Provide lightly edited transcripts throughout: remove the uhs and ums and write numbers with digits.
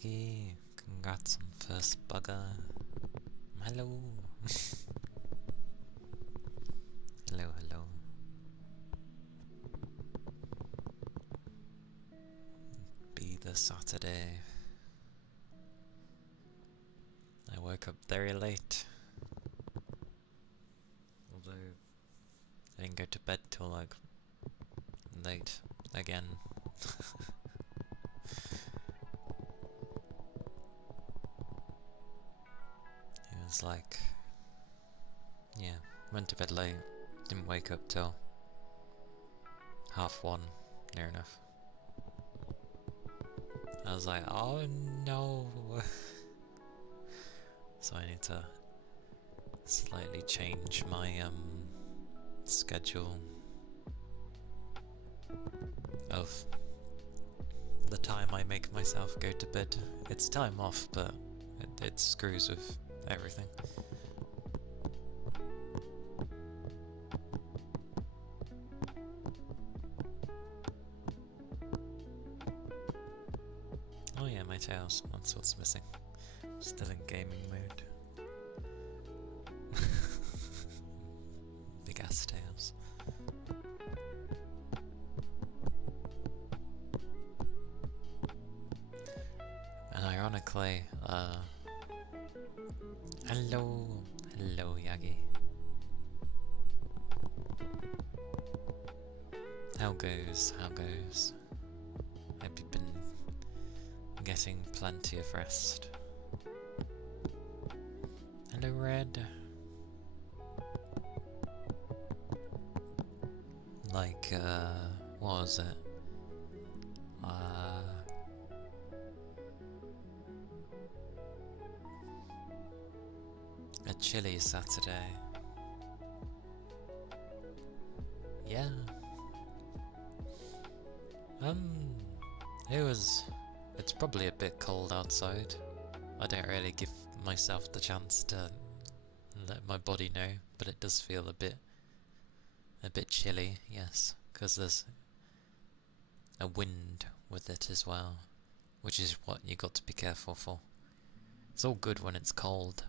Yagi, congrats on first bugger. Hello. Hello, hello. Be the Saturday. I woke up very late. Although I didn't go to bed till like late again. It was like, yeah, went to bed late, didn't wake up till 1:30, near enough. I was like, oh no! So I need to slightly change my schedule of the time I make myself go to bed. It's time off, but it screws with everything. Oh yeah, my tails, that's what's missing. Still in gaming mode. Big ass tails. And ironically, hello Yagi. How goes? Have you been getting plenty of rest? Hello Red. Like, what was it? A chilly Saturday. Yeah. It's probably a bit cold outside. I don't really give myself the chance to let my body know, but it does feel a bit chilly, yes, because there's a wind with it as well, which is what you got to be careful for. It's all good when it's cold,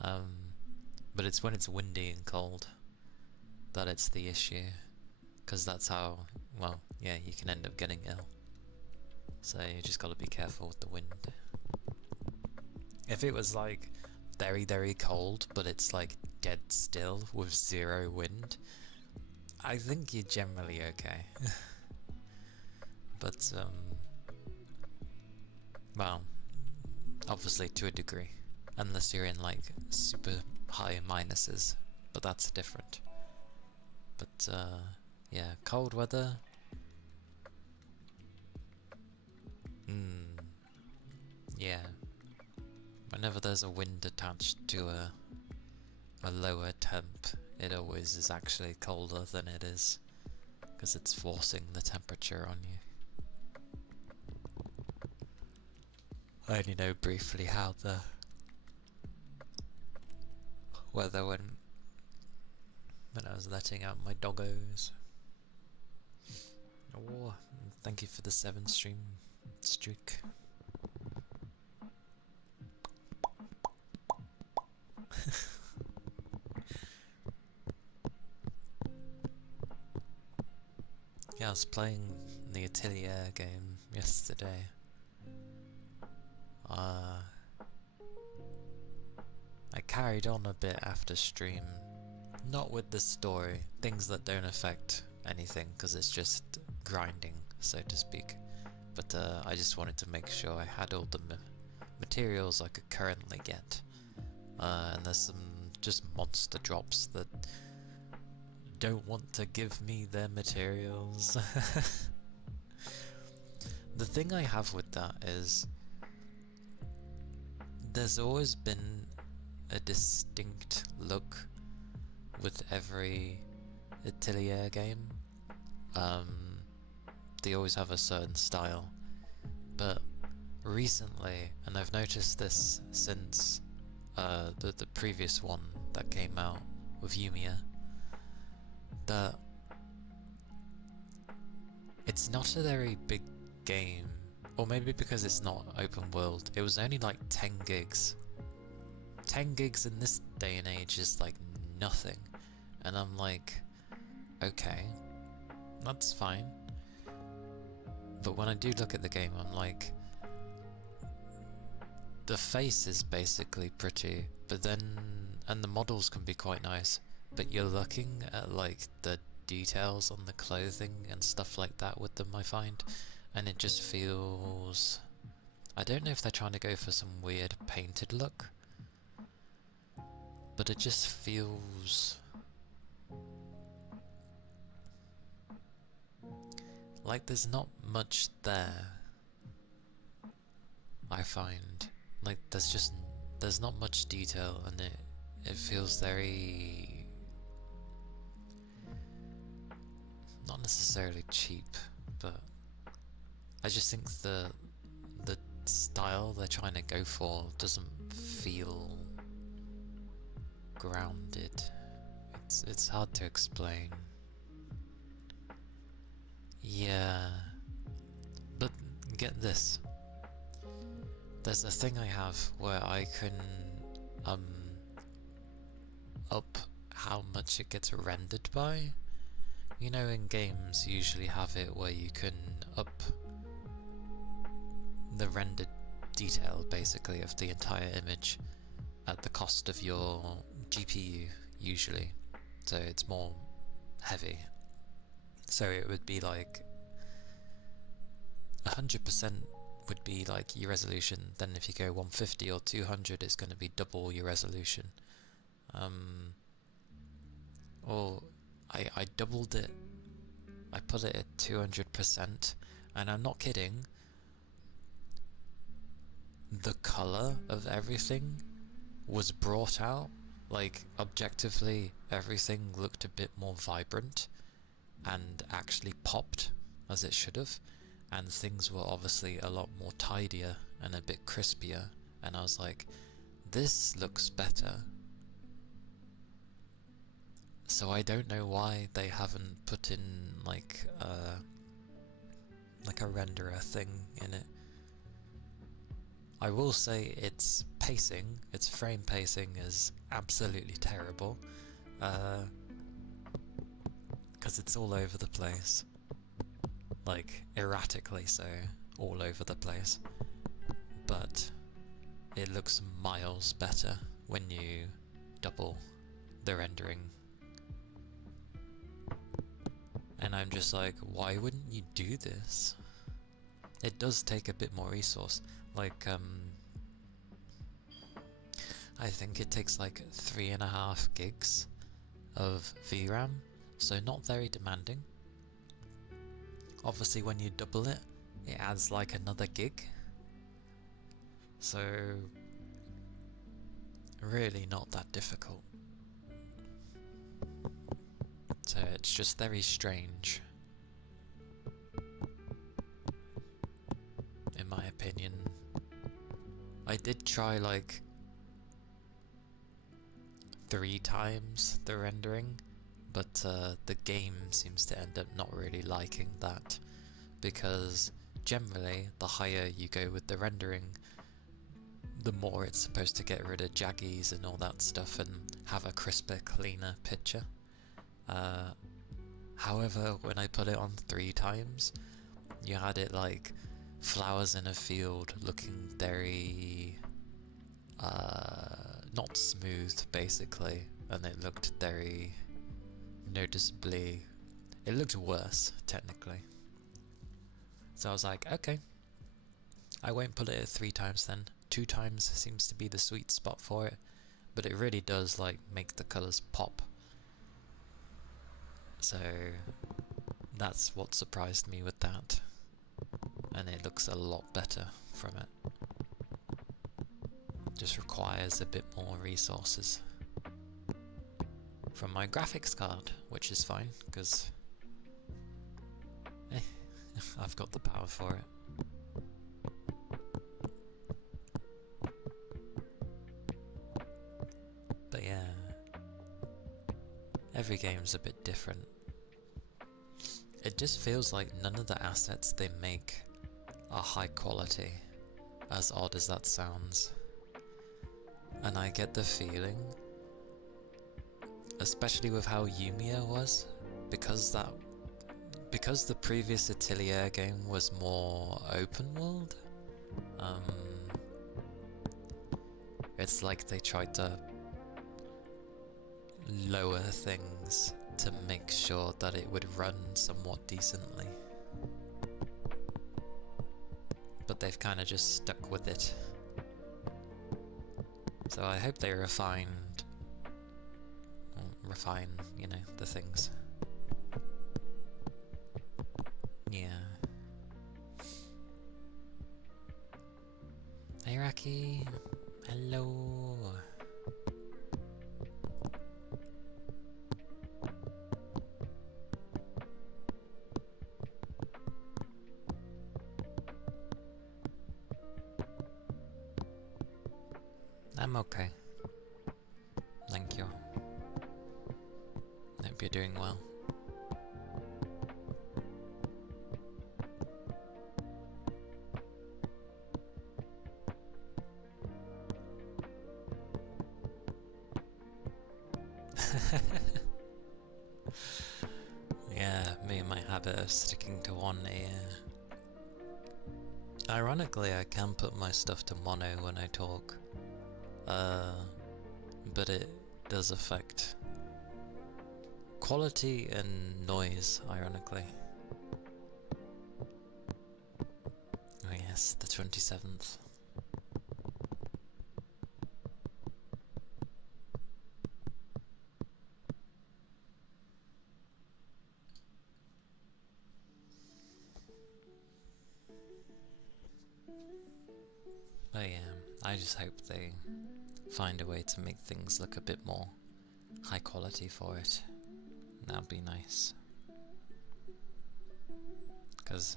but it's when it's windy and cold that it's the issue, because that's how, well, yeah, you can end up getting ill. So you just got to be careful with the wind. If it was like very, very cold, but it's like dead still with zero wind, I think you're generally okay. But, well, obviously to a degree. Unless you're in like super high minuses, but that's different. But, yeah, cold weather. Yeah. Whenever there's a wind attached to a lower temp, it always is actually colder than it is, because it's forcing the temperature on you. I only know briefly how the weather went when I was letting out my doggos. Oh, thank you for the 7 stream streak. Yeah, I was playing the Atelier game yesterday. I carried on a bit after stream, not with the story, things that don't affect anything, because it's just grinding, so to speak. But I just wanted to make sure I had all the materials I could currently get. And there's some just monster drops that don't want to give me their materials. The thing I have with that is there's always been a distinct look with every Atelier game. They always have a certain style, but recently, and I've noticed this since the previous one that came out with Yumiya, that it's not a very big game, Or maybe because it's not open world, it was only like 10 gigs. 10 gigs in this day and age is like nothing. And I'm like, okay, that's fine. But when I do look at the game, I'm like, the face is basically pretty, but then, and the models can be quite nice, but you're looking at like the details on the clothing and stuff like that with them, I find, and it just feels, I don't know if they're trying to go for some weird painted look, but it just feels like there's not much there, I find. Like there's not much detail, and it feels very, not necessarily cheap, but I just think the style they're trying to go for doesn't feel grounded. It's hard to explain. Yeah, but get this. There's a thing I have where I can up how much it gets rendered by. You know, in games you usually have it where you can up the rendered detail basically of the entire image at the cost of your GPU usually, so it's more heavy. So it would be like 100% would be like your resolution, then if you go 150 or 200 it's going to be double your resolution. Or I doubled it, I put it at 200%, and I'm not kidding, the colour of everything was brought out, like objectively everything looked a bit more vibrant and actually popped as it should have, and things were obviously a lot more tidier and a bit crispier, and I was like, this looks better. So I don't know why they haven't put in like a renderer thing in it. I will say its pacing, its frame pacing is absolutely terrible, because it's all over the place. Like, erratically so, all over the place. But it looks miles better when you double the rendering. And I'm just like, why wouldn't you do this? It does take a bit more resource. Like, I think it takes like 3.5 gigs of VRAM, so not very demanding. Obviously when you double it, it adds like another gig. So, really not that difficult. So it's just very strange, in my opinion. I did try like 3 times the rendering, but the game seems to end up not really liking that, because generally the higher you go with the rendering, the more it's supposed to get rid of jaggies and all that stuff and have a crisper, cleaner picture. However, when I put it on 3 times, you had it like flowers in a field looking very not smooth basically, and it looked very noticeably, it looked worse technically. So I was like, okay, I won't put it at 3 times then. 2 times seems to be the sweet spot for it, but it really does like make the colours pop. So that's what surprised me with that, and it looks a lot better from it. Just requires a bit more resources from my graphics card, which is fine, because I've got the power for it. But yeah, every game's a bit different. It just feels like none of the assets they make are high quality, as odd as that sounds. And I get the feeling, especially with how Yumiya was, because the previous Atelier game was more open world, it's like they tried to lower things to make sure that it would run somewhat decently. But they've kind of just stuck with it. So I hope they refine, you know, the things. Yeah. Hey Raki! Hello! I'm okay. Thank you. Hope you're doing well. Yeah, me and my habit of sticking to one ear. Ironically, I can put my stuff to mono when I talk. But it does affect quality and noise, ironically. Oh yes, the 27th. But yeah, I just hope they find a way to make things look a bit more high quality for it. That'd be nice. Because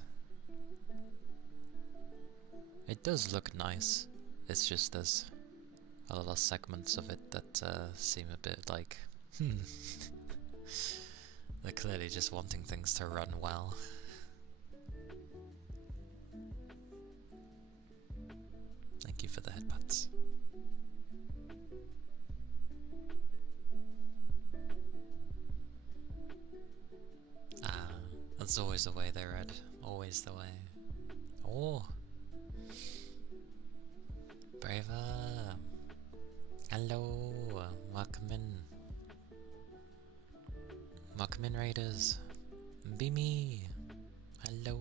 it does look nice, it's just there's a lot of segments of it that seem a bit like, they're clearly just wanting things to run well. Thank you for the headbuds. Ah, that's always the way they read. Always the way. Oh! Braver! Hello! Welcome in. Welcome in, Raiders. Be me! Hello!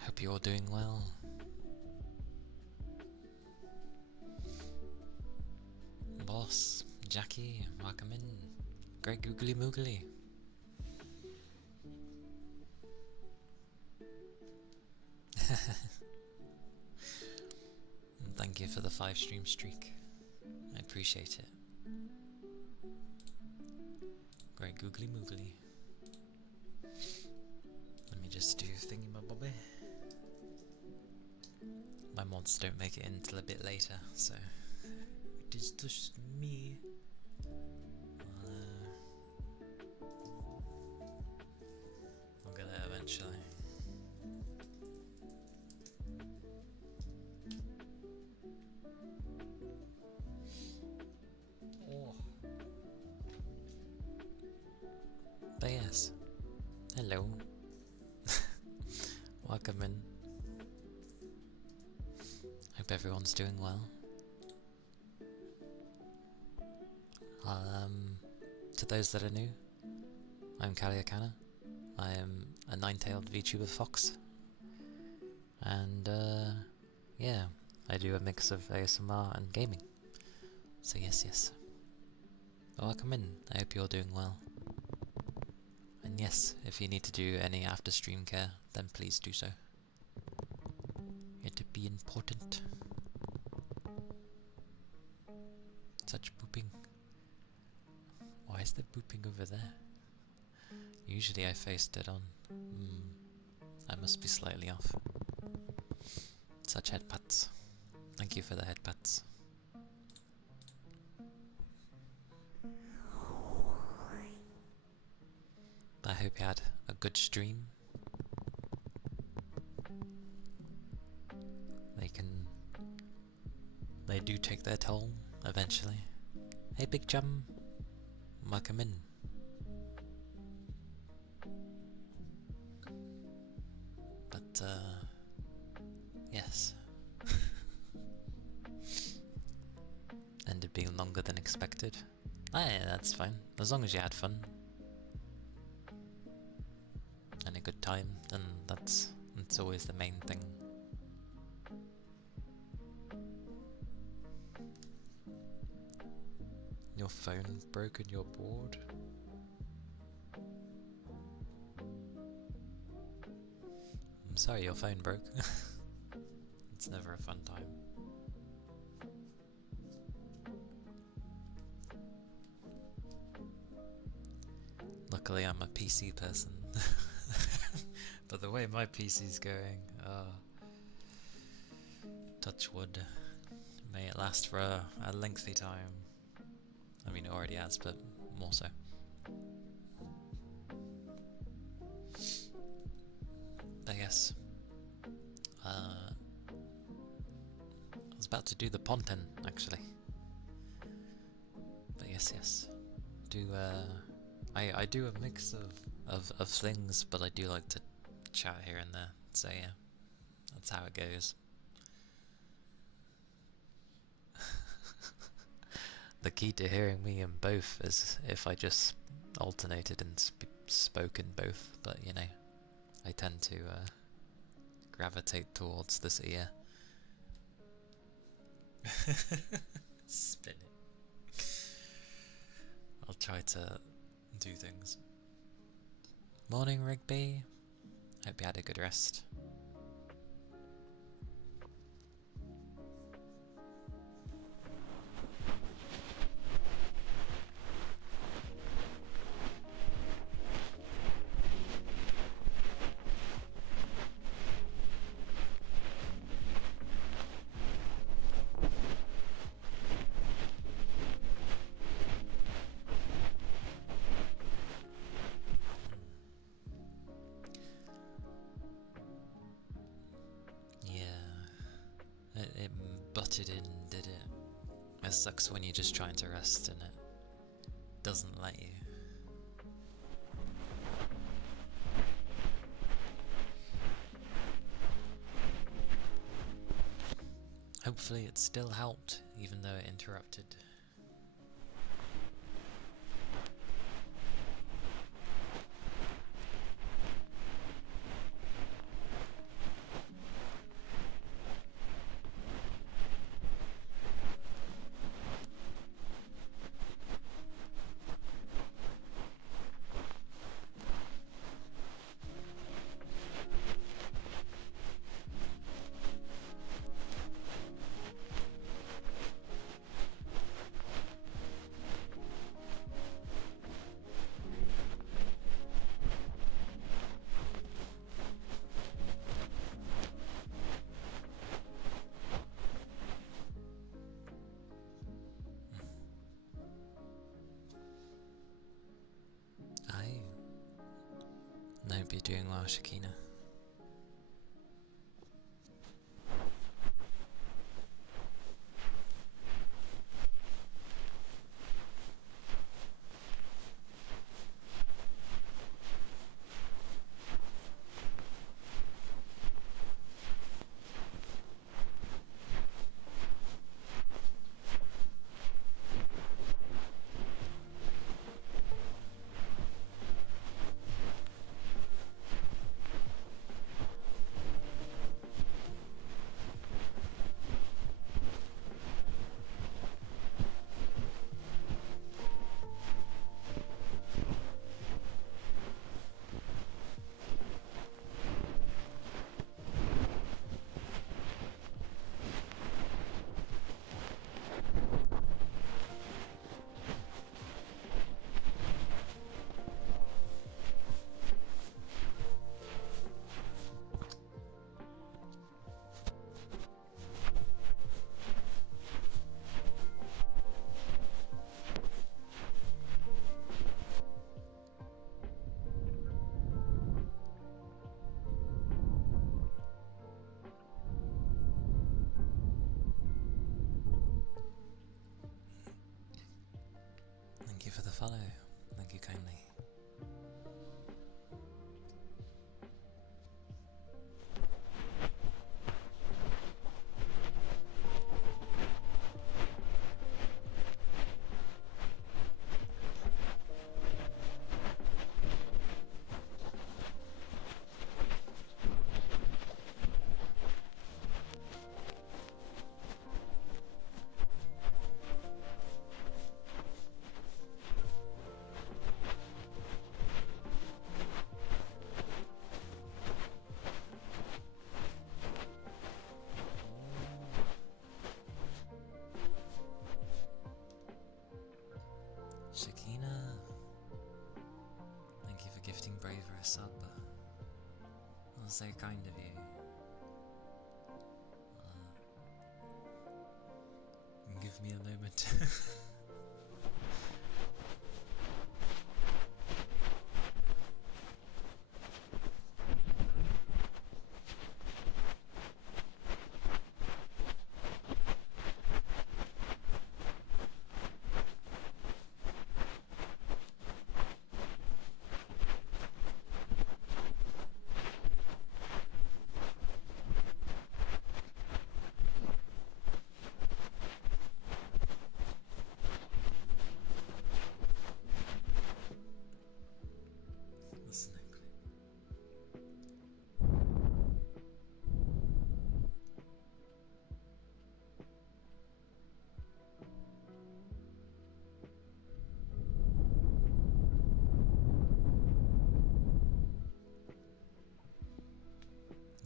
Hope you're all doing well. Boss, Jackie, welcome in. Great googly moogly. Thank you for the 5 stream streak. I appreciate it. Great googly moogly. Let me just do thingy my bobby. My mods don't make it in till a bit later, so it is just me. I'll get it eventually. Oh. But yes, hello. Welcome in. Hope everyone's doing well. To those that are new, I'm Kaliakana. I am a 9-tailed VTuber fox. And yeah, I do a mix of ASMR and gaming. So yes. Welcome in, I hope you're doing well. And yes, if you need to do any after stream care, then please do so. It'd be important. Such booping. Why is there booping over there? Usually I faced it on. I must be slightly off. Such headpats. Thank you for the headpats. I hope you had a good stream. They do take their toll eventually. Hey Big Chum, welcome in. But yes. Ended being longer than expected. Yeah, that's fine. As long as you had fun. And a good time, then that's always the main thing. Your phone broke and you're bored? I'm sorry your phone broke. It's never a fun time. Luckily I'm a PC person. But the way my PC's going, touch wood, may it last for a lengthy time. I mean, it already has, but more so. But yes, I was about to do the ponton, actually. But yes, I do a mix of things, but I do like to chat here and there, so yeah, that's how it goes. The key to hearing me in both is if I just alternated and spoke in both, but you know, I tend to gravitate towards this ear. Spin it. I'll try to do things. Morning, Rigby. Hope you had a good rest. It butted in, did it? It sucks when you're just trying to rest and it doesn't let you. Hopefully it still helped, even though it interrupted. I hope you're doing well, Shakina. Shakina, thank you for gifting Braver a sub. That was so kind of you. Give me a moment.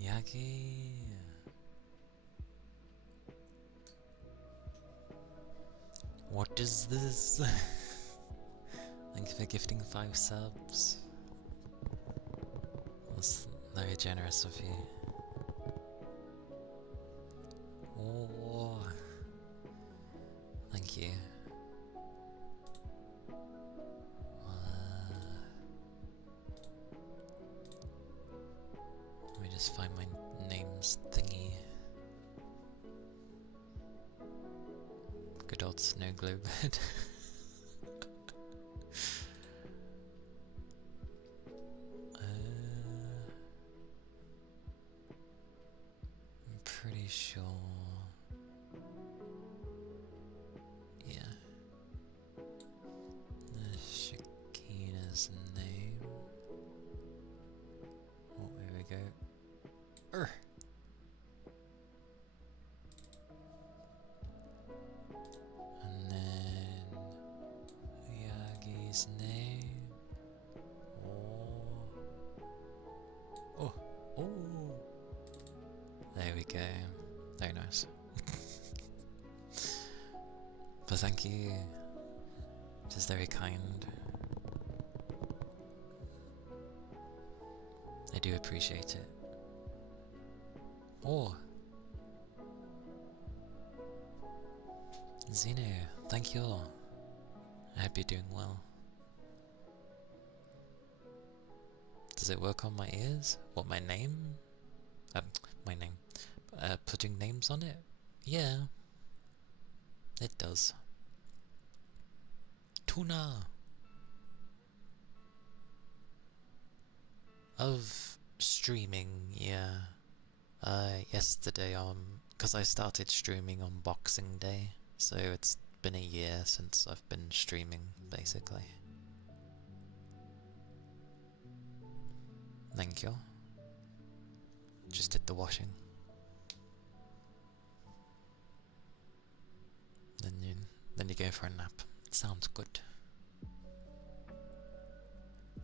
Yagi. What is this? Thank you for gifting 5 subs. That's very generous of you. Oh, thank you. Let me just find my names thingy. Good old snow globe head. I'm pretty sure. Yeah. Shakina's name. Oh, here we go. And then Yagi's name. Oh. There we go. Very nice. But thank you. Just very kind. I do appreciate it. Oh. Zeno, thank you. I hope you're doing well. Does it work on my ears? What, my name? My name. Putting names on it? Yeah. It does. Tuna! Of streaming, yeah. Yesterday because I started streaming on Boxing Day, so it's been a year since I've been streaming, basically. Thank you. Just did the washing. Then you go for a nap. Sounds good.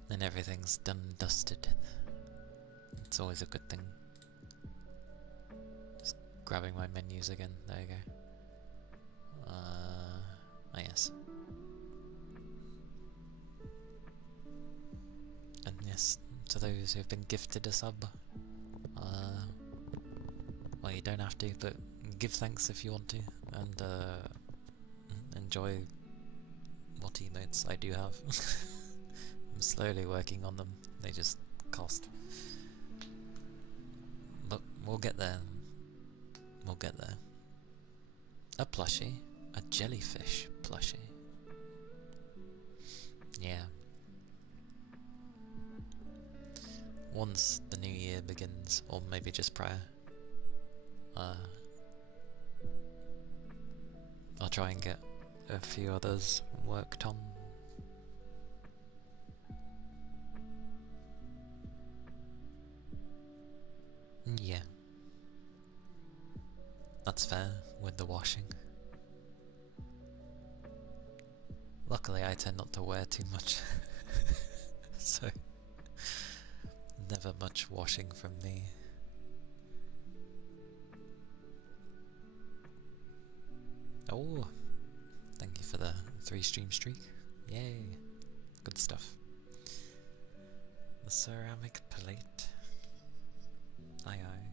Then everything's done and dusted. It's always a good thing. Just grabbing my menus again. There you go. Yes. And yes, to those who've been gifted a sub, well, you don't have to, but give thanks if you want to, and enjoy what emotes I do have. I'm slowly working on them, they just cost. But we'll get there. We'll get there. A plushie. A jellyfish plushie. Yeah. Once the new year begins, or maybe just prior, I'll try and get a few others worked on. Yeah. That's fair with the washing. Luckily I tend not to wear too much, so never much washing from me. Oh, thank you for the 3 stream streak. Yay! Good stuff. The ceramic plate. Aye aye.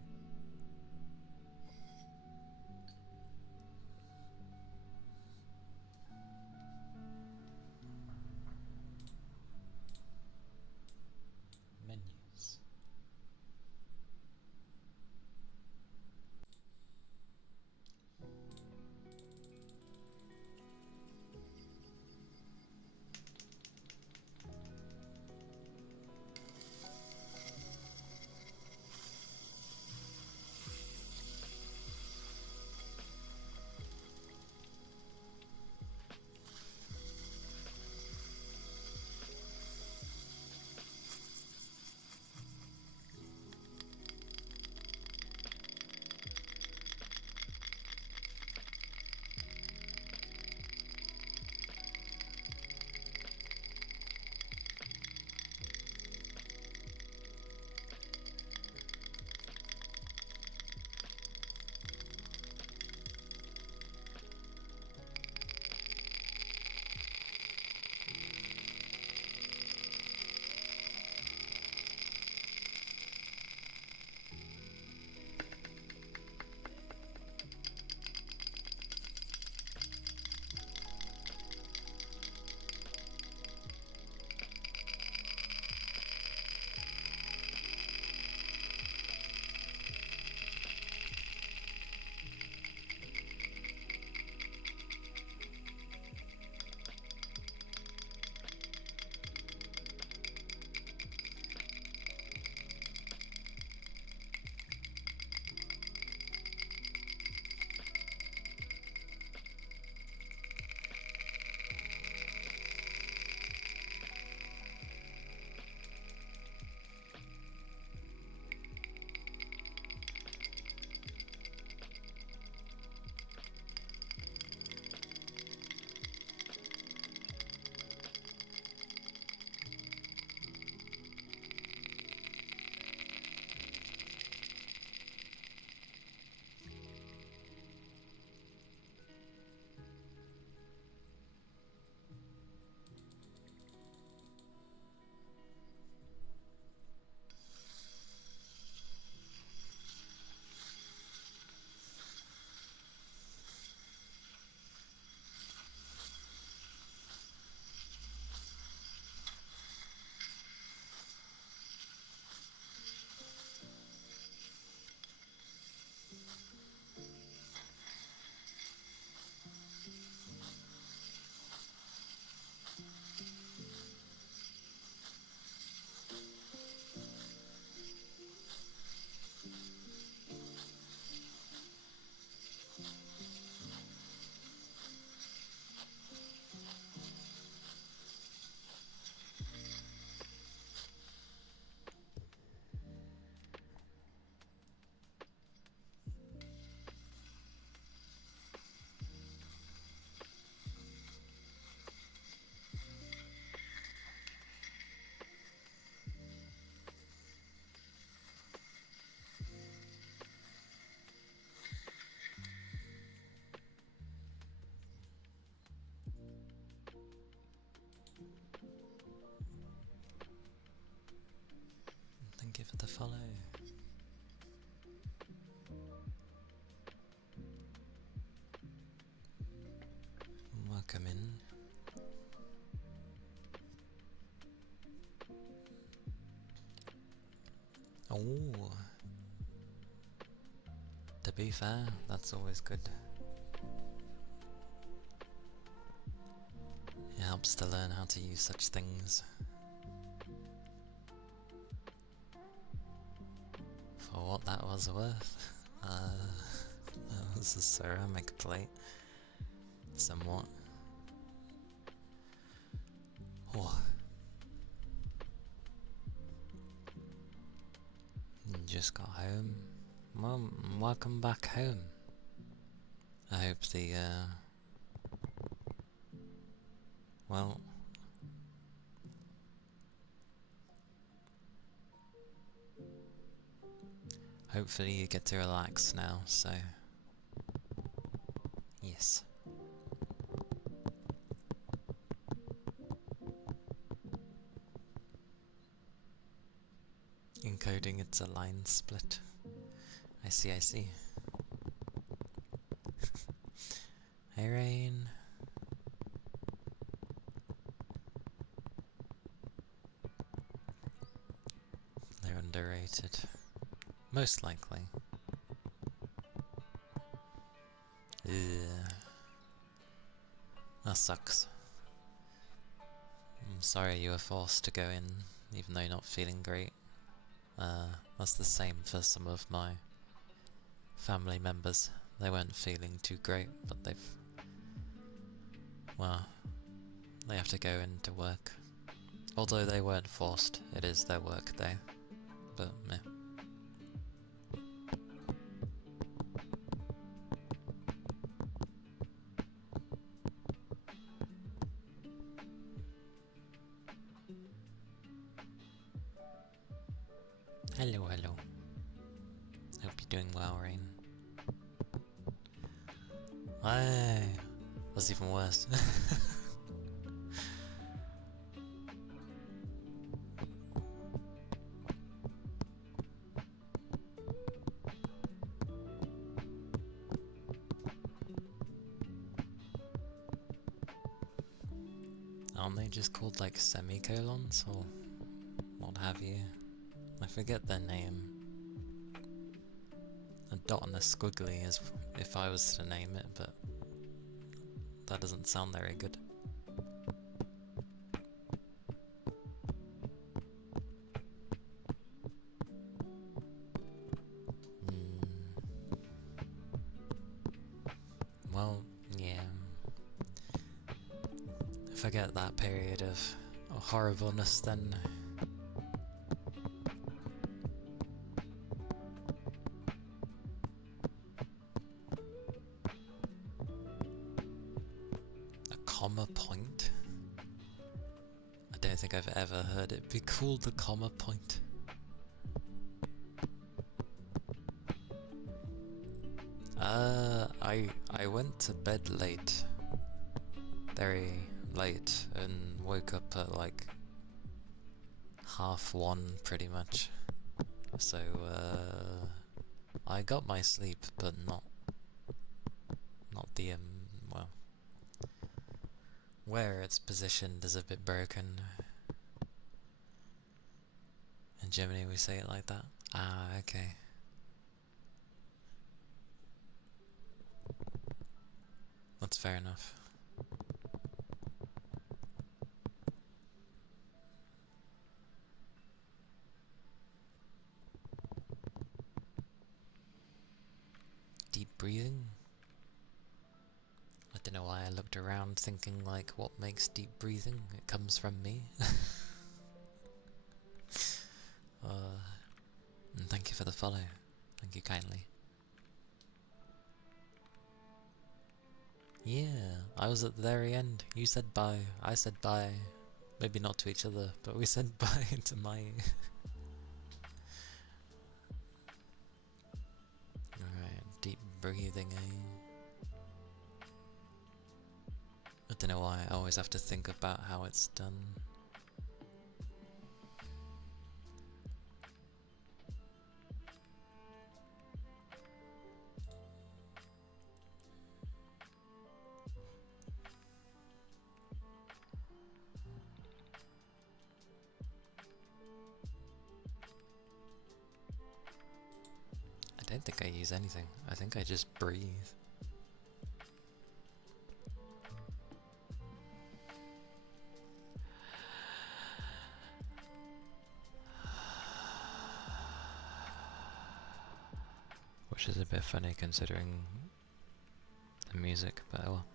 Menus. Thank you for the follow. Welcome in. Oh, to be fair, that's always good. It helps to learn how to use such things. For what that was worth. That was a ceramic plate. Somewhat. Oh. Just got home. Well, welcome back home. I hope the, well, hopefully you get to relax now, so, yes. encoding it's a line split. I see, I see. Hey Rain. They're underrated. Most likely. Ugh. That sucks. I'm sorry you were forced to go in, even though you're not feeling great. That's the same for some of my family members. They weren't feeling too great, but well, they have to go into work. Although they weren't forced, it is their work day. But meh. Hello, hello. Hope you're doing well, Rain. Hey, that's even worse. Aren't they just called like semicolons or what have you? I forget their name. A dot and a squiggly is if I was to name it, but that doesn't sound very good. Well, yeah. Forget that period of horribleness then. A comma point? I don't think I've ever heard it be called a comma point. I went to bed late. Very late, and woke up at like 1:30 pretty much. So, I got my sleep, but not the, well, where it's positioned is a bit broken. In Germany we say it like that. Ah, okay. That's fair enough. Deep breathing? I don't know why I looked around thinking like, what makes deep breathing? It comes from me. And thank you for the follow. Thank you kindly. Yeah, I was at the very end. You said bye, I said bye. Maybe not to each other, but we said bye to my... Alright, deep breathing, I don't know why I always have to think about how it's done. I don't think I use anything. I think I just breathe. Which is a bit funny considering the music, but oh well.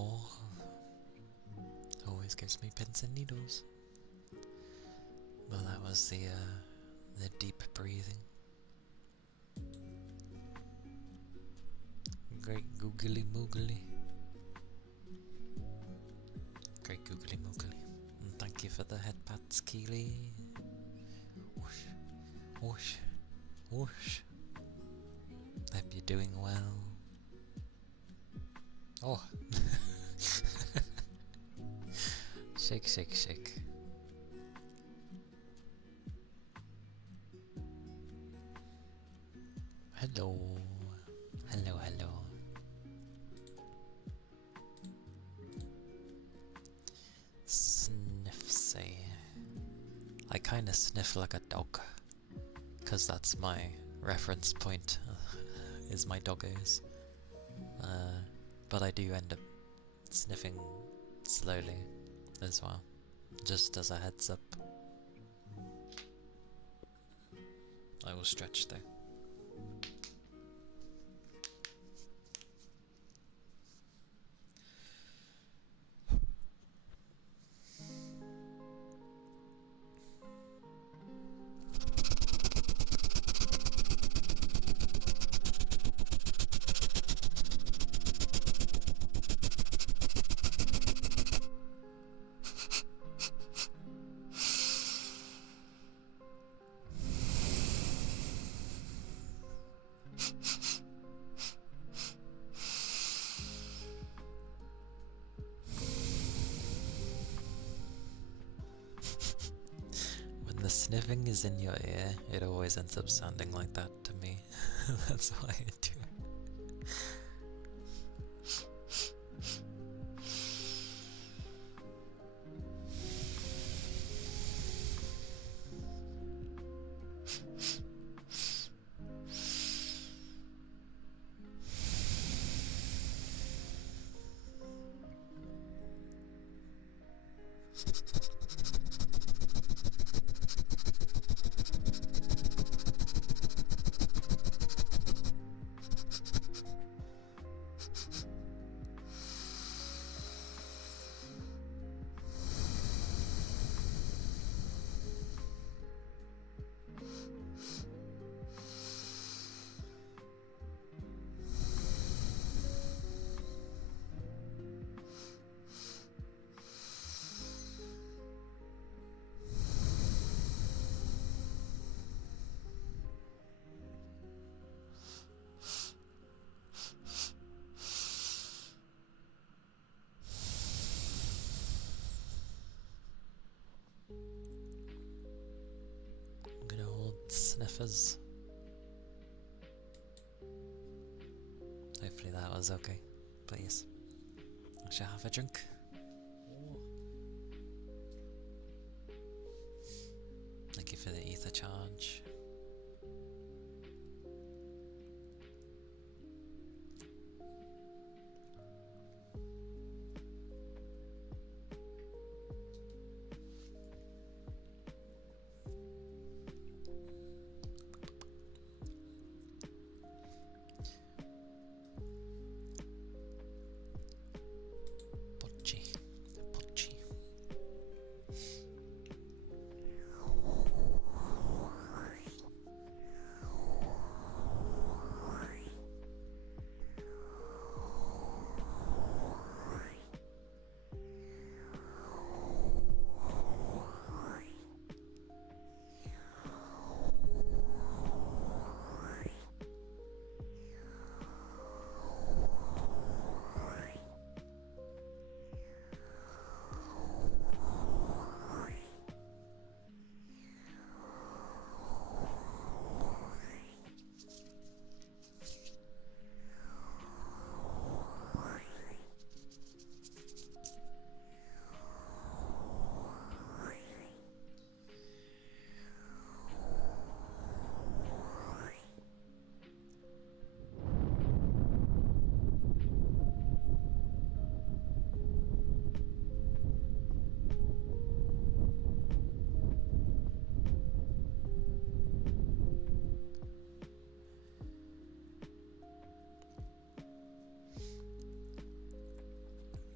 Oh, always gives me pins and needles. Well, that was the deep breathing. Great googly moogly. Great googly moogly. And thank you for the head pats, Keely. Whoosh, whoosh, whoosh. Hope you're doing well. Oh. Shake, shake, shake. Hello. Hello, hello. Sniff, say. I kinda sniff like a dog. 'Cause that's my reference point, is my doggos. But I do end up sniffing slowly as well, just as a heads up. I will stretch though. The sniffing is in your ear, it always ends up sounding like that to me. That's why I do it. Good old sniffers. Hopefully that was okay. Please. I shall have a drink. Thank you for the ether charge. Pochi.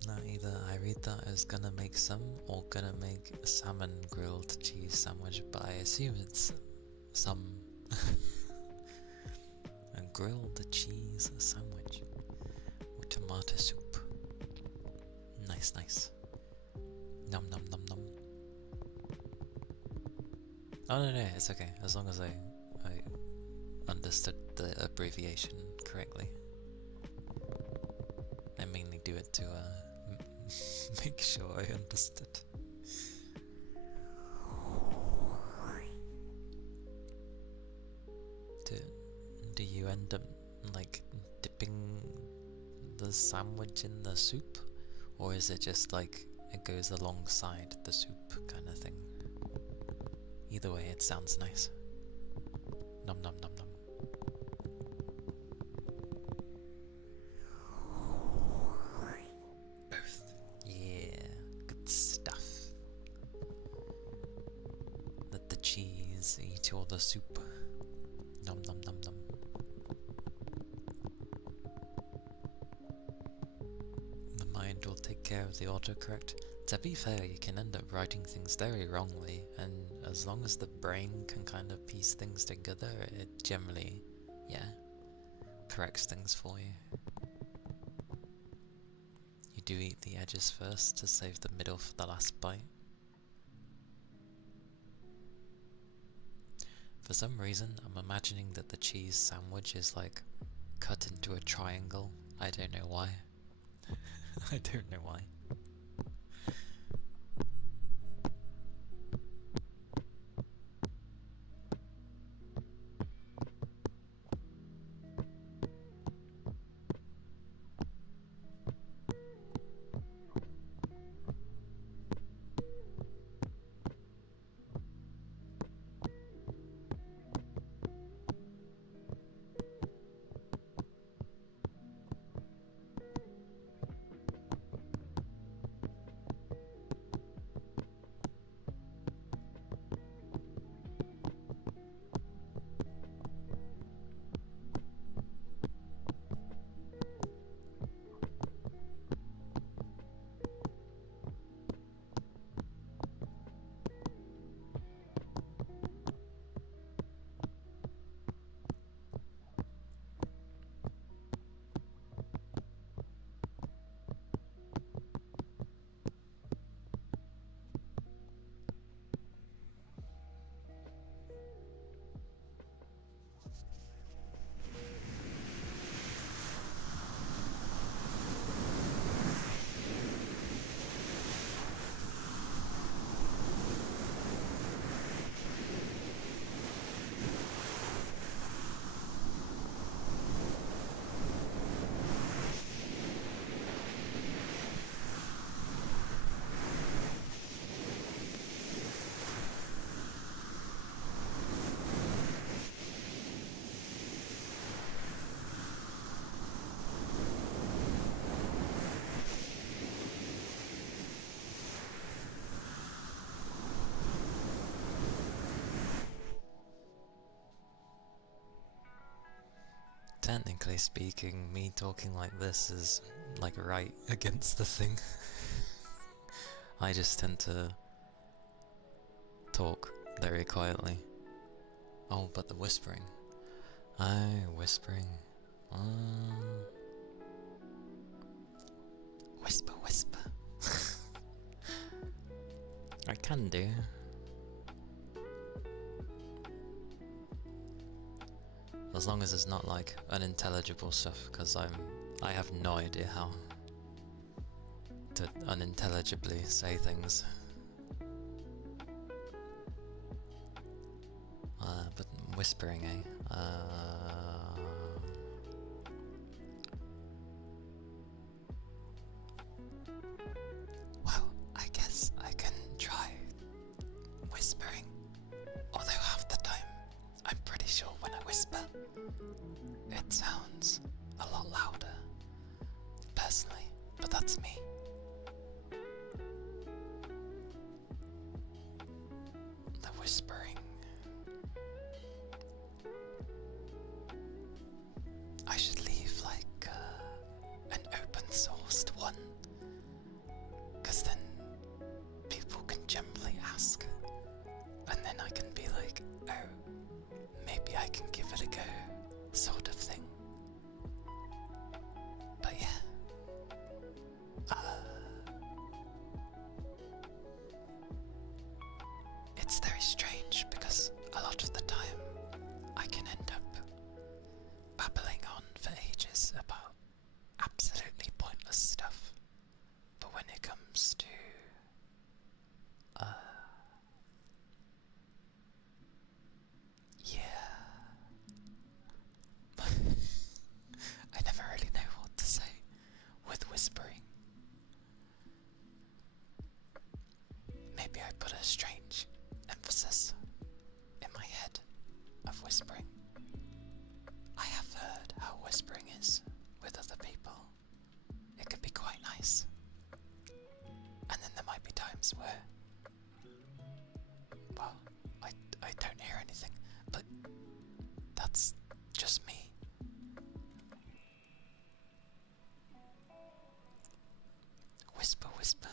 No, either I read that as gonna make some or gonna make a salmon grilled cheese sandwich, but I assume it's some. A grilled cheese sandwich with tomato soup. Nice, nice. Nom nom nom nom. Oh no, it's okay, as long as I understood the abbreviation correctly. I mainly do it to make sure I understood. Do you end up like dipping the sandwich in the soup, or is it just like it goes alongside the soup kind of thing? Either way, it sounds nice. Nom nom nom nom. Both. Yeah, good stuff. Let the cheese eat all the soup. Nom nom nom nom. The mind will take care of the autocorrect. To be fair, you can end up writing things very wrongly, and as long as the brain can kind of piece things together, it generally, yeah, corrects things for you. You do eat the edges first to save the middle for the last bite. For some reason, I'm imagining that the cheese sandwich is like cut into a triangle. I don't know why. I don't know why. Technically speaking, me talking like this is like right against the thing. I just tend to talk very quietly. Oh, but the whispering. Whispering. Whisper, whisper. I can do. As long as it's not like unintelligible stuff, because I have no idea how to unintelligibly say things. But whispering, eh? Well, I guess I can try whispering. Although half the time, I'm pretty sure when I whisper, it sounds a lot louder, personally, but that's me. The whispering. I should leave like an open sourced one comes to yeah. I never really know what to say with whispering. Maybe I put a strange emphasis in my head of whispering. I have heard how whispering is with other people. It can be quite nice. And then there might be times where, well, I don't hear anything, but that's just me. Whisper, whisper.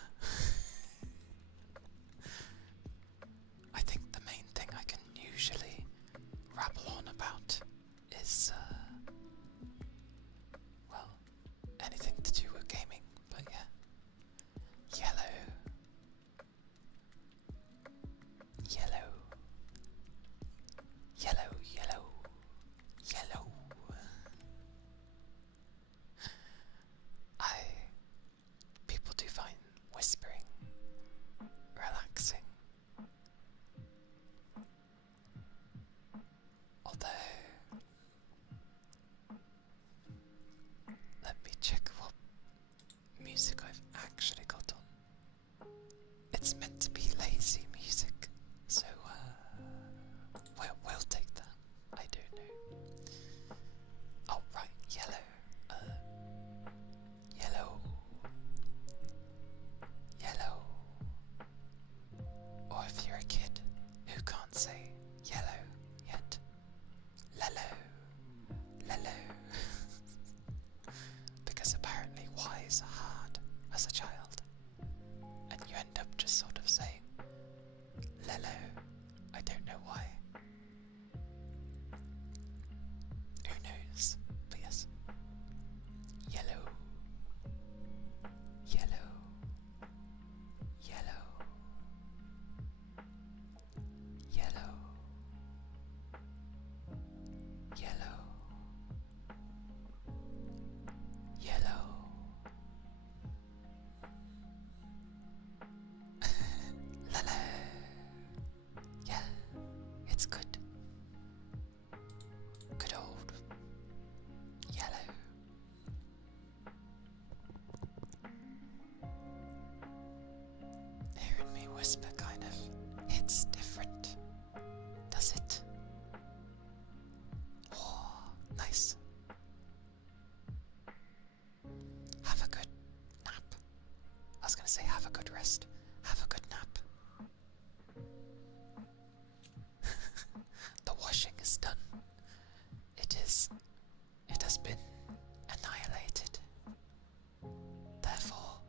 I think the main thing I can usually rabble on about is, well, anything to do with gaming, but yeah. Yellow. Yellow. Yellow, yellow. Yellow. People do find whispering relaxing. Although, let me check what music I've actually got on. It's meant to be lazy music, so we'll take that. I don't know. Oh right, yellow. Yellow. Yellow. Or if you're a kid who can't say yellow yet, lello. Lello. Because apparently Y's are hard as a child, and you end up just sort of saying lello. I don't know why. Who knows? But yes. Yellow. Yellow. Yellow. Yellow. Yellow. Yellow. Lala. Yeah, it's good. Good old yellow. Hearing me whisper kind of hits different, does it? Oh, nice. Have a good nap. I was going to say have a good rest. Have a good nap. The washing is done. It has been annihilated. Therefore,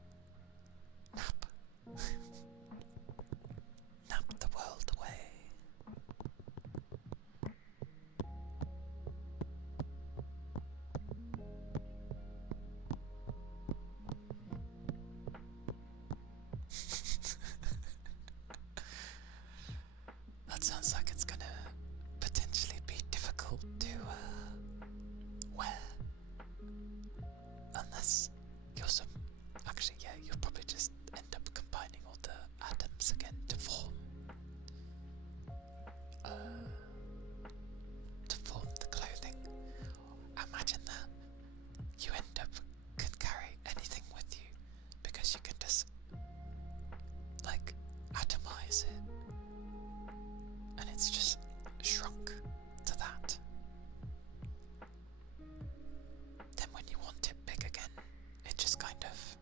nap. Nap the world away. That sounds like it's gonna potentially be difficult to wear. Unless you're actually, yeah, you'll probably just end up combining all the atoms again to form the clothing. Imagine that. You end up can carry anything with you because you can just like atomize it, and it's just shrunk to that. Then when you want it big again, it just kind of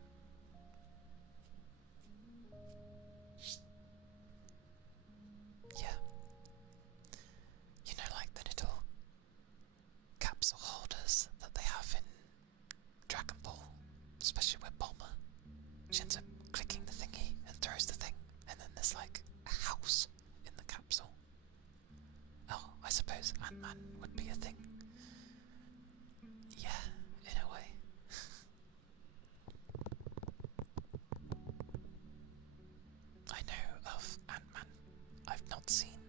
yeah. You know, like the little capsule holders that they have in Dragon Ball, especially with Bulma. She ends up clicking the thingy and throws the thing, and then there's like a house in the capsule. Oh, I suppose Ant-Man would be a thing. Yeah, in a way. I know of Ant-Man. I've not seen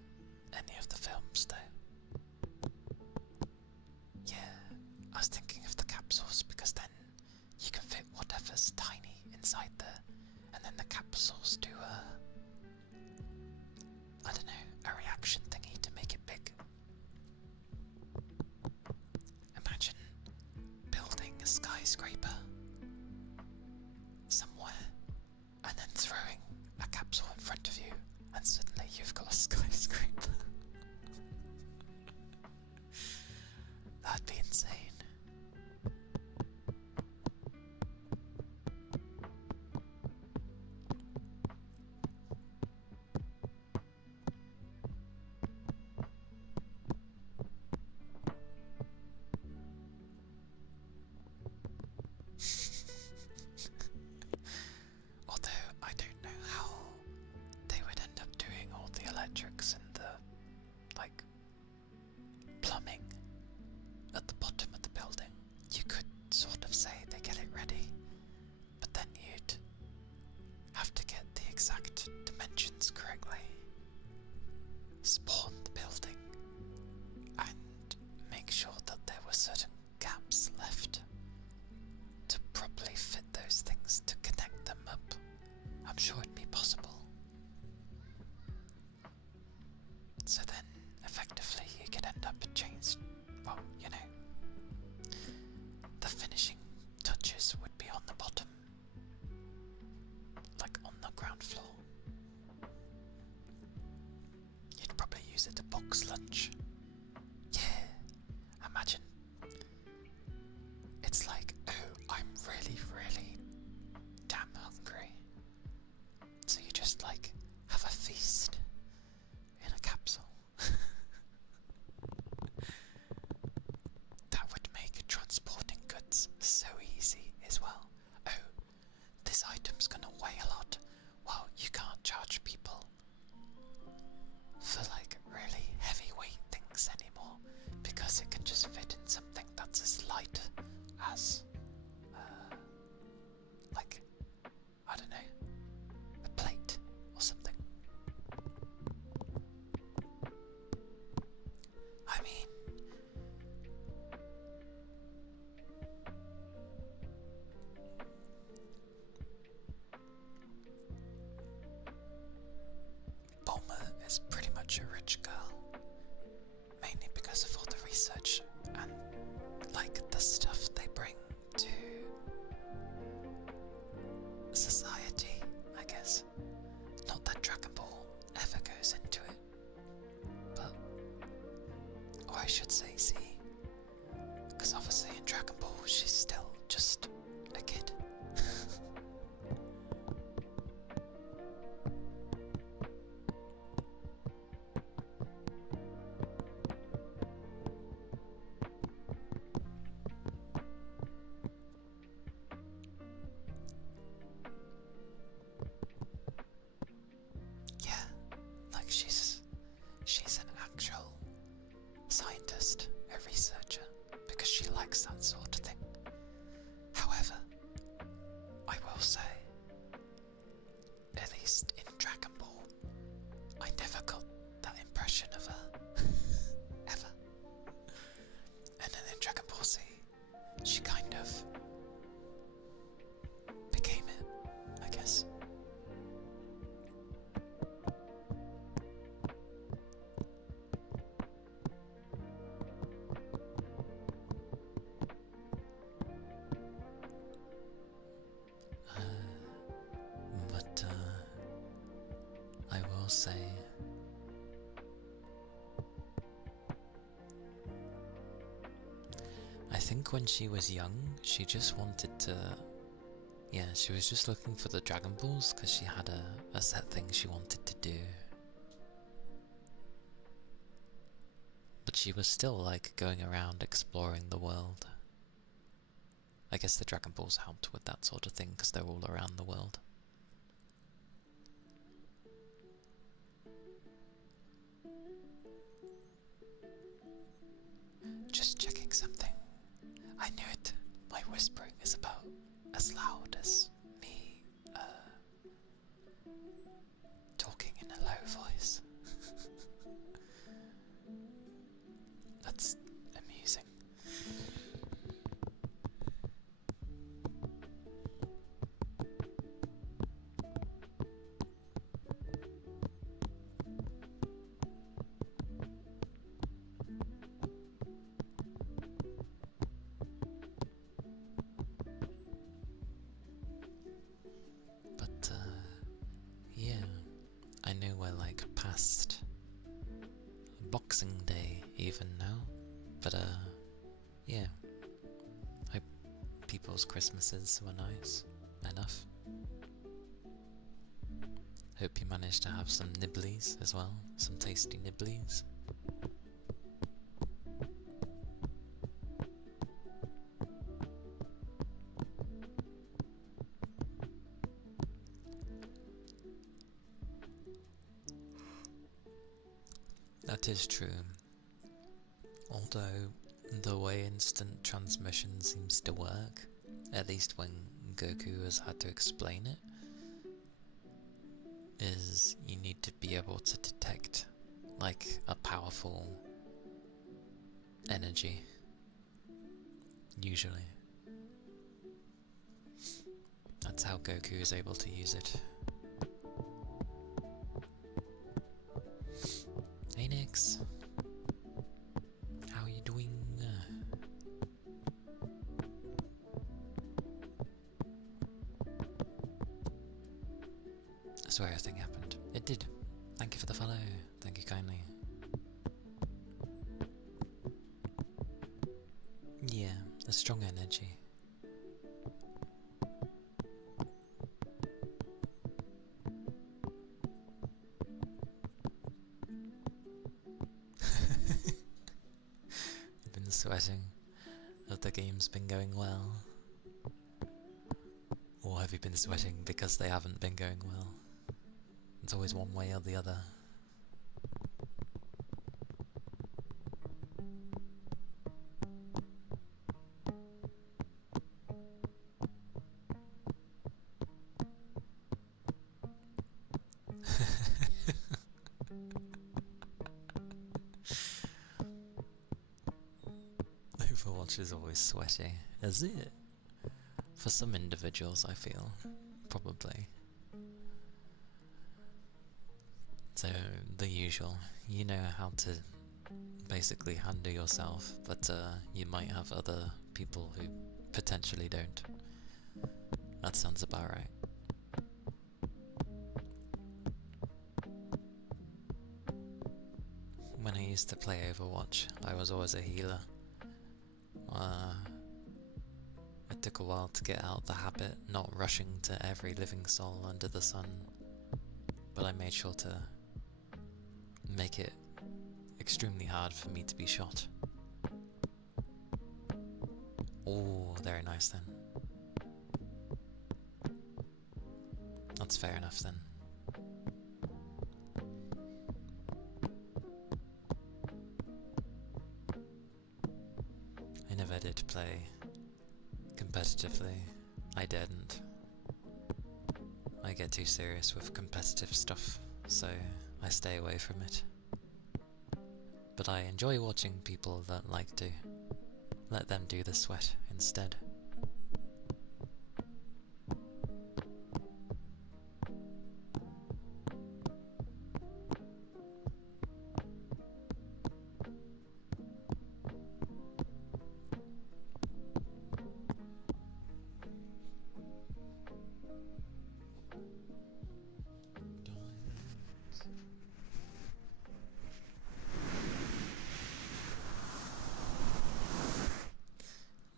any of the films though. Yeah, I was thinking of the capsules because then you can fit whatever's tiny inside there, and then the capsules do I don't know, a reaction thingy to make it big. Imagine building a skyscraper somewhere and then throwing a capsule in front of you, and suddenly you've got a skyscraper. That'd be insane. Although I don't know how they would end up doing all the electrics and the, like, plumbing at the bottom of the building. You could sort of say they get it ready, but then you'd have to get the exact dimensions correctly, spawn the building, and make sure that there were certain gaps left to properly fit those things to connect them up. I'm sure it'd be possible. So then, effectively, you could end up changing, well, you know, the finishing touches would be on the bottom, like on the ground floor. You'd probably use it to box lunch. Yeah, imagine. It's like, oh, I'm really, really damn hungry. So you just, like, have a feast in a capsule. That would make transporting goods so easy as well. Oh, this item's gonna weigh a lot. Well, you can't charge people for, like, really heavyweight things anymore, because it can just fit in something that's as light as, like, I don't know, a plate or something. I mean, Bulma is pretty much a rich girl, mainly because of all the research and, like, the stuff they bring to society, I guess. Not that Dragon Ball ever goes into it, but, or I should say Z, because obviously in Dragon Ball she's still just a kid. Yeah, like she's an actual scientist, a researcher, because she likes that sort of thing. However, I will say, at least in Dragon Ball, I never got that impression of her. Ever. And then in Dragon Ball Z, she kind of became it, I guess. But I will say, I think when she was young, she just wanted to, yeah, she was just looking for the Dragon Balls because she had a set thing she wanted to do. But she was still, like, going around exploring the world. I guess the Dragon Balls helped with that sort of thing because they're all around the world. Just checking something. I knew it. My whispering is about as loud as me talking in a low voice. That's amusing. Boxing Day even now. But yeah. Hope people's Christmases were nice enough. Hope you managed to have some nibblies as well, some tasty nibblies. That is true. Although the way instant transmission seems to work, at least when Goku has had to explain it, is you need to be able to detect like a powerful energy, usually. That's how Goku is able to use it. Hey Nix, how are you doing? I swear a thing happened. It did. Thank you for the follow. Thank you kindly. Yeah, a strong energy. You've been sweating. Have the games been going well? Or have you been sweating because they haven't been going well? It's always one way or the other. Overwatch is always sweaty. Is it? For some individuals, I feel. Probably. So, the usual. You know how to basically handle yourself, but you might have other people who potentially don't. That sounds about right. When I used to play Overwatch, I was always a healer. It took a while to get out the habit, not rushing to every living soul under the sun, but I made sure to make it extremely hard for me to be shot. Oh, very nice then. That's fair enough then. I never did play competitively. I didn't. I get too serious with competitive stuff, so I stay away from it. But I enjoy watching people that like to. Let them do the sweat instead.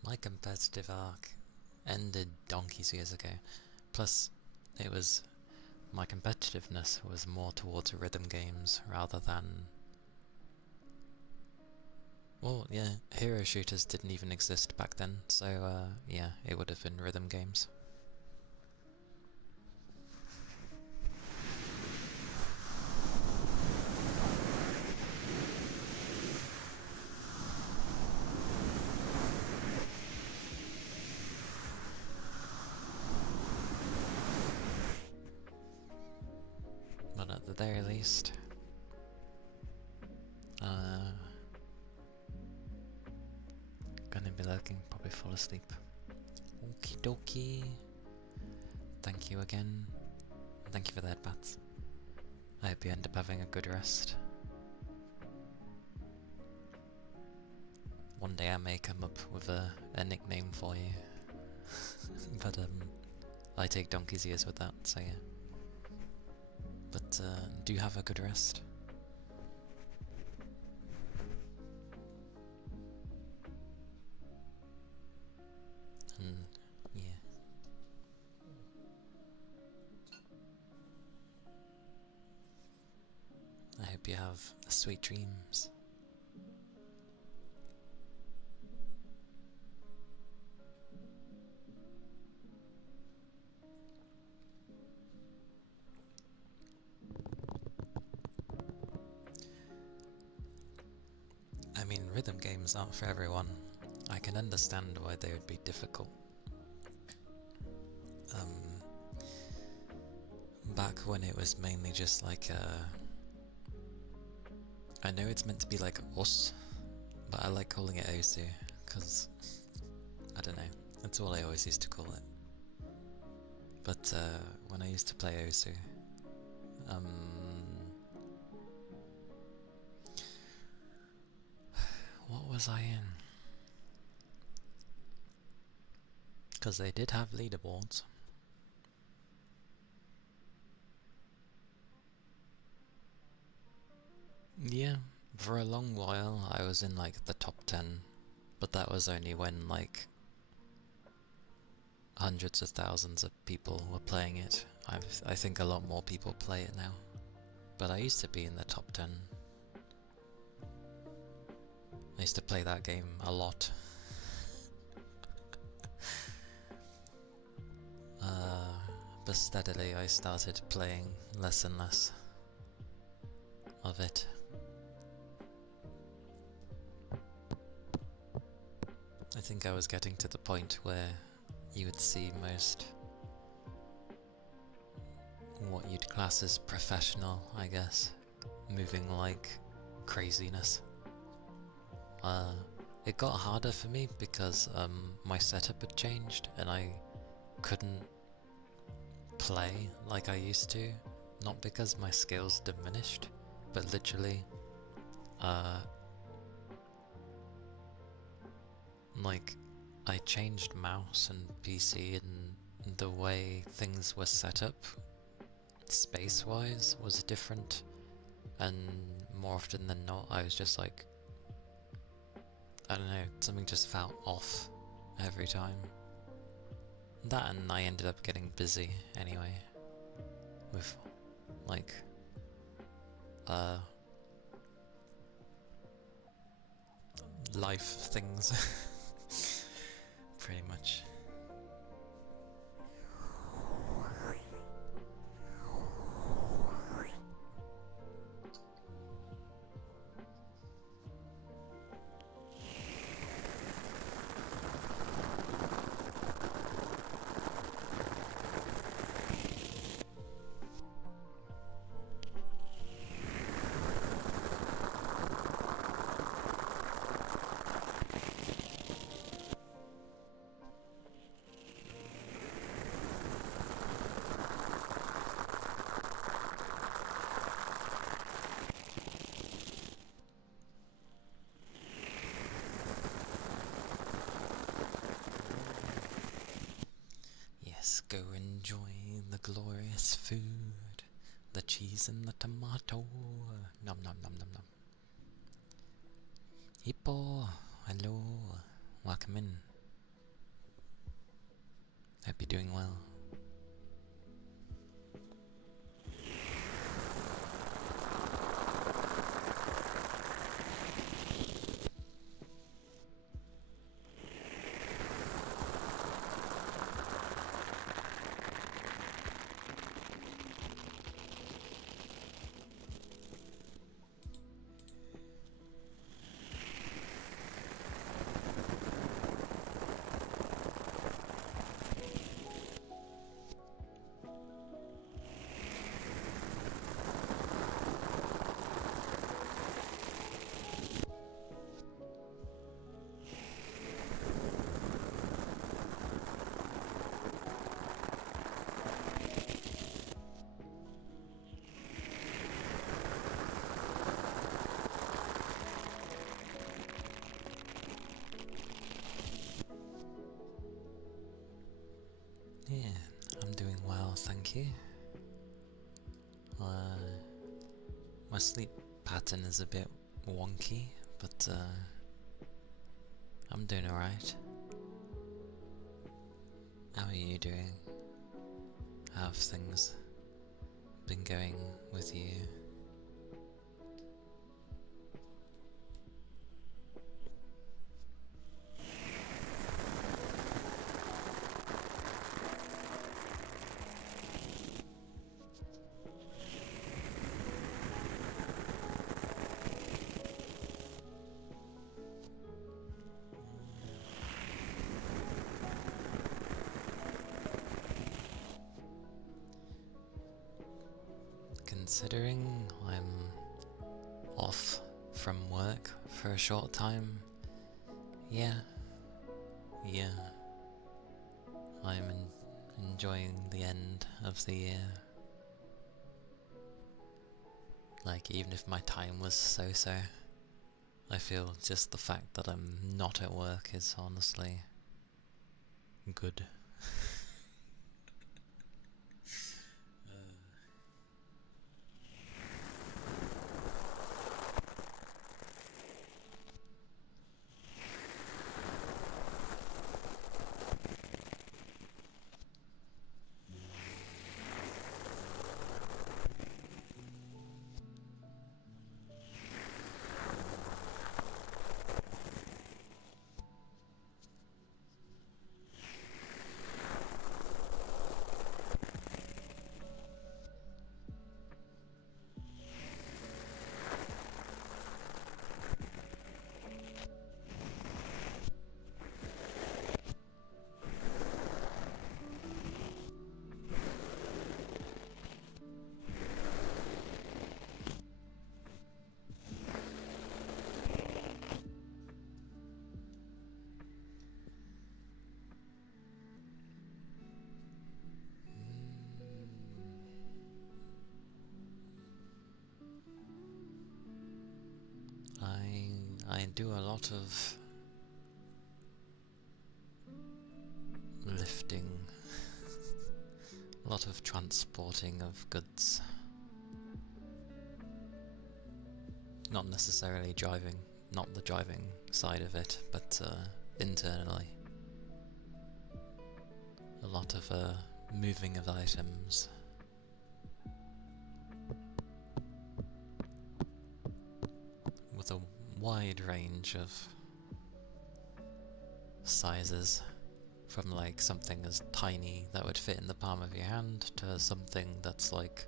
My competitive arc ended donkeys years ago. Plus, my competitiveness was more towards rhythm games rather than... Well, yeah, hero shooters didn't even exist back then, so yeah, it would have been rhythm games. But at the very least, gonna be lurking, probably fall asleep. Okie dokie. Thank you again. Thank you for the headbats. I hope you end up having a good rest. One day I may come up with a nickname for you. But I take donkey's ears with that, so yeah. But do have a good rest. hope you have sweet dreams. I mean, rhythm games aren't for everyone. I can understand why they would be difficult. Back when it was mainly just like I know it's meant to be like us, but I like calling it Osu, because, I don't know, that's all I always used to call it. But when I used to play Osu, what was I in? Because they did have leaderboards. Yeah, for a long while I was in like the top 10, but that was only when like hundreds of thousands of people were playing it. I think a lot more people play it now, but I used to be in the top 10. I used to play that game a lot. But steadily I started playing less and less of it. I think I was getting to the point where you would see most what you'd class as professional, I guess, moving like craziness. It got harder for me because my setup had changed and I couldn't play like I used to, not because my skills diminished, but literally like I changed mouse and PC, and the way things were set up space wise was different, and more often than not I was just like, I don't know, something just felt off every time. That, and I ended up getting busy anyway with like life things. Pretty much. Yes, go enjoy the glorious food, the cheese and the tomato. Nom nom nom nom nom. Hippo, hello, welcome in. Hope you're doing well. Yeah, I'm doing well, thank you. My sleep pattern is a bit wonky, but I'm doing alright. How are you doing? How have things been going with you? considering I'm off from work for a short time, yeah, I'm enjoying the end of the year. Like, even if my time was so-so, I feel just the fact that I'm not at work is honestly good. I do a lot of lifting, a lot of transporting of goods. Not necessarily driving, not the driving side of it, but internally. A lot of moving of items. With a wide range of sizes, from like something as tiny that would fit in the palm of your hand to something that's like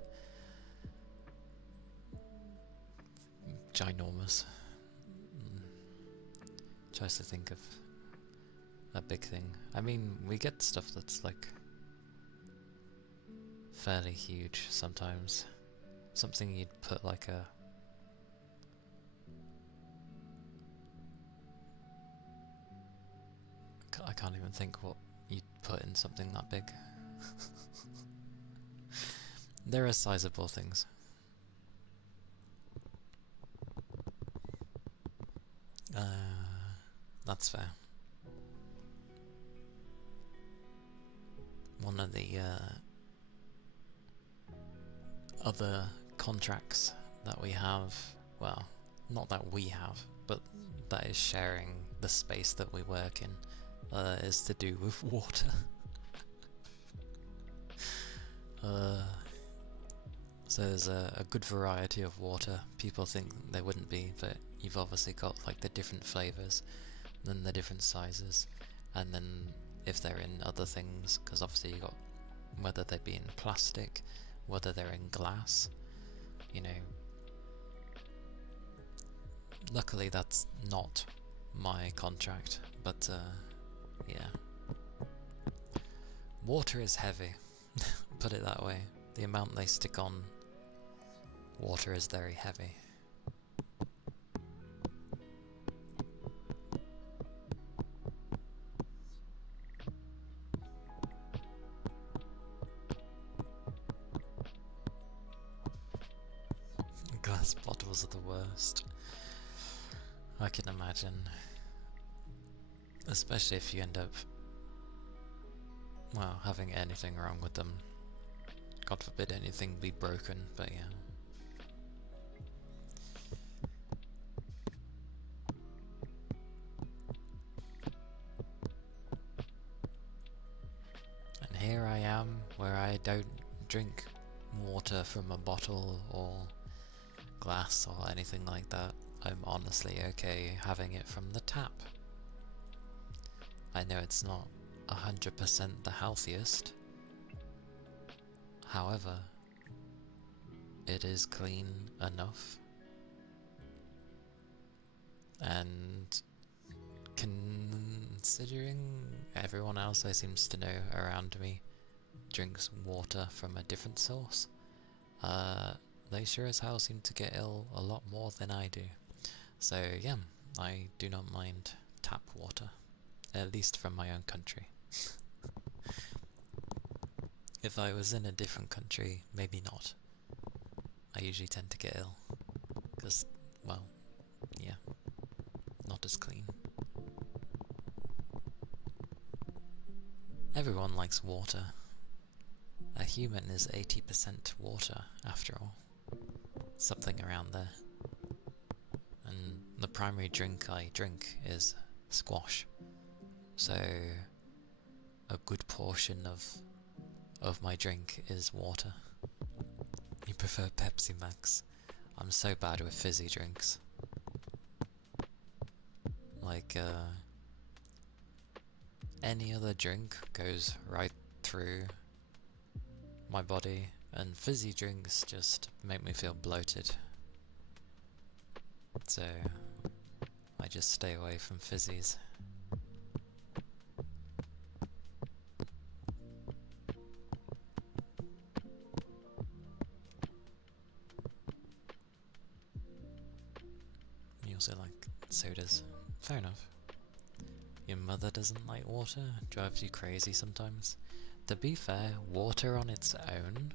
ginormous. Tries to think of a big thing. I mean, we get stuff that's like fairly huge sometimes. Something you'd put like a I can't even think what you'd put in something that big. There are sizable things. That's fair. One of the other contracts that we have, well, not that we have, but that is sharing the space that we work in, is to do with water. So there's a good variety of water. People think there wouldn't be, but you've obviously got like the different flavours, then the different sizes, and then if they're in other things, because obviously you got whether they be in plastic, whether they're in glass, you know. Luckily that's not my contract, but yeah. Water is heavy, put it that way. The amount they stick on water is very heavy. Glass bottles are the worst. I can imagine. Especially if you end up, well, having anything wrong with them. God forbid anything be broken, but yeah. And here I am, where I don't drink water from a bottle or glass or anything like that. I'm honestly okay having it from the tap. I know it's not 100% the healthiest, however, it is clean enough, and considering everyone else I seems to know around me drinks water from a different source, they sure as hell seem to get ill a lot more than I do. So yeah, I do not mind tap water, at least from my own country. If I was in a different country, maybe not. I usually tend to get ill, because, well, yeah, not as clean. Everyone likes water. A human is 80% water, after all. Something around there. And the primary drink I drink is squash. So a good portion of my drink is water. You prefer Pepsi Max? I'm so bad with fizzy drinks. Like, any other drink goes right through my body, and fizzy drinks just make me feel bloated. So I just stay away from fizzies. You also like sodas. Fair enough. Your mother doesn't like water? Drives you crazy sometimes? To be fair, water on its own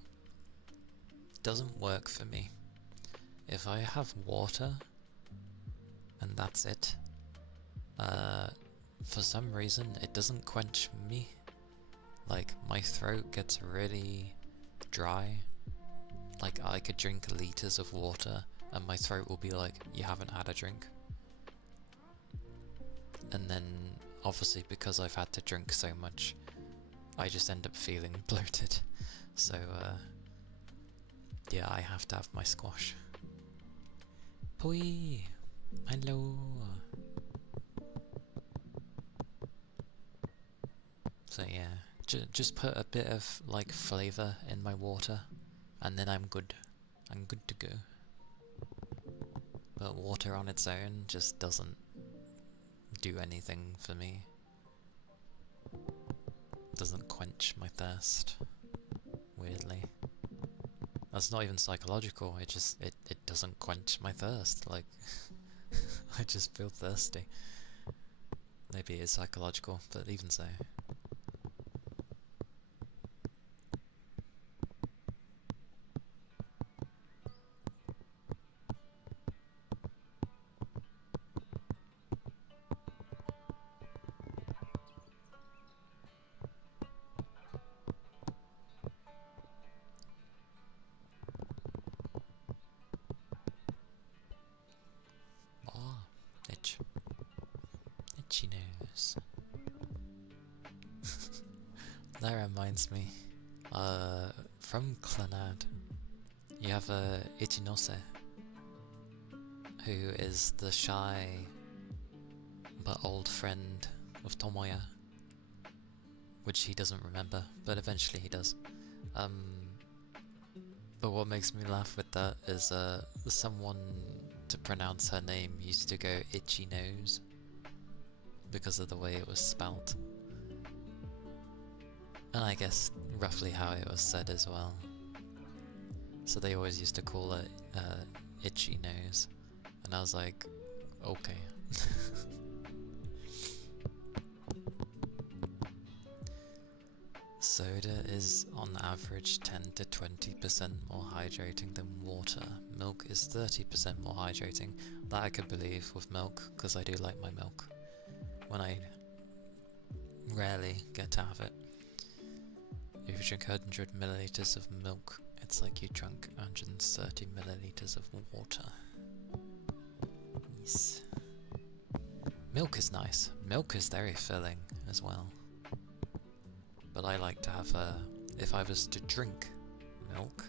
doesn't work for me. If I have water and that's it, for some reason it doesn't quench me. Like, my throat gets really dry. Like, I could drink liters of water and my throat will be like, you haven't had a drink. And then, obviously, because I've had to drink so much, I just end up feeling bloated. So, yeah, I have to have my squash. Poi! Hello! So yeah, just put a bit of, like, flavour in my water, and then I'm good. I'm good to go. But water on its own just doesn't do anything for me. Doesn't quench my thirst, weirdly. That's not even psychological, it doesn't quench my thirst, like, I just feel thirsty. Maybe it is psychological, but even so. Oh, itch. Itchy nose. That reminds me, from Clannad, you have a Ichinose, who is the shy but old friend of Tomoya, which he doesn't remember, but eventually he does. But what makes me laugh with that is someone to pronounce her name used to go itchy nose because of the way it was spelt. And I guess roughly how it was said as well. So they always used to call it itchy nose. And I was like, okay. Soda is on average 10 to 20% more hydrating than water. Milk is 30% more hydrating. That I could believe with milk, because I do like my milk. When I rarely get to have it. If you drink 100 milliliters of milk, it's like you drank 130 milliliters of water. Yes. Milk is nice. Milk is very filling as well. But I like to have if I was to drink milk,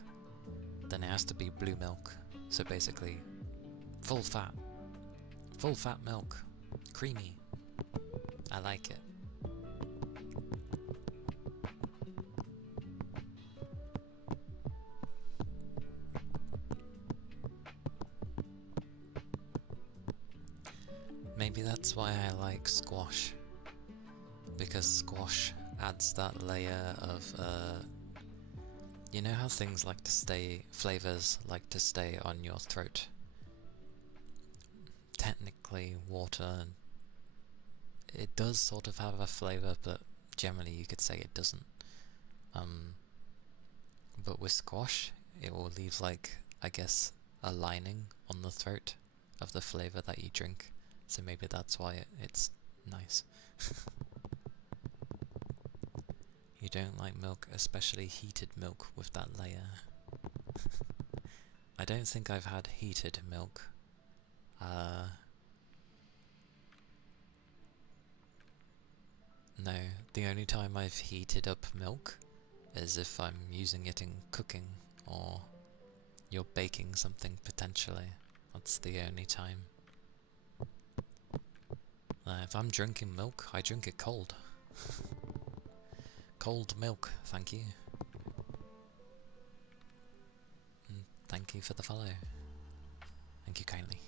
then it has to be blue milk. So basically, full fat milk, creamy. I like it. Maybe that's why I like squash, because squash adds that layer of You know how things like to stay, flavors like to stay on your throat? Technically, water, it does sort of have a flavor, but generally you could say it doesn't. But with squash, it will leave like, I guess, a lining on the throat of the flavor that you drink. So maybe that's why it's nice. You don't like milk, especially heated milk with that layer. I don't think I've had heated milk. No, the only time I've heated up milk is if I'm using it in cooking or you're baking something potentially. That's the only time. If I'm drinking milk, I drink it cold. Cold milk, thank you. And thank you for the follow. Thank you kindly.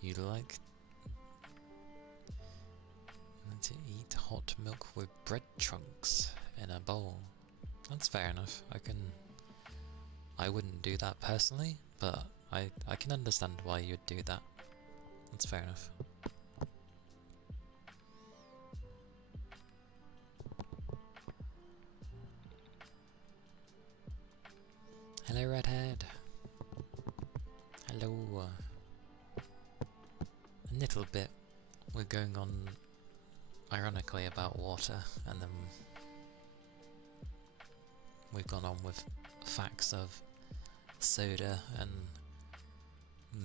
You like to eat hot milk with bread chunks in a bowl. That's fair enough. I wouldn't do that personally, but I can understand why you'd do that. That's fair enough. Hello, Redhead. Hello. A little bit. We're going on, ironically, about water, and then we've gone on with facts of soda and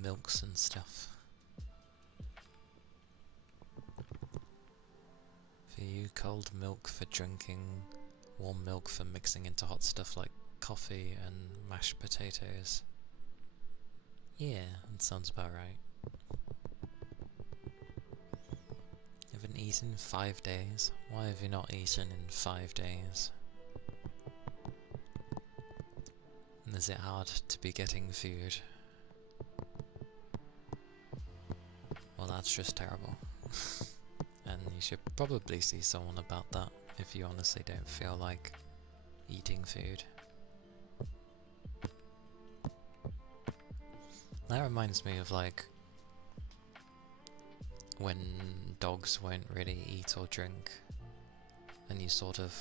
milks and stuff. For you, cold milk for drinking, warm milk for mixing into hot stuff like coffee and mashed potatoes. Yeah, that sounds about right. You haven't eaten in 5 days? Why have you not eaten in 5 days? And is it hard to be getting food? Well, that's just terrible. And you should probably see someone about that if you honestly don't feel like eating food. That reminds me of like when dogs won't really eat or drink and you sort of,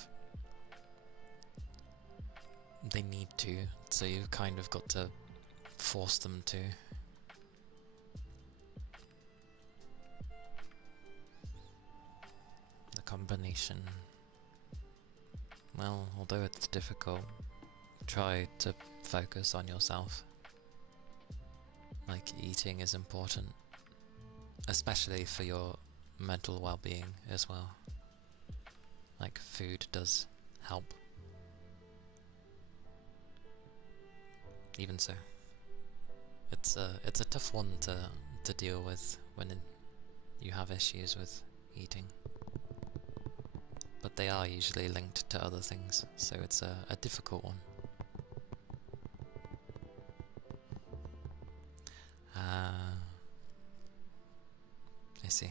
they need to, so you've kind of got to force them to. The combination, well, although it's difficult, try to focus on yourself. Like, eating is important, especially for your mental well-being as well. Like, food does help. Even so, it's a tough one to deal with when you have issues with eating. But they are usually linked to other things, so it's a difficult one. I see.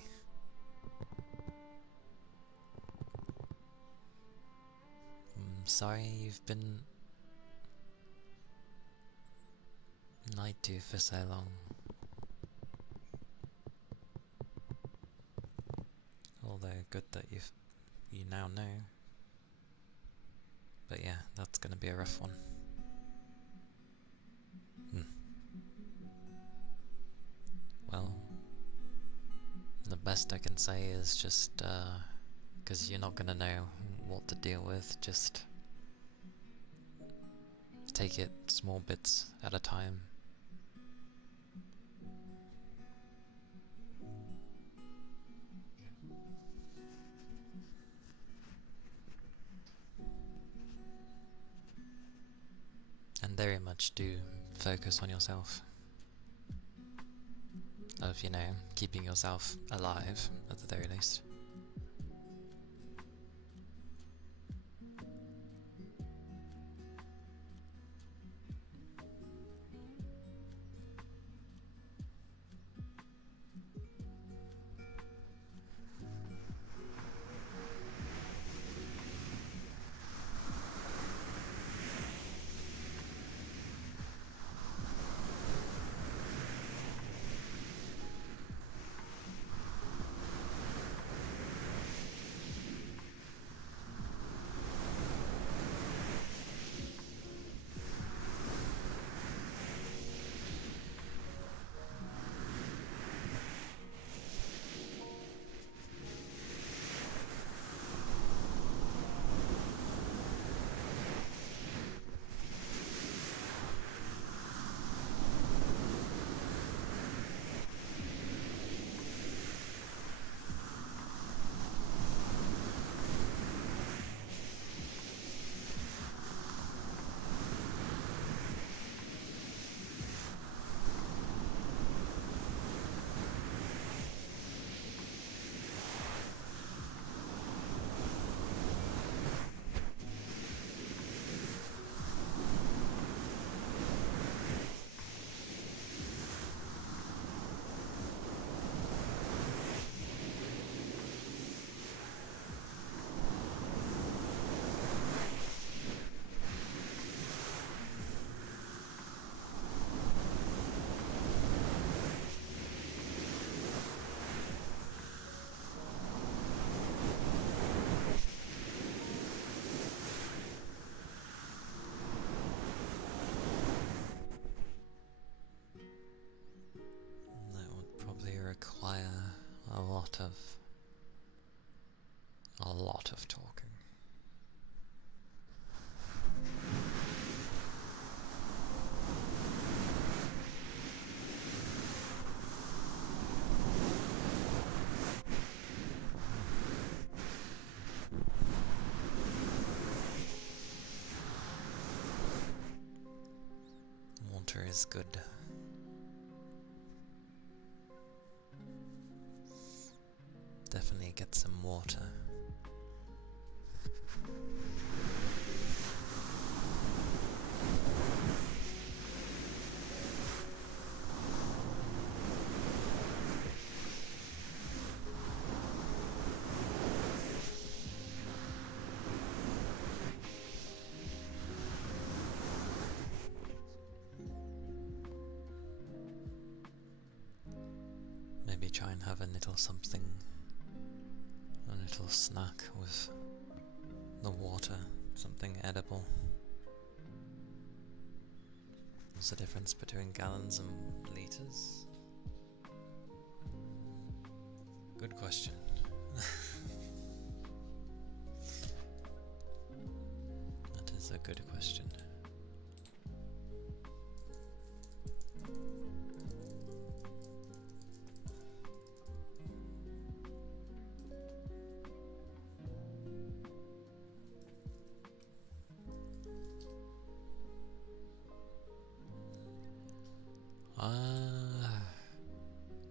I'm sorry you've been lied to for so long. Although good that you now know. But yeah, that's gonna be a rough one. Well, the best I can say is just, because you're not gonna know what to deal with, just take it small bits at a time. And very much do focus on yourself. Of, you know, keeping yourself alive, at the very least. of talking. Water is good. Definitely get some water. Maybe try and have a little something, a little snack with the water, something edible. What's the difference between gallons and litres? Good question. That is a good question.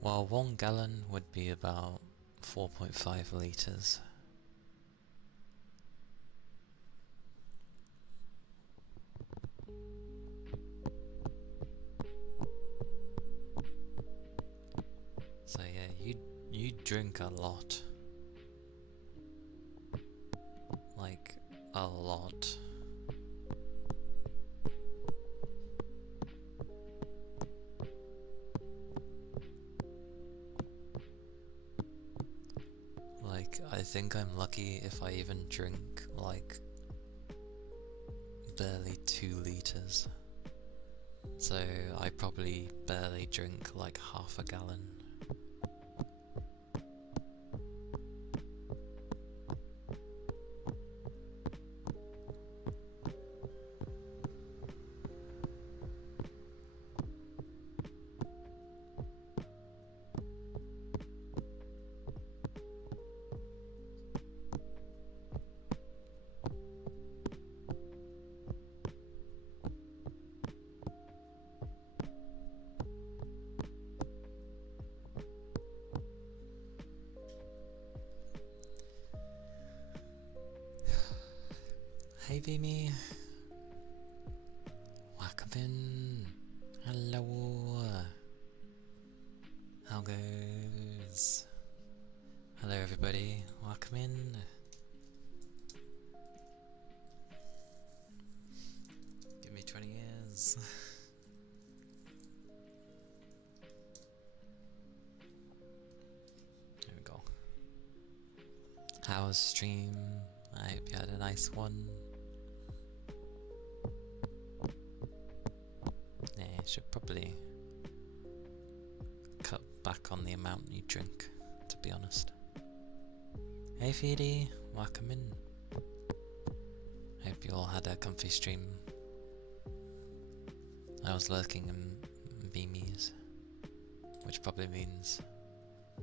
Well, 1 gallon would be about 4.5 litres. So yeah, you drink a lot. Like, a lot. Like, I think I'm lucky if I even drink, like, barely 2 litres. So I probably barely drink like half a gallon. Hey Vimy, welcome in. Hello. How goes? Hello everybody, welcome in. Give me 20 years. There we go. How was stream? I hope you had a nice one. Yeah, you should probably cut back on the amount you drink, to be honest. Hey Feedy, welcome in. Hope you all had a comfy stream. I was lurking in beamies, which probably means,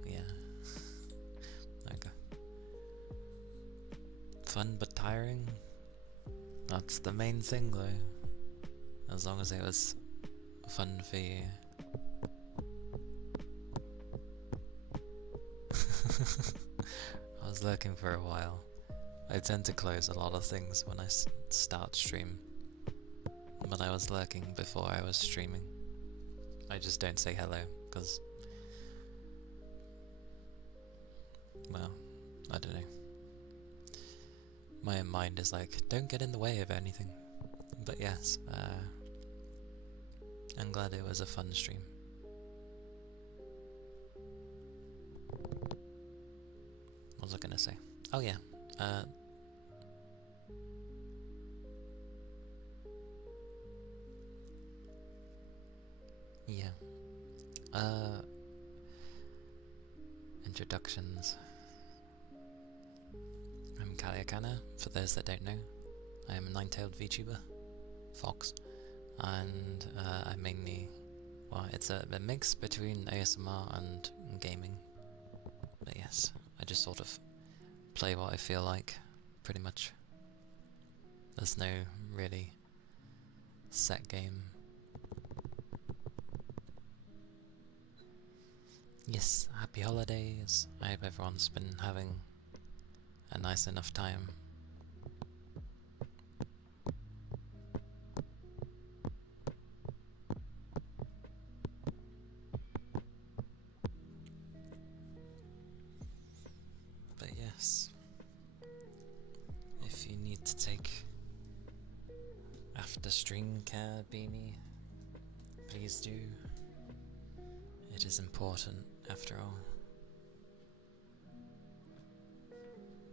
yeah. There we go. Fun but tiring. That's the main thing though. As long as it was fun for you. I was lurking for a while. I tend to close a lot of things when I start stream. But I was lurking before I was streaming. I just don't say hello, because... well, I don't know. My mind is like, don't get in the way of anything. But yes, I'm glad it was a fun stream. What was I gonna say? Oh yeah, yeah. Introductions. I'm Kaliakana, for those that don't know. I am a nine-tailed VTuber, Fox, and I mainly, well, it's a mix between ASMR and gaming. But yes, I just sort of play what I feel like, pretty much. There's no really set game. Yes, happy holidays. I hope everyone's been having a nice enough time. But yes, if you need to take after stream care, Beanie, please do. It is important, after all.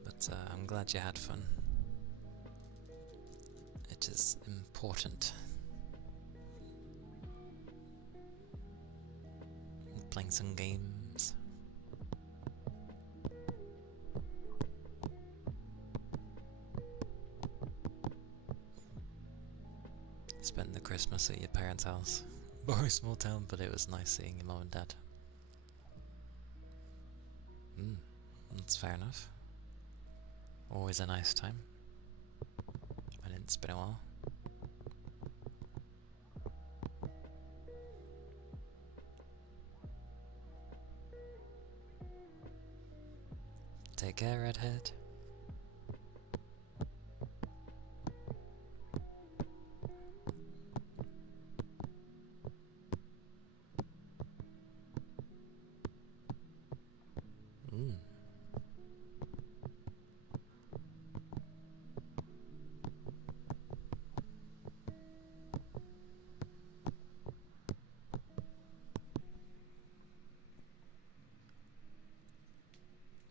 But I'm glad you had fun. It is important. Playing some games. Spent the Christmas at your parents' house. Very small town, but it was nice seeing your mum and dad. That's fair enough. Always a nice time. And it's been a while. Take care, redhead.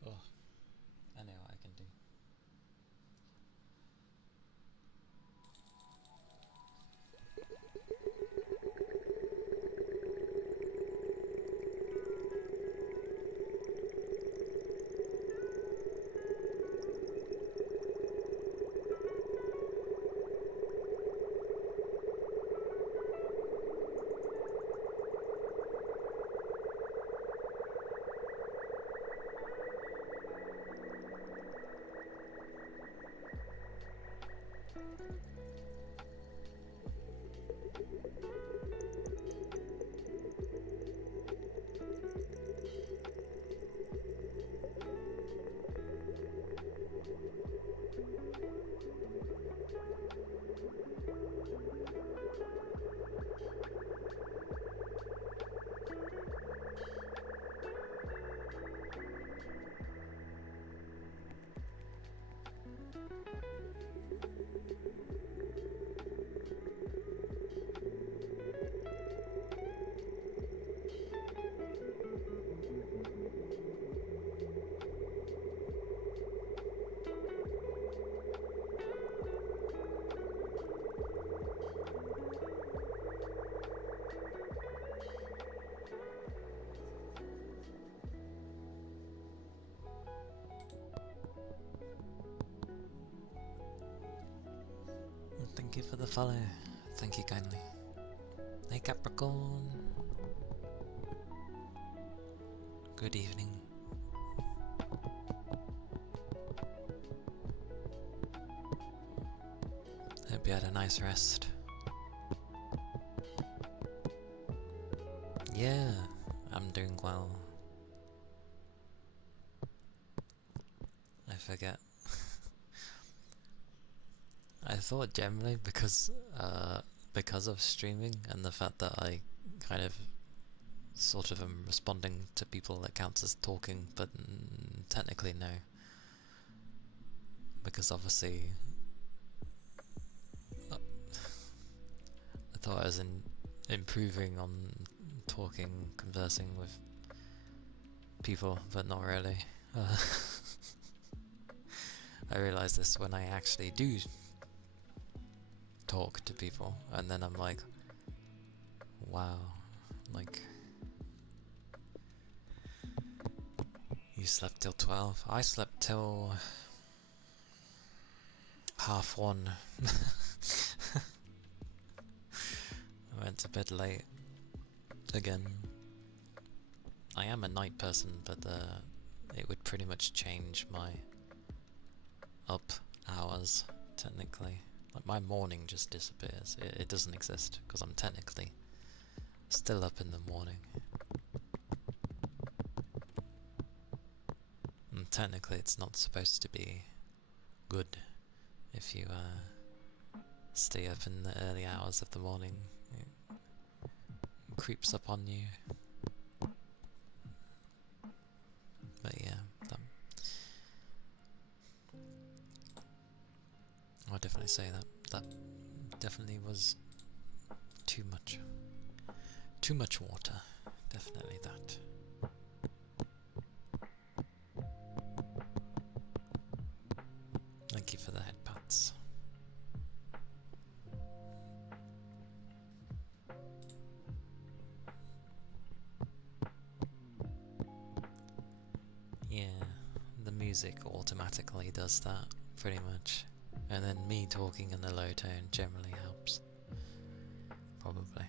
Oh, I know what I can do. Thank you for the follow. Thank you kindly. Hey Capricorn. Good evening. Hope you had a nice rest. Yeah, I'm doing well. I forget. I thought generally because of streaming and the fact that I kind of sort of am responding to people that counts as talking, but technically no. Because obviously I thought I was improving on talking, conversing with people, but not really. I realise this when I actually do talk to people, and then I'm like, wow, like, you slept till 12? I slept till 1:30. I went to bed late again. I am a night person, but it would pretty much change my up hours, technically. Like, my morning just disappears. It doesn't exist, because I'm technically still up in the morning. And technically it's not supposed to be good if you stay up in the early hours of the morning. It creeps up on you. But yeah, I'll definitely say that definitely was too much. Too much water. Definitely that. Thank you for the head pats. Yeah, the music automatically does that, pretty much. And then me talking in a low tone generally helps. Probably.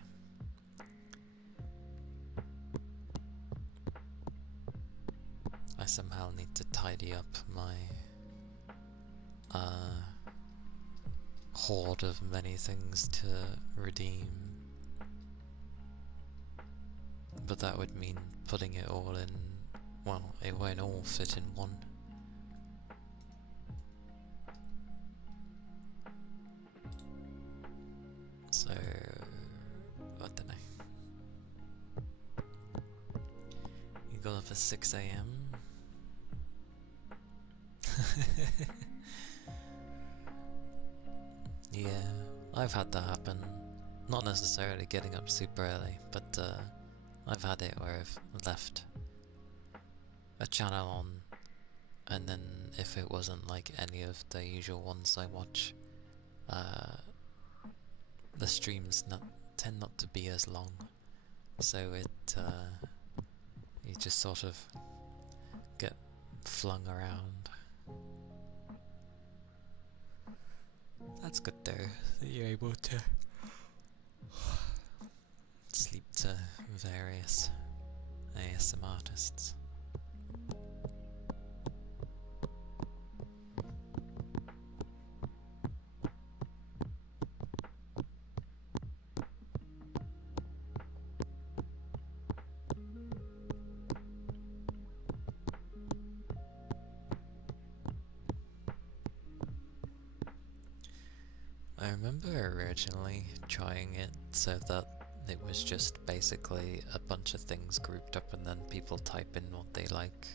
I somehow need to tidy up my hoard of many things to redeem. But that would mean putting it all in, well, it won't all fit in one. So, I don't know. You got up at 6 AM? Yeah, I've had that happen. Not necessarily getting up super early, but I've had it where I've left a channel on, and then if it wasn't like any of the usual ones I watch, the streams tend not to be as long, so you just sort of get flung around. That's good though, that you're able to sleep to various ASM artists. I remember originally trying it so that it was just basically a bunch of things grouped up and then people type in what they like.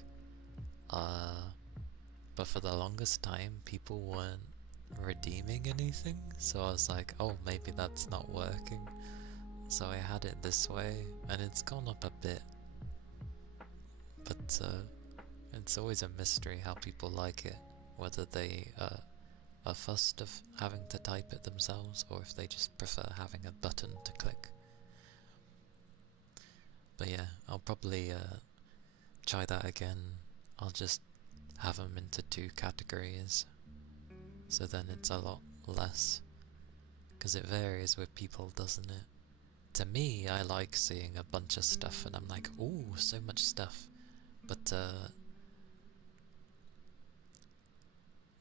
But for the longest time people weren't redeeming anything, so I was like, oh, maybe that's not working. So I had it this way, and it's gone up a bit. But it's always a mystery how people like it, whether they are fussed of having to type it themselves, or if they just prefer having a button to click. But yeah, I'll probably try that again. I'll just have them into 2 categories, so then it's a lot less, because it varies with people, doesn't it? To me, I like seeing a bunch of stuff and I'm like, ooh, so much stuff. But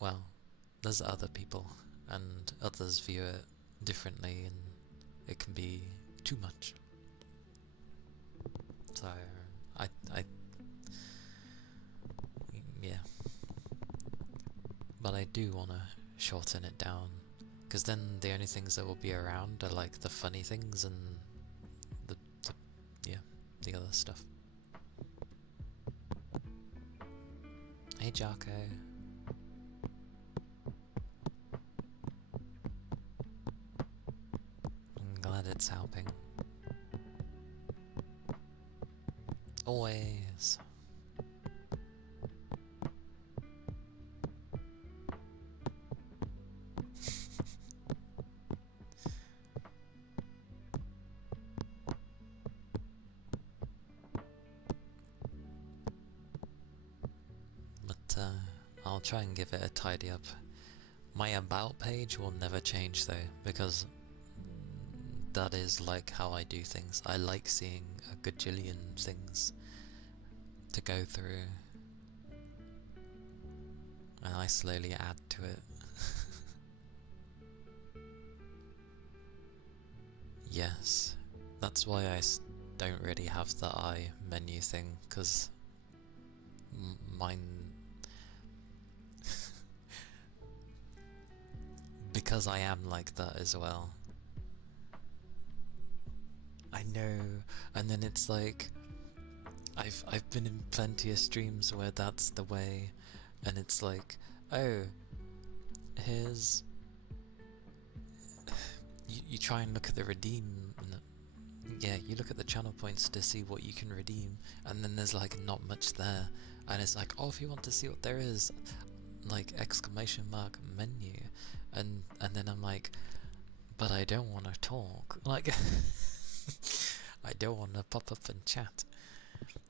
well, there's other people, and others view it differently, and it can be too much. So I yeah, but I do want to shorten it down, because then the only things that will be around are like the funny things and the other stuff. Hey Jarko. I'm glad it's helping. Always. But I'll try and give it a tidy up My about page will never change though, because that is like how I do things. I like seeing a gajillion things to go through, and I slowly add to it. Yes, that's why I don't really have the eye menu thing, because mine... because I am like that as well. I know, and then it's like, I've been in plenty of streams where that's the way, and it's like, oh, here's... You try and look at the redeem, yeah, you look at the channel points to see what you can redeem, and then there's like not much there, and it's like, oh, if you want to see what there is, like exclamation mark menu, and then I'm like, but I don't want to talk, like, I don't want to pop up and chat,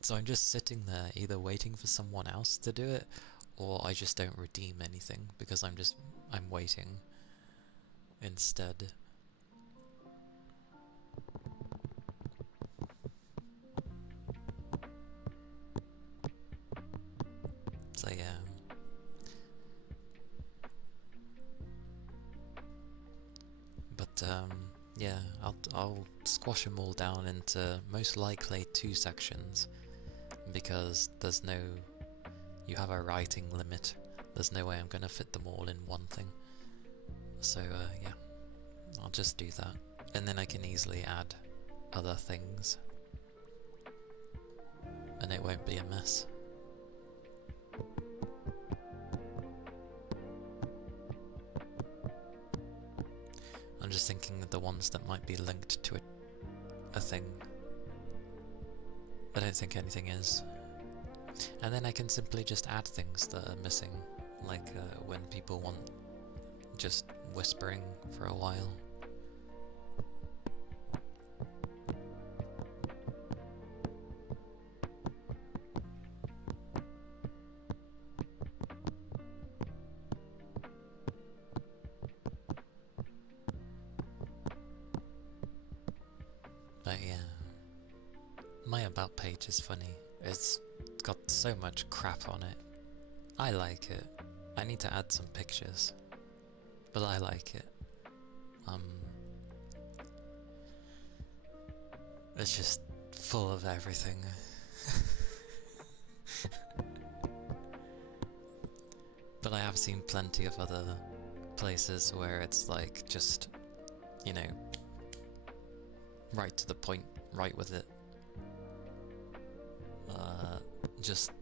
so I'm just sitting there either waiting for someone else to do it, or I just don't redeem anything because I'm waiting instead. So yeah. But yeah, I'll squash them all down into most likely 2 sections, because there's no... you have a writing limit. There's no way I'm gonna fit them all in one thing. So yeah, I'll just do that. And then I can easily add other things, and it won't be a mess. I'm just thinking of the ones that might be linked to a thing. I don't think anything is. And then I can simply just add things that are missing, like when people want just whispering for a while. But yeah, my about page is funny. It's got so much crap on it. I like it. I need to add some pictures, but I like it. It's just full of everything. But I have seen plenty of other places where it's like just, you know, right to the point, right with it. Just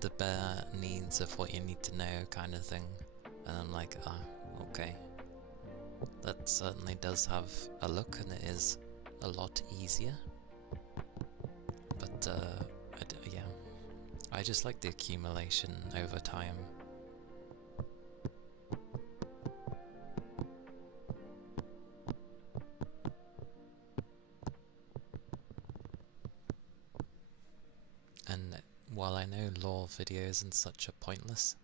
the bare needs of what you need to know kind of thing. And I'm like, okay. That certainly does have a look, and it is a lot easier. But yeah, I just like the accumulation over time. And while I know lore videos and such are pointless,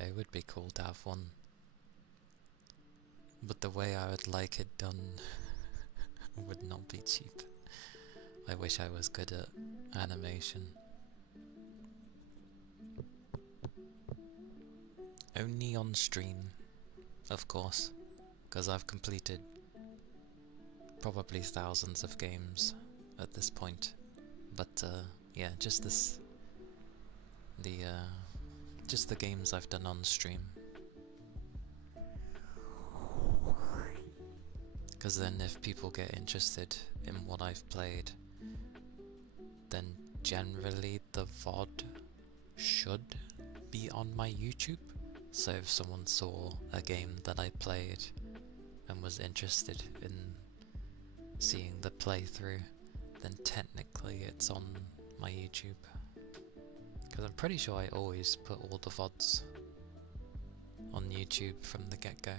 it would be cool to have one. But the way I would like it done would not be cheap. I wish I was good at animation. Only on stream, of course, because I've completed probably thousands of games at this point. But yeah, just the games I've done on stream. Because then if people get interested in what I've played, then generally the VOD should be on my YouTube. So if someone saw a game that I played and was interested in seeing the playthrough, then technically it's on my YouTube. Because I'm pretty sure I always put all the VODs on YouTube from the get-go.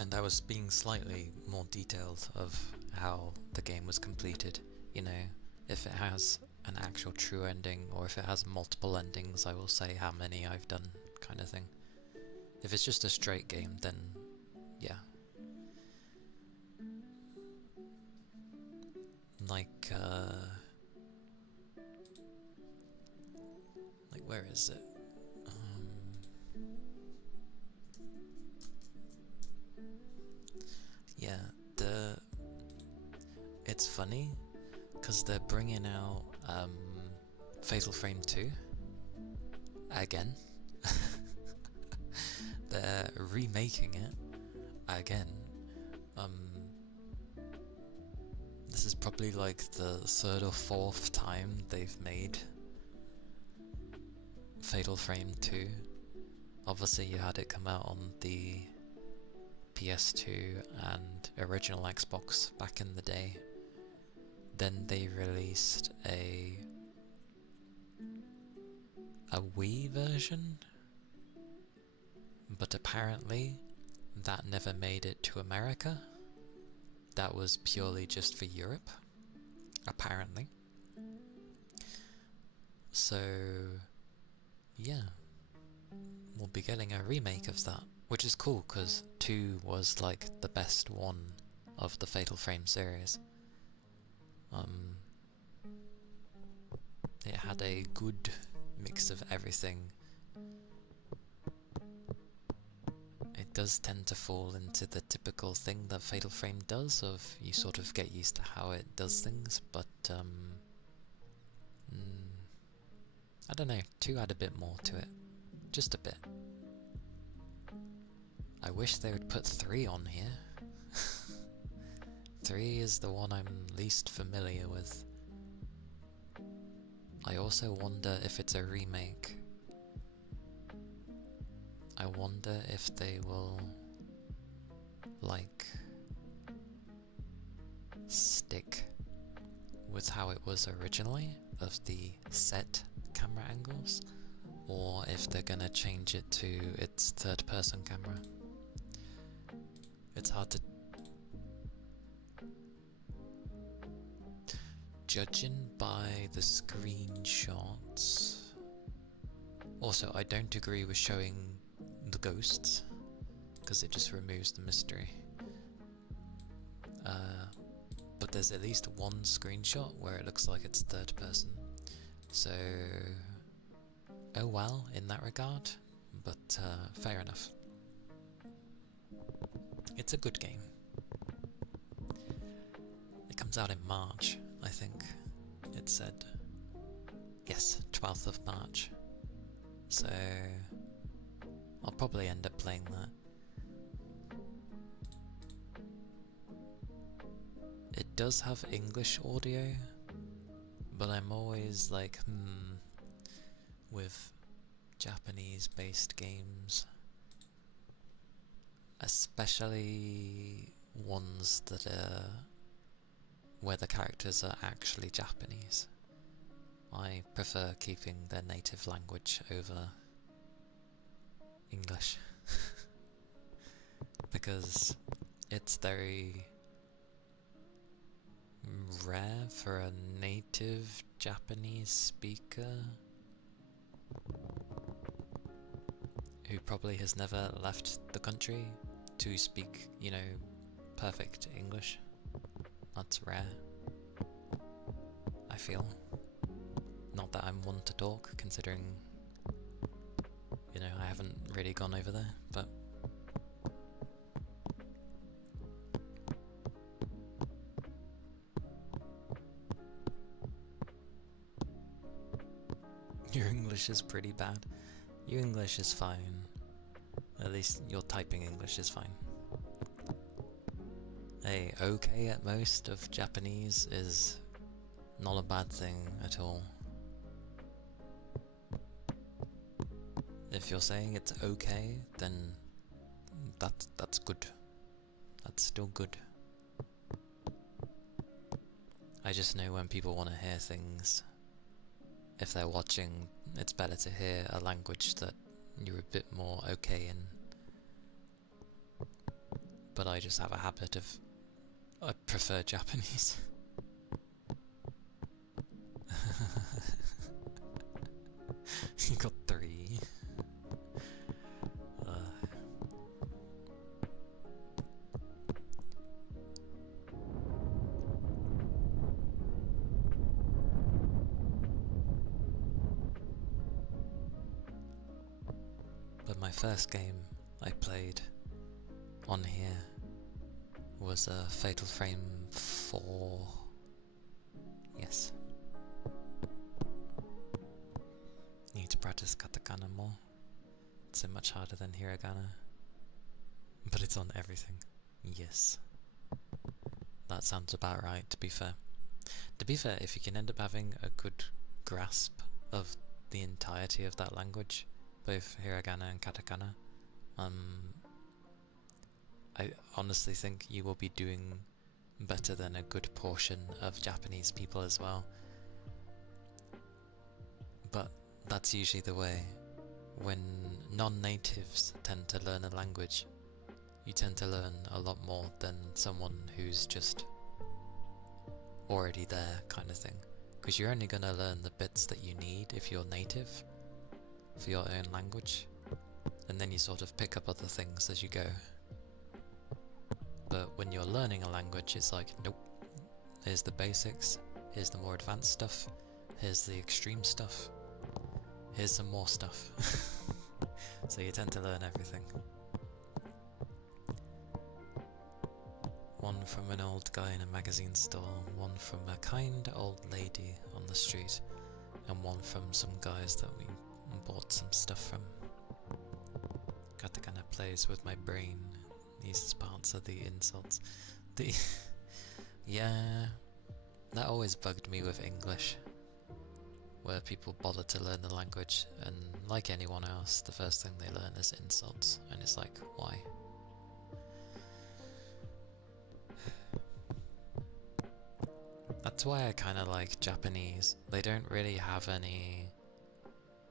And I was being slightly more detailed of how the game was completed. You know, if it has an actual true ending, or if it has multiple endings, I will say how many I've done, kind of thing. If it's just a straight game, then yeah. Like where is it? Yeah, it's funny because they're bringing out Fatal Frame 2 again. They're remaking it again. This is probably like the third or fourth time they've made Fatal Frame 2. Obviously you had it come out on the PS2 and original Xbox back in the day. Then they released a Wii version, but apparently that never made it to America. That was purely just for Europe, apparently. So yeah, we'll be getting a remake of that, which is cool because 2 was like the best one of the Fatal Frame series. It had a good mix of everything. It does tend to fall into the typical thing that Fatal Frame does, of you sort of get used to how it does things, but I don't know, 2 had a bit more to it. Just a bit. I wish they would put 3 on here. 3 is the one I'm least familiar with. I also wonder if it's a remake. I wonder if they will, like, stick with how it was originally, of the set camera angles, or if they're gonna change it to its third-person camera. It's hard to... Judging by the screenshots... Also, I don't agree with showing the ghosts, because it just removes the mystery. But there's at least one screenshot where it looks like it's third person. So... oh well, in that regard, but fair enough. It's a good game. It comes out in March, I think it said. Yes, 12th of March. So I'll probably end up playing that. It does have English audio, but I'm always like, with Japanese-based games. Especially ones that are where the characters are actually Japanese. I prefer keeping their native language over English because it's very rare for a native Japanese speaker who probably has never left the country to speak, you know, perfect English. That's rare, I feel. Not that I'm one to talk, considering, you know, I haven't really gone over there, but... Your English is pretty bad. Your English is fine. At least your typing English is fine. Hey, okay at most of Japanese is not a bad thing at all. If you're saying it's okay, then that's good. That's still good. I just know when people want to hear things, if they're watching, it's better to hear a language that you're a bit more okay in. But I just have a habit of I prefer Japanese. You got 3. But my first game I played on here was Fatal Frame 4. Yes. Need to practice katakana more. It's so much harder than hiragana. But it's on everything. Yes. That sounds about right, to be fair. To be fair, if you can end up having a good grasp of the entirety of that language, both hiragana and katakana, I honestly think you will be doing better than a good portion of Japanese people as well. But that's usually the way. When non-natives tend to learn a language, you tend to learn a lot more than someone who's just already there, kind of thing. Because you're only going to learn the bits that you need if you're native for your own language, and then you sort of pick up other things as you go. But when you're learning a language, it's like, nope, here's the basics, here's the more advanced stuff, here's the extreme stuff, here's some more stuff. So you tend to learn everything. One from an old guy in a magazine store, one from a kind old lady on the street, and one from some guys that we bought some stuff from. Katakana plays with my brain. These parts are the insults. Yeah, that always bugged me with English, where people bother to learn the language, and like anyone else, the first thing they learn is insults, and it's like, why? That's why I kind of like Japanese. They don't really have any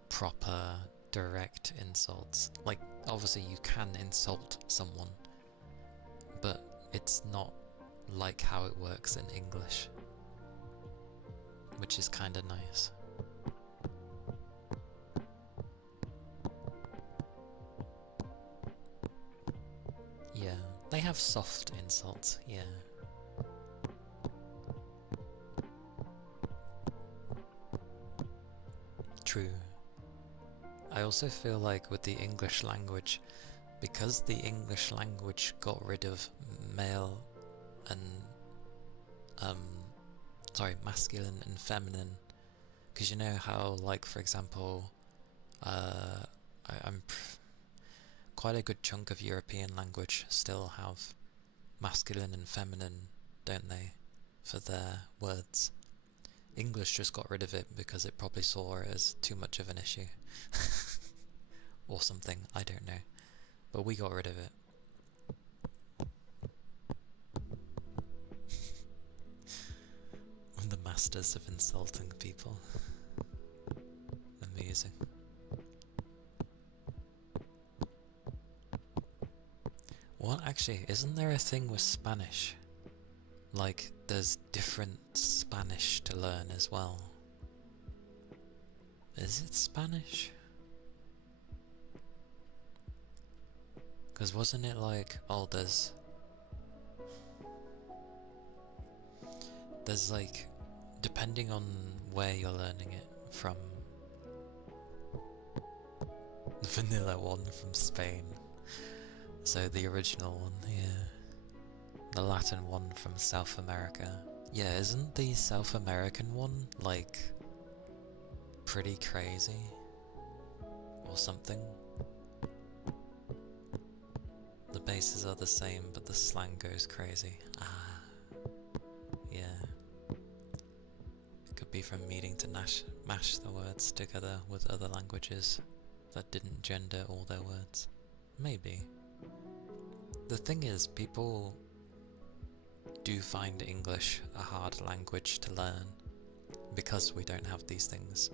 proper, direct insults. Like, obviously you can insult someone, but it's not like how it works in English, which is kind of nice. Yeah, they have soft insults, yeah. True. I also feel like with the English language, because the English language got rid of male and masculine and feminine, because you know how, like, for example, quite a good chunk of European language still have masculine and feminine, don't they, for their words. English just got rid of it because it probably saw it as too much of an issue. Or something, I don't know. But we got rid of it. The masters of insulting people. Amazing. What, actually, isn't there a thing with Spanish? Like, there's different Spanish to learn as well. Is it Spanish? Because wasn't it like, oh, there's like, depending on where you're learning it from, the vanilla one from Spain, so the original one, yeah, the Latin one from South America. Yeah, isn't the South American one, like, pretty crazy? Or something? The bases are the same, but the slang goes crazy. Yeah. It could be from needing to mash the words together with other languages that didn't gender all their words. Maybe. The thing is, people do find English a hard language to learn because we don't have these things,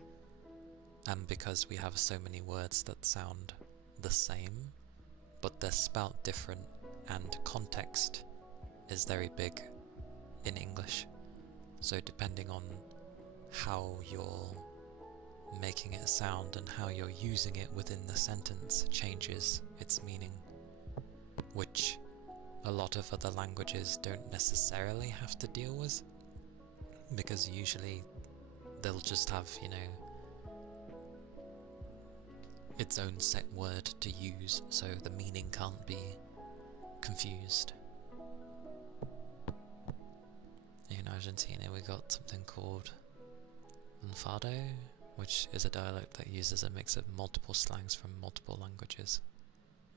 and because we have so many words that sound the same, but they're spelt different, and context is very big in English. So depending on how you're making it sound and how you're using it within the sentence changes its meaning, which a lot of other languages don't necessarily have to deal with, because usually they'll just have, you know, its own set word to use, so the meaning can't be confused. In Argentina we got something called lunfardo, which is a dialect that uses a mix of multiple slangs from multiple languages.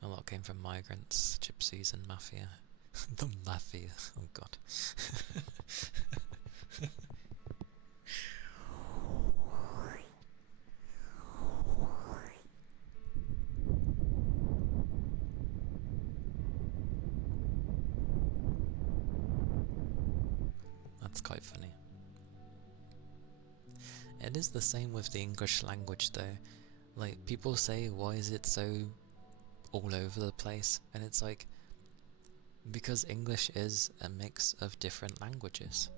A lot came from migrants, gypsies and mafia. The mafia, oh god. That's quite funny. It is the same with the English language though. Like, people say, why is it so all over the place? And it's like, because English is a mix of different languages.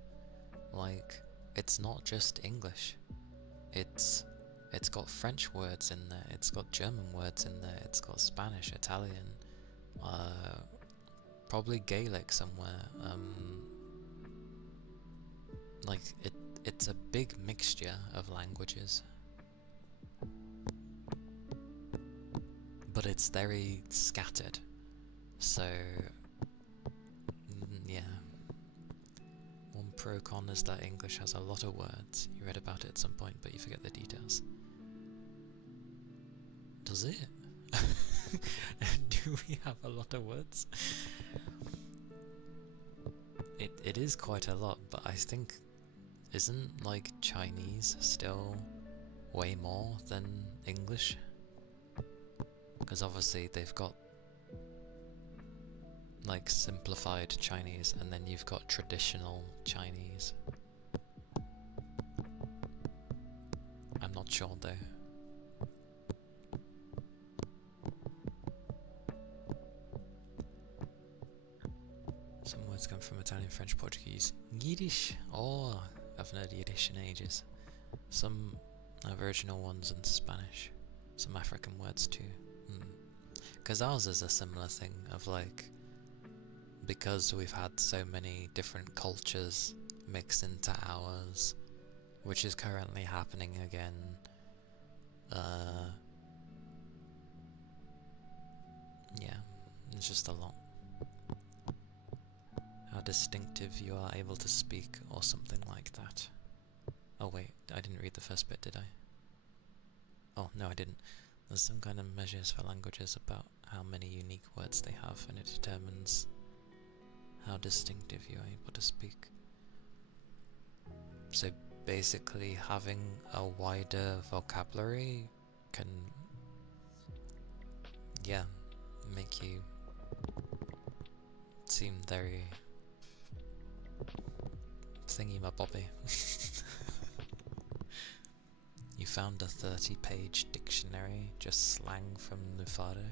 Like, it's not just English. It's got French words in there, it's got German words in there, it's got Spanish, Italian, probably Gaelic somewhere. Like, it's a big mixture of languages. But it's very scattered. So, yeah. One pro con is that English has a lot of words. You read about it at some point, but you forget the details. Does it? Do we have a lot of words? It is quite a lot, but I think, isn't like Chinese still way more than English? Because obviously they've got like simplified Chinese, and then you've got traditional Chinese. I'm not sure though. Some words come from Italian, French, Portuguese, Yiddish. Oh, I've heard Yiddish in ages. Some Aboriginal ones in Spanish. Some African words too. Because ours is a similar thing of like, because we've had so many different cultures mix into ours, which is currently happening again. Yeah, it's just a lot. How distinctive you are able to speak, or something like that. Oh wait, I didn't read the first bit, did I? Oh, no I didn't. There's some kind of measures for languages about how many unique words they have, and it determines how distinctive you are able to speak. So basically having a wider vocabulary can, yeah, make you seem very thingy-ma-bobby. You found a 30-page dictionary, just slang from Nufado?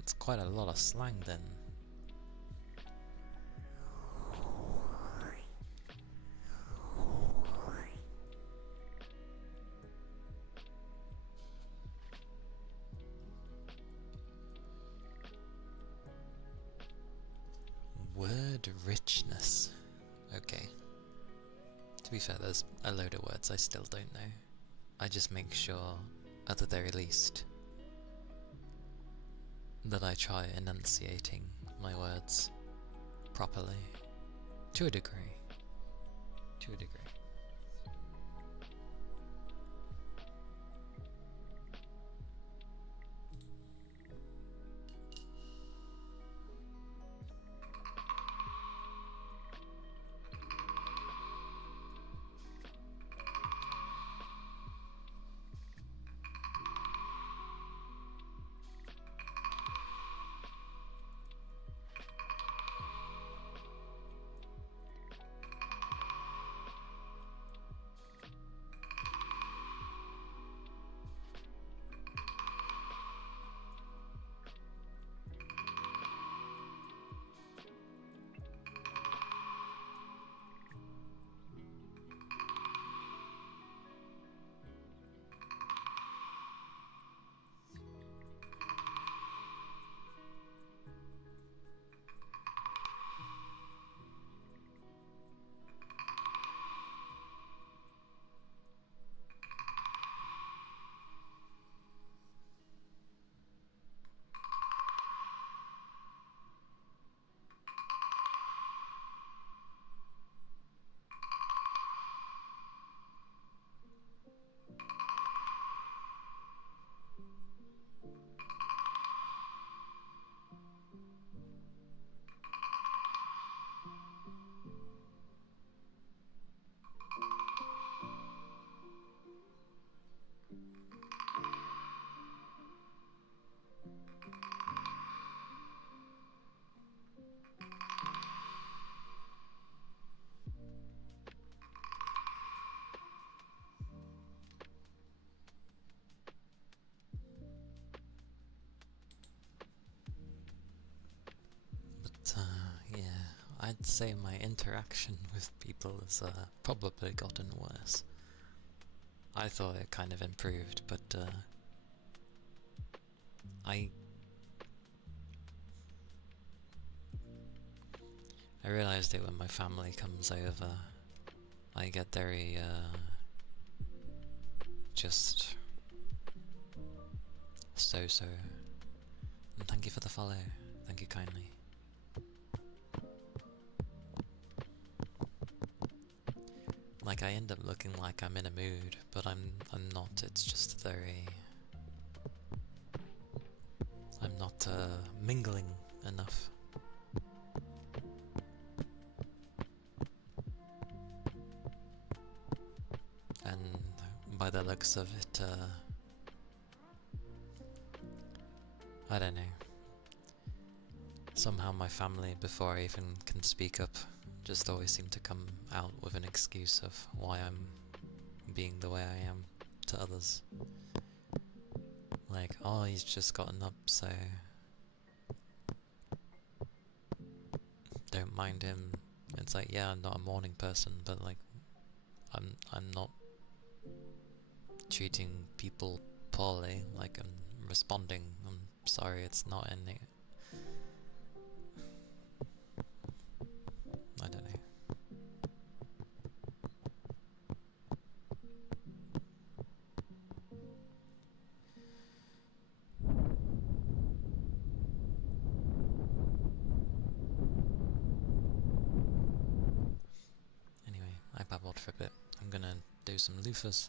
It's quite a lot of slang then. Word richness. Okay. To be fair, there's a load of words I still don't know. I just make sure, at the very least, that I try enunciating my words properly. To a degree. To a degree. I'd say my interaction with people has probably gotten worse. I thought it kind of improved, but I realised it when my family comes over. I get very just so. And thank you for the follow. Thank you kindly. Like, I end up looking like I'm in a mood, but I'm not. It's just very... I'm not mingling enough. And by the looks of it, I don't know. Somehow my family, before I even can speak up, just always seem to come out with an excuse of why I'm being the way I am to others. Like, oh, he's just gotten up, so don't mind him. It's like, yeah, I'm not a morning person, but like, I'm not treating people poorly. Like, I'm responding. I'm sorry, it's not any. I don't know. Anyway, I babbled for a bit. I'm gonna do some loofahs.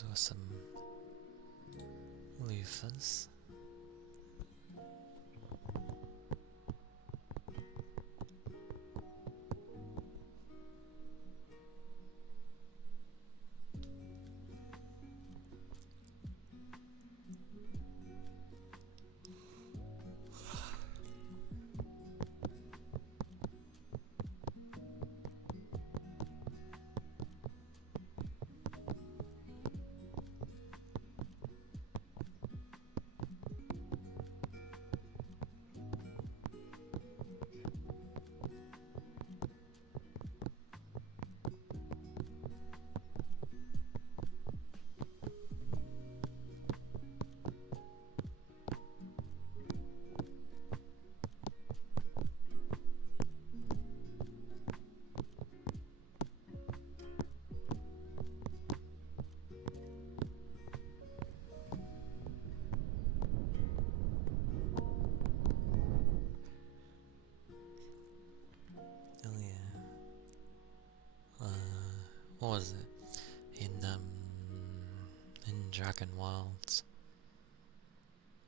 Those were some loofahs. Oh yeah. What was it? In Dragon Wilds,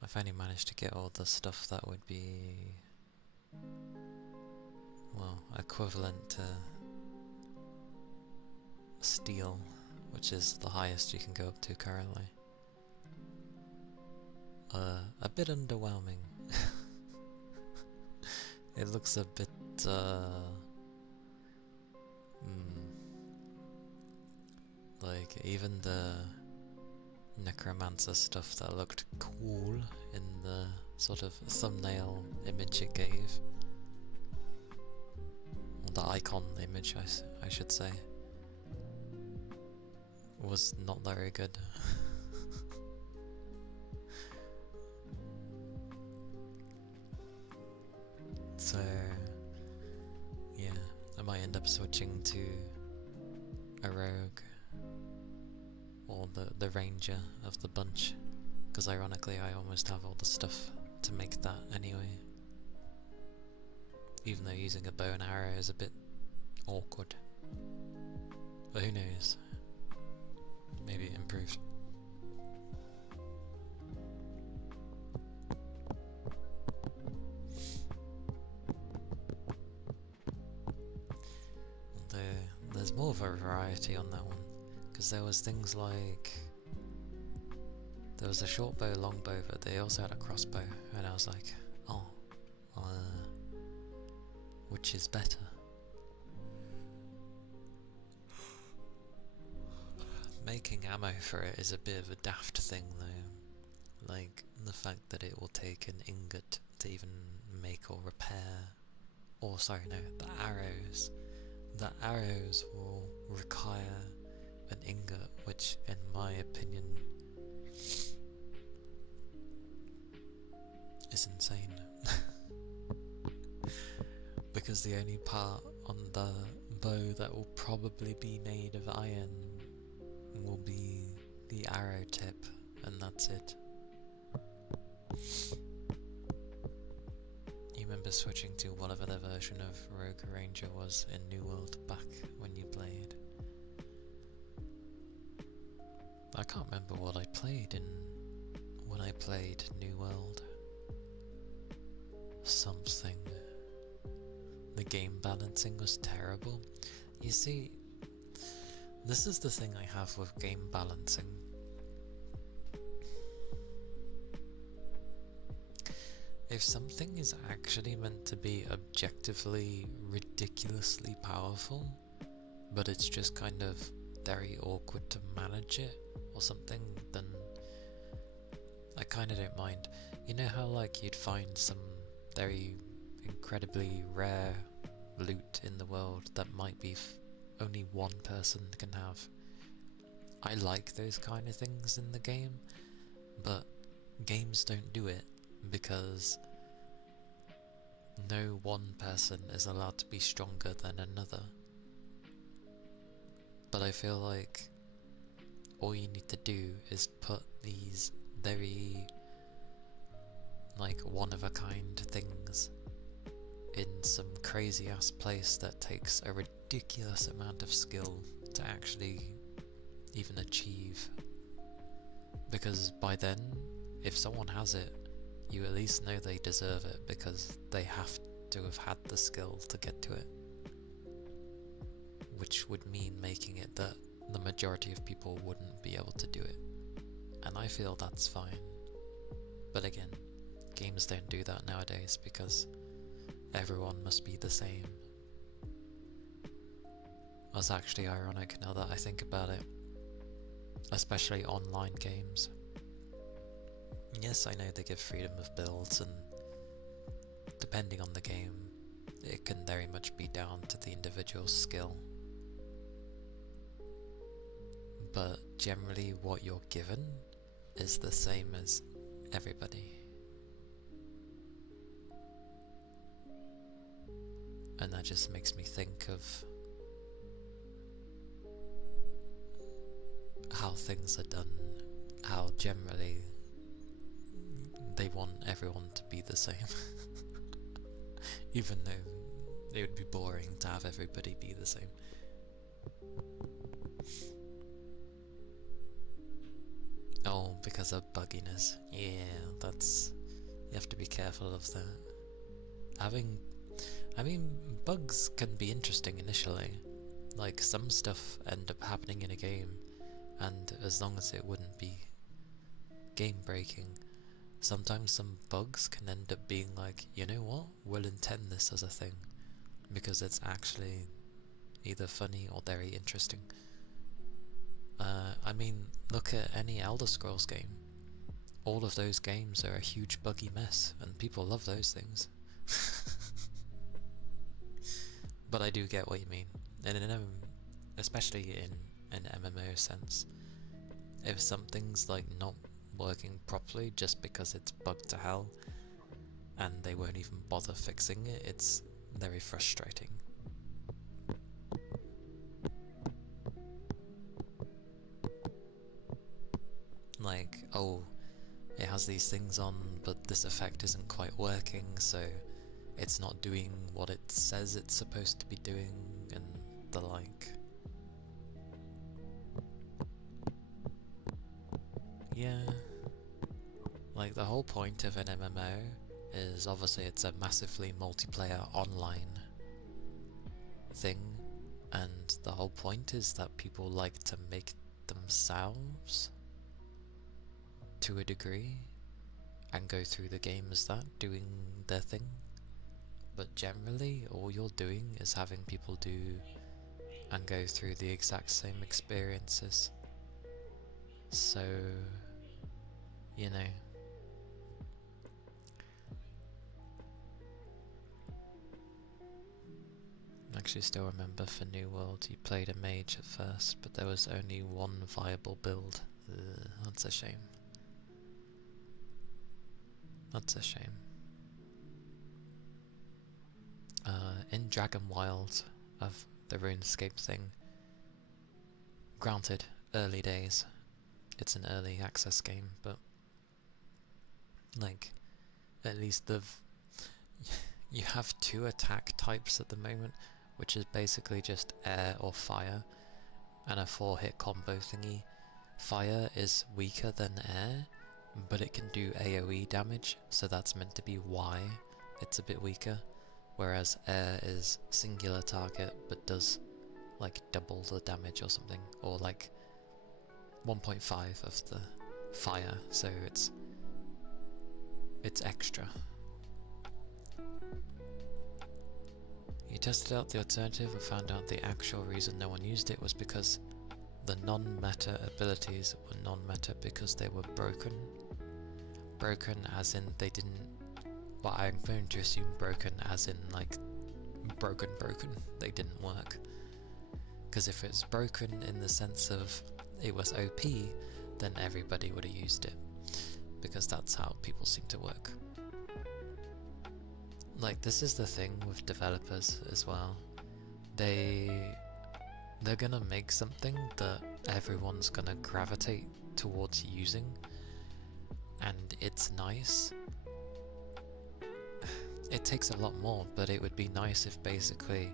I finally managed to get all the stuff that would be, well, equivalent to steel, which is the highest you can go up to currently. A bit underwhelming. It looks a bit, like even the necromancer stuff that looked cool in the sort of thumbnail image it gave, or the icon image I should say, was not very good. So yeah, I might end up switching to a rogue or the ranger of the bunch, because ironically I almost have all the stuff to make that anyway, even though using a bow and arrow is a bit awkward, but who knows, maybe it improves. There's more of a variety on that one, because there was things like, there was a short bow, long bow, but they also had a crossbow, and I was like, oh, which is better? Making ammo for it is a bit of a daft thing though, like the fact that it will take an ingot to even make or repair, or sorry no, the arrows will require an ingot, which in my opinion is insane. Because the only part on the bow that will probably be made of iron will be the arrow tip, and that's it. You remember switching to whatever the version of Rogue Ranger was in New World back when you played? I can't remember what I played in when I played New World. Something. The game balancing was terrible. You see, this is the thing I have with game balancing. If something is actually meant to be objectively ridiculously powerful, but it's just kind of very awkward to manage it or something, then I kinda don't mind. You know how like you'd find some very incredibly rare loot in the world that might be only one person can have? I like those kind of things in the game, but games don't do it because no one person is allowed to be stronger than another. But I feel like all you need to do is put these very like one of a kind things in some crazy ass place that takes a ridiculous amount of skill to actually even achieve, Because by then, if someone has it, you at least know they deserve it because they have to have had the skill to get to it. Which would mean making it that the majority of people wouldn't be able to do it. And I feel that's fine. But again, games don't do that nowadays because everyone must be the same. That's actually ironic now that I think about it. Especially online games. Yes, I know they give freedom of builds, and depending on the game, it can very much be down to the individual's skill. But generally what you're given is the same as everybody. And that just makes me think of how things are done, how generally they want everyone to be the same. Even though it would be boring to have everybody be the same. Oh, because of bugginess. Yeah, you have to be careful of that. I mean, bugs can be interesting initially. Like, some stuff end up happening in a game, and as long as it wouldn't be game breaking, sometimes some bugs can end up being like, you know what, we'll intend this as a thing, because it's actually either funny or very interesting. I mean, look at any Elder Scrolls game. All of those games are a huge buggy mess, and people love those things. But I do get what you mean, and especially in an MMO sense. If something's like not working properly just because it's bugged to hell, and they won't even bother fixing it, it's very frustrating. Like, oh, it has these things on, but this effect isn't quite working, so it's not doing what it says it's supposed to be doing, and the like. Yeah. Like, the whole point of an MMO is obviously it's a massively multiplayer online thing, and the whole point is that people like to make themselves to a degree and go through the game as that, doing their thing. But generally all you're doing is having people do and go through the exact same experiences. So, you know, I actually still remember for New World you played a mage at first, but there was only one viable build. That's a shame. That's a shame. In Dragon Wild of the RuneScape thing, granted, early days, it's an early access game, but like, at least you have two attack types at the moment, which is basically just air or fire, and a 4-hit combo thingy. Fire is weaker than air, but it can do AoE damage, so that's meant to be why it's a bit weaker. Whereas air is singular target, but does like double the damage or something, or like 1.5 of the fire, so it's extra. You tested out the alternative and found out the actual reason no one used it was because the non-meta abilities were non-meta because they were broken. Broken as in they didn't... Well, I'm going to assume broken as in like broken. They didn't work. Because if it's broken in the sense of it was OP, then everybody would have used it. Because that's how people seem to work. Like, this is the thing with developers as well. They're gonna make something that everyone's gonna gravitate towards using, and it's nice. It takes a lot more, but it would be nice if basically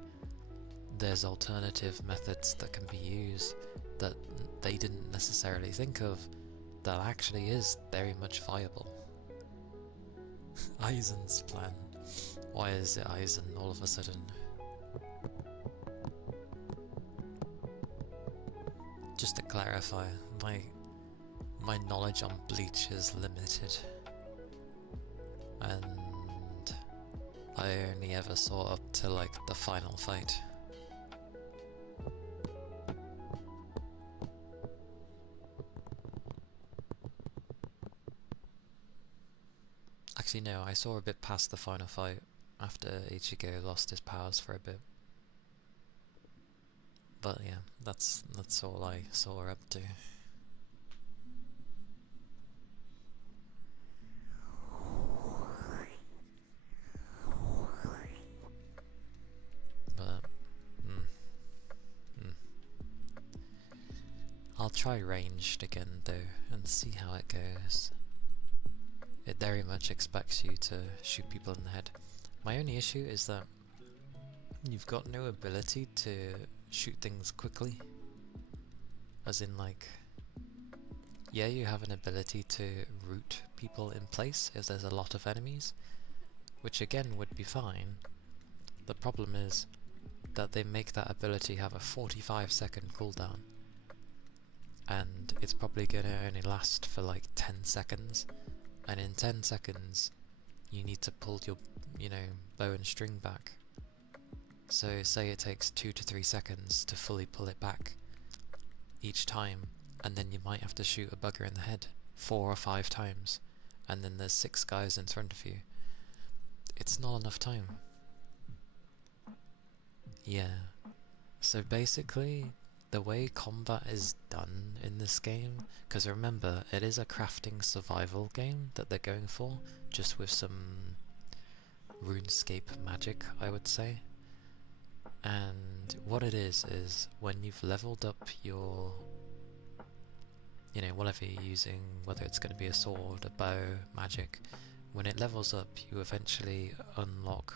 there's alternative methods that can be used that they didn't necessarily think of, that actually is very much viable. Eisen's plan. Why is it Eisen all of a sudden? Just to clarify, my knowledge on Bleach is limited, and I only ever saw up to like the final fight. Actually no, I saw a bit past the final fight after Ichigo lost his powers for a bit. But yeah, that's all I saw her up to. But I'll try ranged again though and see how it goes. It very much expects you to shoot people in the head. My only issue is that you've got no ability to shoot things quickly. As in like, yeah, you have an ability to root people in place if there's a lot of enemies, which again would be fine. The problem is that they make that ability have a 45-second cooldown, and it's probably gonna only last for like 10 seconds, and in 10 seconds you need to pull your, bow and string back. So say it takes 2 to 3 seconds to fully pull it back each time, and then you might have to shoot a bugger in the head 4 or 5 times, and then there's 6 guys in front of you. It's not enough time. Yeah. So basically, the way combat is done in this game, because remember, it is a crafting survival game that they're going for, just with some RuneScape magic, I would say. And what it is when you've leveled up your, whatever you're using, whether it's going to be a sword, a bow, magic, when it levels up, you eventually unlock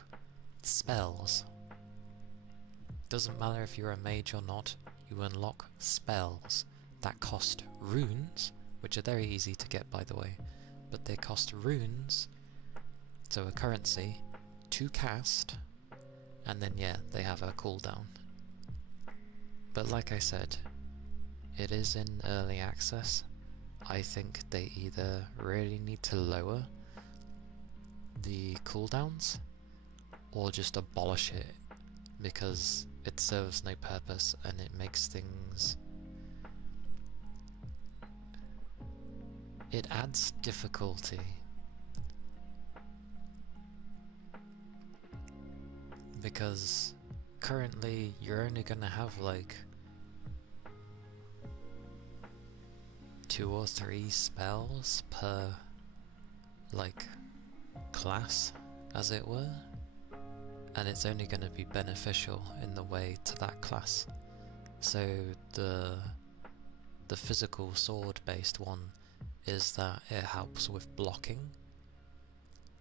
spells. Doesn't matter if you're a mage or not, you unlock spells that cost runes, which are very easy to get by the way, but they cost runes, so a currency, to cast, and then yeah, they have a cooldown. But like I said, it is in early access. I think they either really need to lower the cooldowns, or just abolish it, because it serves no purpose and it makes things... It adds difficulty. Because currently you're only gonna have like 2 or 3 spells per like class, as it were, and it's only going to be beneficial in the way to that class. So the physical sword based one is that it helps with blocking.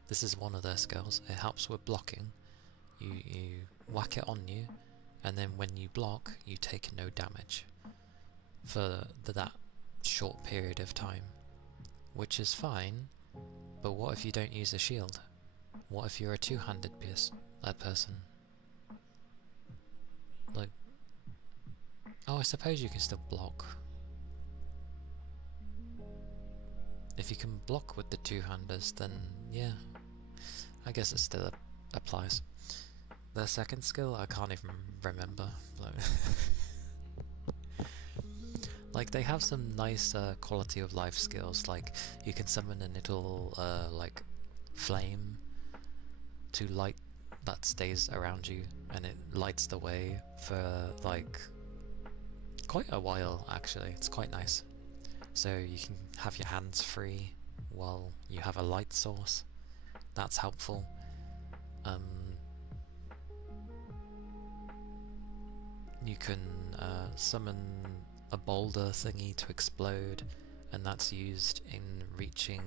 This is one of their skills. It helps with blocking. You whack it on you, and then when you block you take no damage for that short period of time, which is fine. But what if you don't use a shield? What if you're a two-handed person? Like, oh, I suppose you can still block. If you can block with the two-handers, then yeah, I guess it still applies. Their second skill, I can't even remember. Like, they have some nice quality of life skills, like you can summon a little like flame to light that stays around you, and it lights the way for like quite a while actually. It's quite nice. So you can have your hands free while you have a light source. That's helpful. You can summon a boulder thingy to explode, and that's used in reaching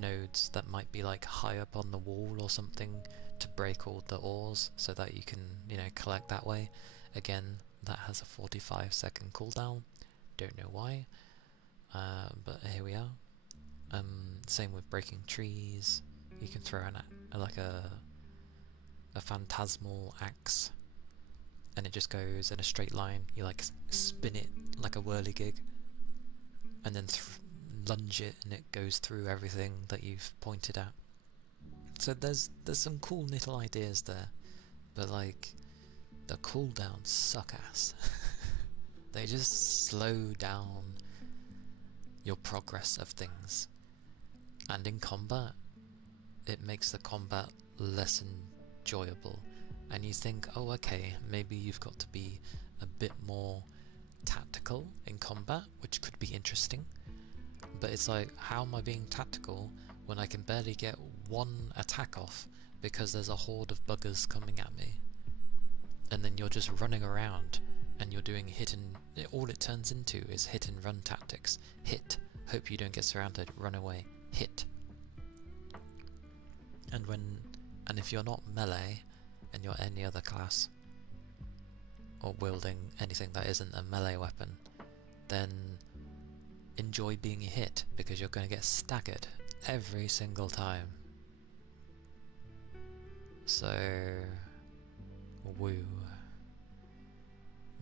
nodes that might be like high up on the wall or something, to break all the ores so that you can, collect that way. Again, that has a 45-second cooldown. Don't know why. But here we are. Same with breaking trees. You can throw like a phantasmal axe, and it just goes in a straight line. You like spin it like a whirligig, and then lunge it, and it goes through everything that you've pointed at. So there's some cool little ideas there, but like the cooldowns suck ass. They just slow down your progress of things, and in combat, it makes the combat less enjoyable. And you think, oh, okay, maybe you've got to be a bit more tactical in combat, which could be interesting. But it's like, how am I being tactical when I can barely get one attack off because there's a horde of buggers coming at me? And then you're just running around and you're doing all it turns into is hit and run tactics. Hit, hope you don't get surrounded, run away, hit. And if you're not melee and you're any other class, or wielding anything that isn't a melee weapon, then enjoy being hit, because you're going to get staggered every single time. So, woo.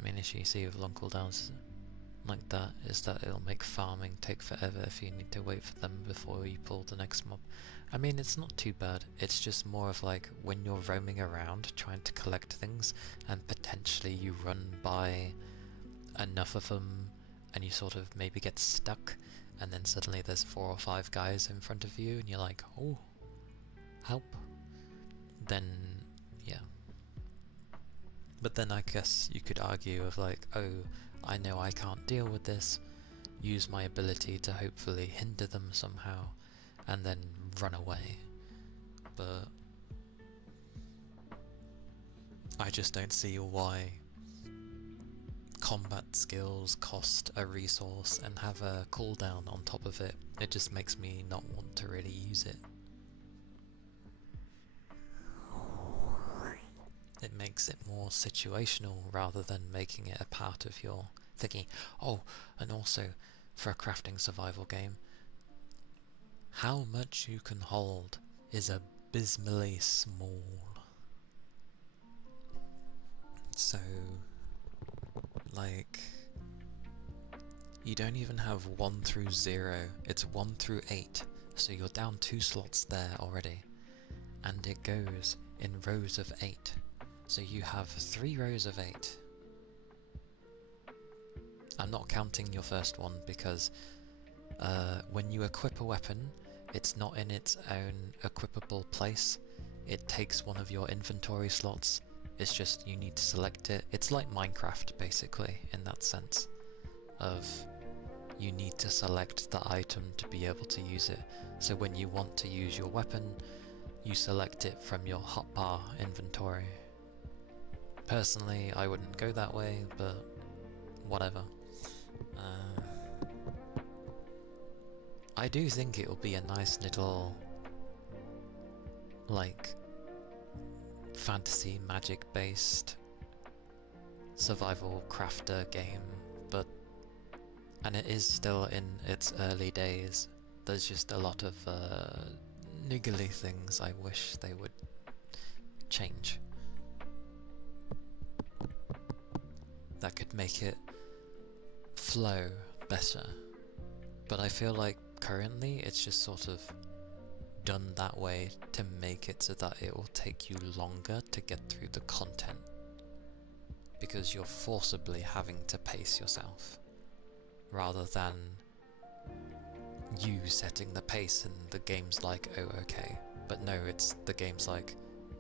Main issue you see with long cooldowns like that is that it'll make farming take forever if you need to wait for them before you pull the next mob. I mean, it's not too bad, it's just more of like when you're roaming around trying to collect things and potentially you run by enough of them and you sort of maybe get stuck, and then suddenly there's 4 or 5 guys in front of you and you're like, oh, help. Then, yeah. But then I guess you could argue of like, oh, I know I can't deal with this, use my ability to hopefully hinder them somehow, and then run away. But I just don't see why combat skills cost a resource and have a cooldown on top of it. It just makes me not want to really use it. It makes it more situational rather than making it a part of your thingy. Oh, and also, for a crafting survival game, how much you can hold is abysmally small. So, like, you don't even have 1 through 0, it's 1 through 8, so you're down 2 slots there already, and it goes in rows of 8. So you have 3 rows of 8. I'm not counting your first one because when you equip a weapon, it's not in its own equipable place. It takes one of your inventory slots. It's just you need to select it. It's like Minecraft basically in that sense of you need to select the item to be able to use it. So when you want to use your weapon, you select it from your hotbar inventory. Personally, I wouldn't go that way, but whatever. I do think it'll be a nice little, like, fantasy magic based survival crafter game, and it is still in its early days. There's just a lot of niggly things I wish they would change that could make it flow better. But I feel like currently it's just sort of done that way to make it so that it will take you longer to get through the content, because you're forcibly having to pace yourself rather than you setting the pace and the game's like, oh okay. But no, it's the game's like,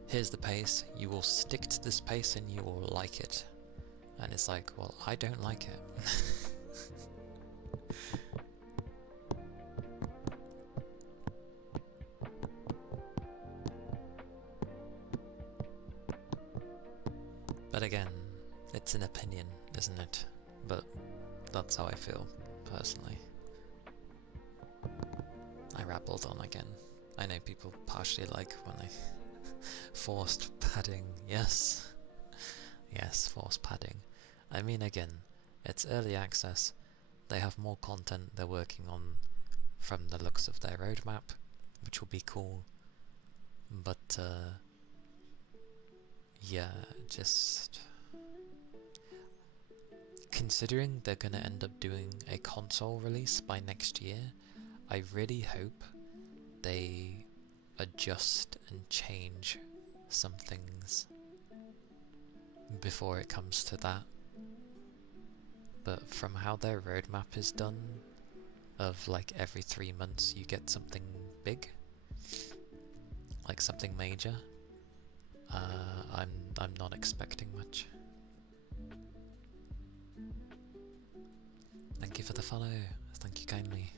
here's the pace, you will stick to this pace and you will like it. And it's like, well, I don't like it. But again, it's an opinion, isn't it? But that's how I feel, personally. I rabbled on again. I know people partially like when I forced padding. Yes. Yes, forced padding. I mean, again, it's early access, they have more content they're working on from the looks of their roadmap, which will be cool. But yeah, just considering they're gonna end up doing a console release by next year, I really hope they adjust and change some things before it comes to that. But from how their roadmap is done, of like every 3 months you get something big, like something major, I'm not expecting much. Thank you for the follow. Thank you kindly.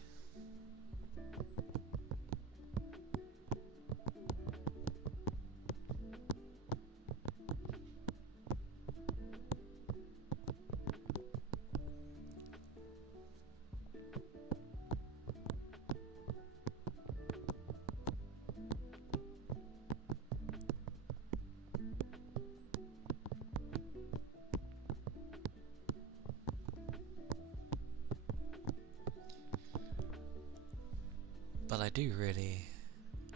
But I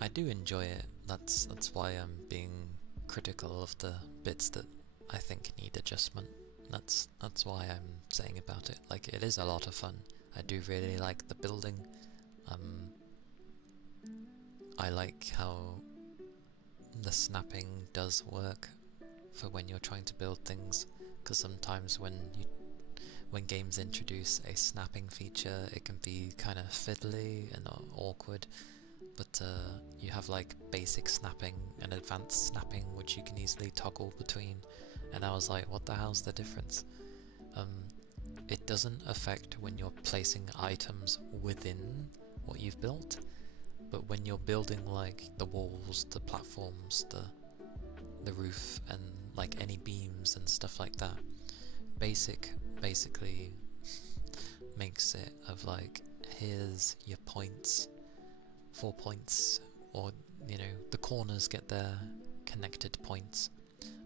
do enjoy it. That's why I'm being critical of the bits that I think need adjustment. That's why I'm saying about it. Like, it is a lot of fun. I do really like the building. I like how the snapping does work for when you're trying to build things, because sometimes when games introduce a snapping feature, it can be kind of fiddly and awkward. But you have like basic snapping and advanced snapping, which you can easily toggle between. And I was like, what the hell's the difference? It doesn't affect when you're placing items within what you've built, but when you're building like the walls, the platforms, the roof, and like any beams and stuff like that, basically makes it of like, here's your points, 4 points, or you know, the corners get their connected points.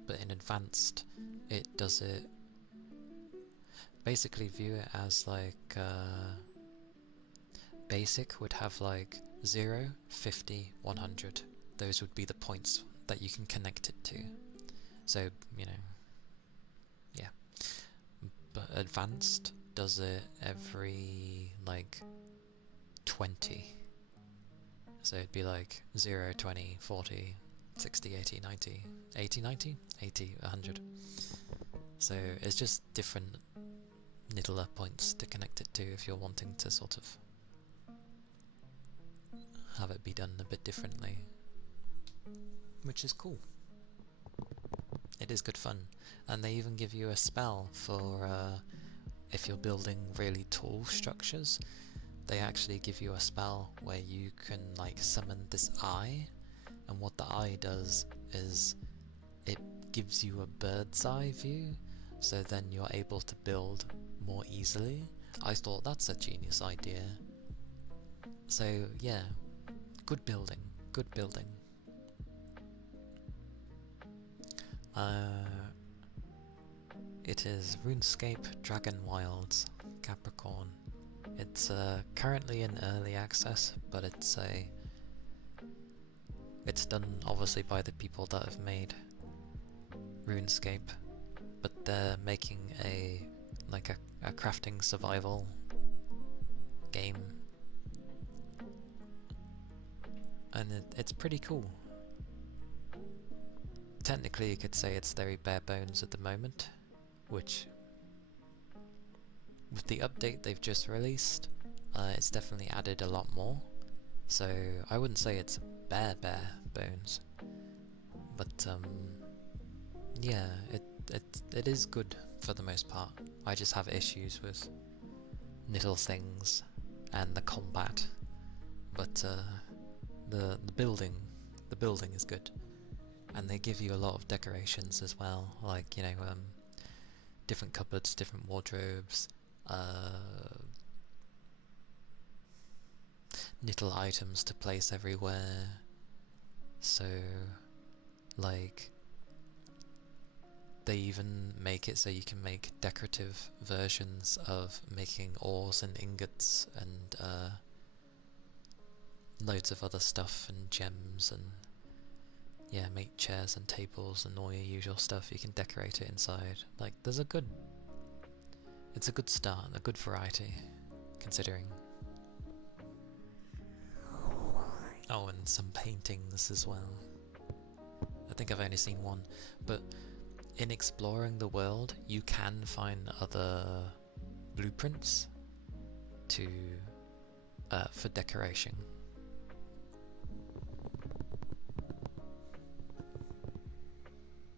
But in advanced, it does it, basically view it as like basic would have like 0, 50, 100. Those would be the points that you can connect it to. So, you know, yeah. But advanced does it every like 20. So it'd be like 0, 20, 40, 60, 80, 90, 80, 90, 80, 100. So it's just different little points to connect it to if you're wanting to sort of have it be done a bit differently, which is cool. It is good fun. And they even give you a spell for if you're building really tall structures. They actually give you a spell where you can like summon this eye, and what the eye does is it gives you a bird's eye view, so then you're able to build more easily. I thought that's a genius idea. So yeah, good building, good building. It is RuneScape Dragon Wilds Capricorn. It's currently in early access, but it's done obviously by the people that have made RuneScape, but they're making a crafting survival game, and it's pretty cool. Technically you could say it's very bare bones at the moment, which with the update they've just released, it's definitely added a lot more. So I wouldn't say it's bare bones, but yeah, it is good for the most part. I just have issues with little things and the combat, but the building is good, and they give you a lot of decorations as well, like, you know, different cupboards, different wardrobes, little items to place everywhere. So like they even make it so you can make decorative versions of making ores and ingots and loads of other stuff and gems and yeah, make chairs and tables and all your usual stuff. You can decorate it inside. Like, it's a good start, a good variety, considering. Oh, and some paintings as well. I think I've only seen one, but in exploring the world, you can find other blueprints for decoration.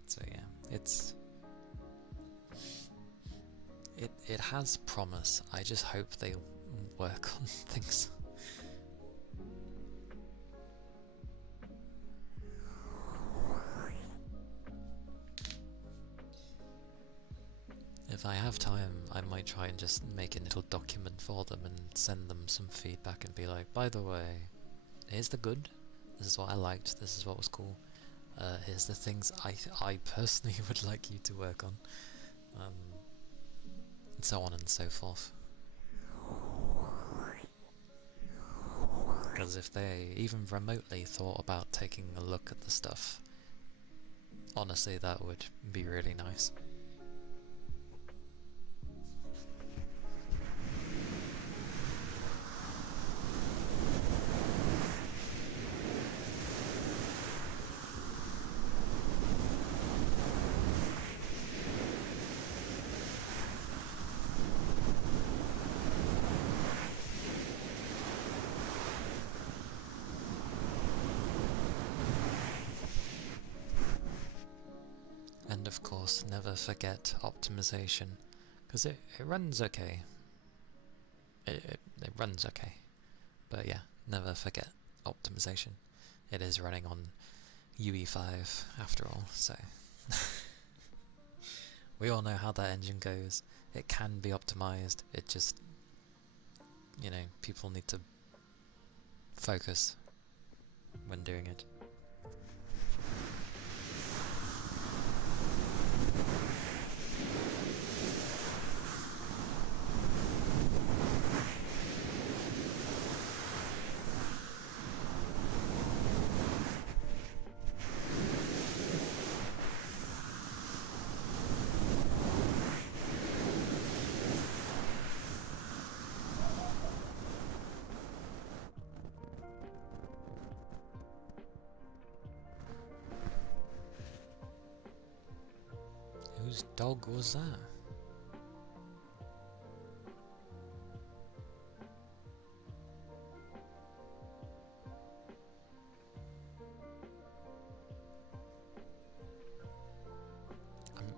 So yeah, it has promise. I just hope they work on things. If I have time, I might try and just make a little document for them and send them some feedback and be like, by the way, here's the good, this is what I liked, this is what was cool, here's the things I personally would like you to work on, and so on and so forth. Because if they even remotely thought about taking a look at the stuff, honestly that would be really nice. And of course, never forget optimization, because it runs okay. It runs okay. But yeah, never forget optimization. It is running on UE5 after all, so we all know how that engine goes. It can be optimized, it just, you know, people need to focus when doing it. Whose dog was that?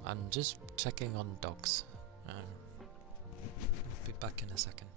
I'm just checking on dogs. I'll be back in a second.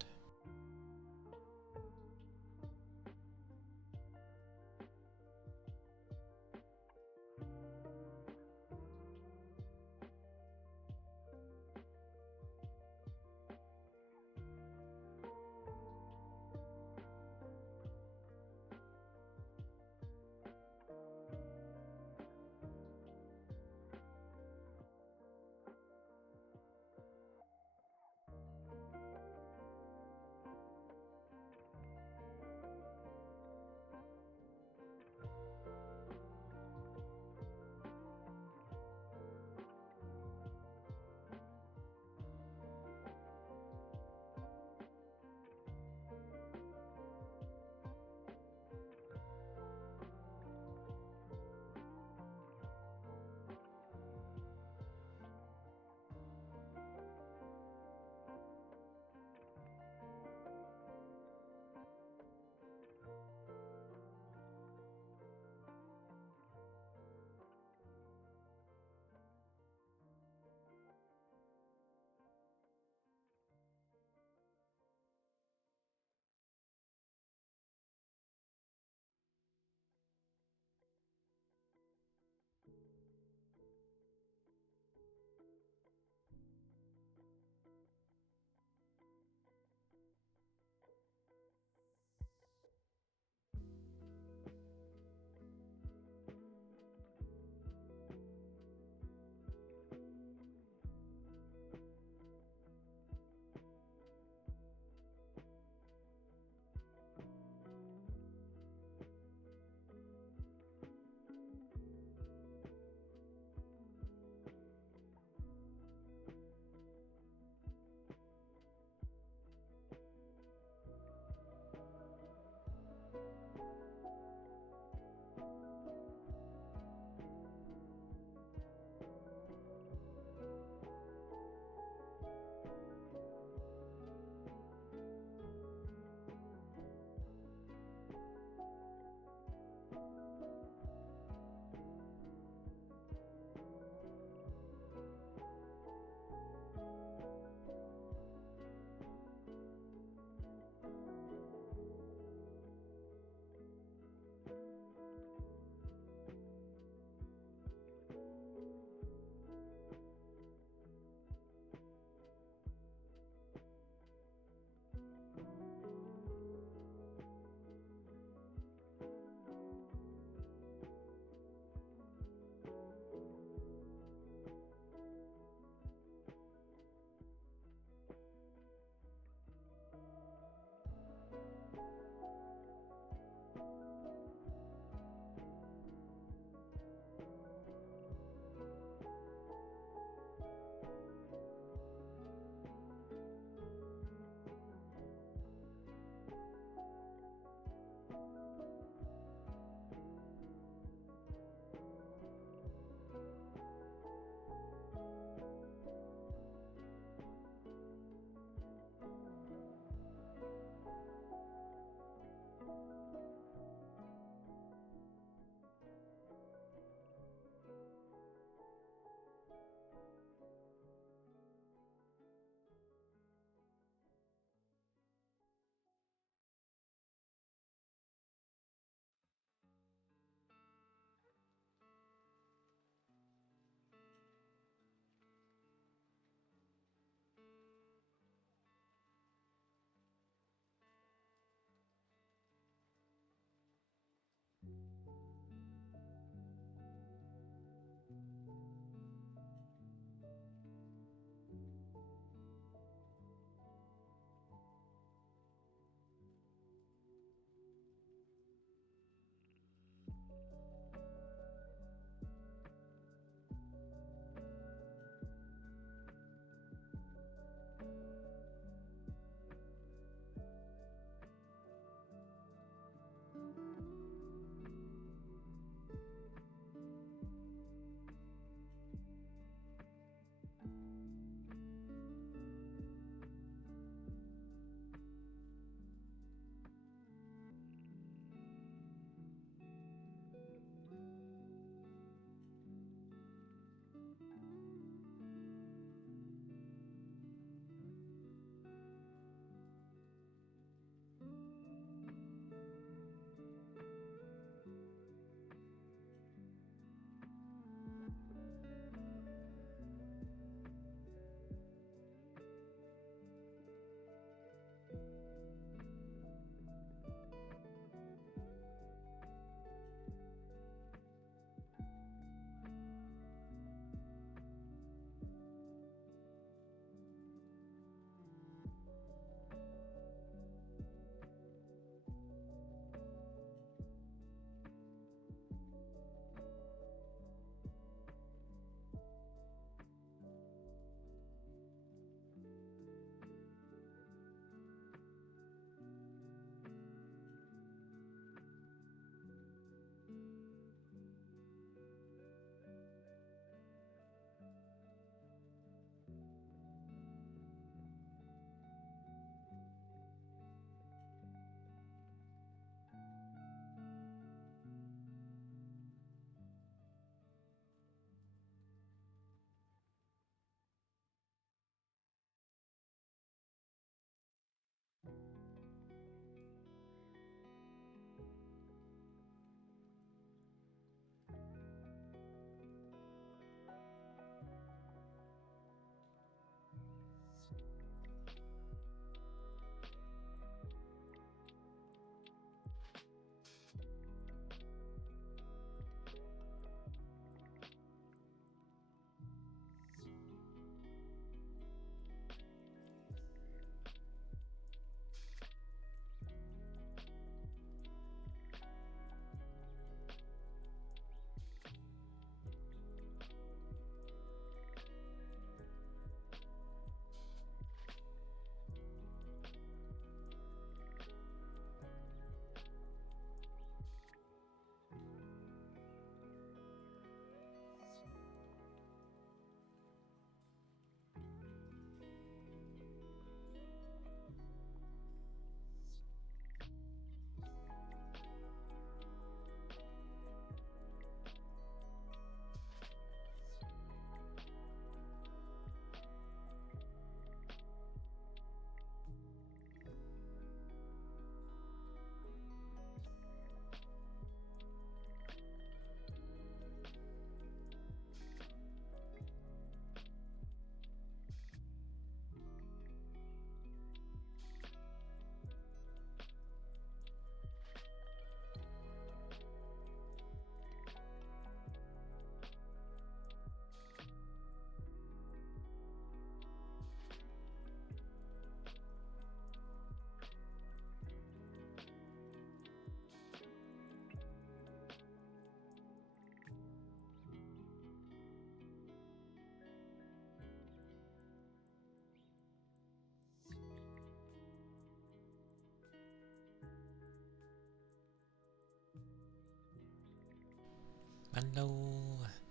Hello!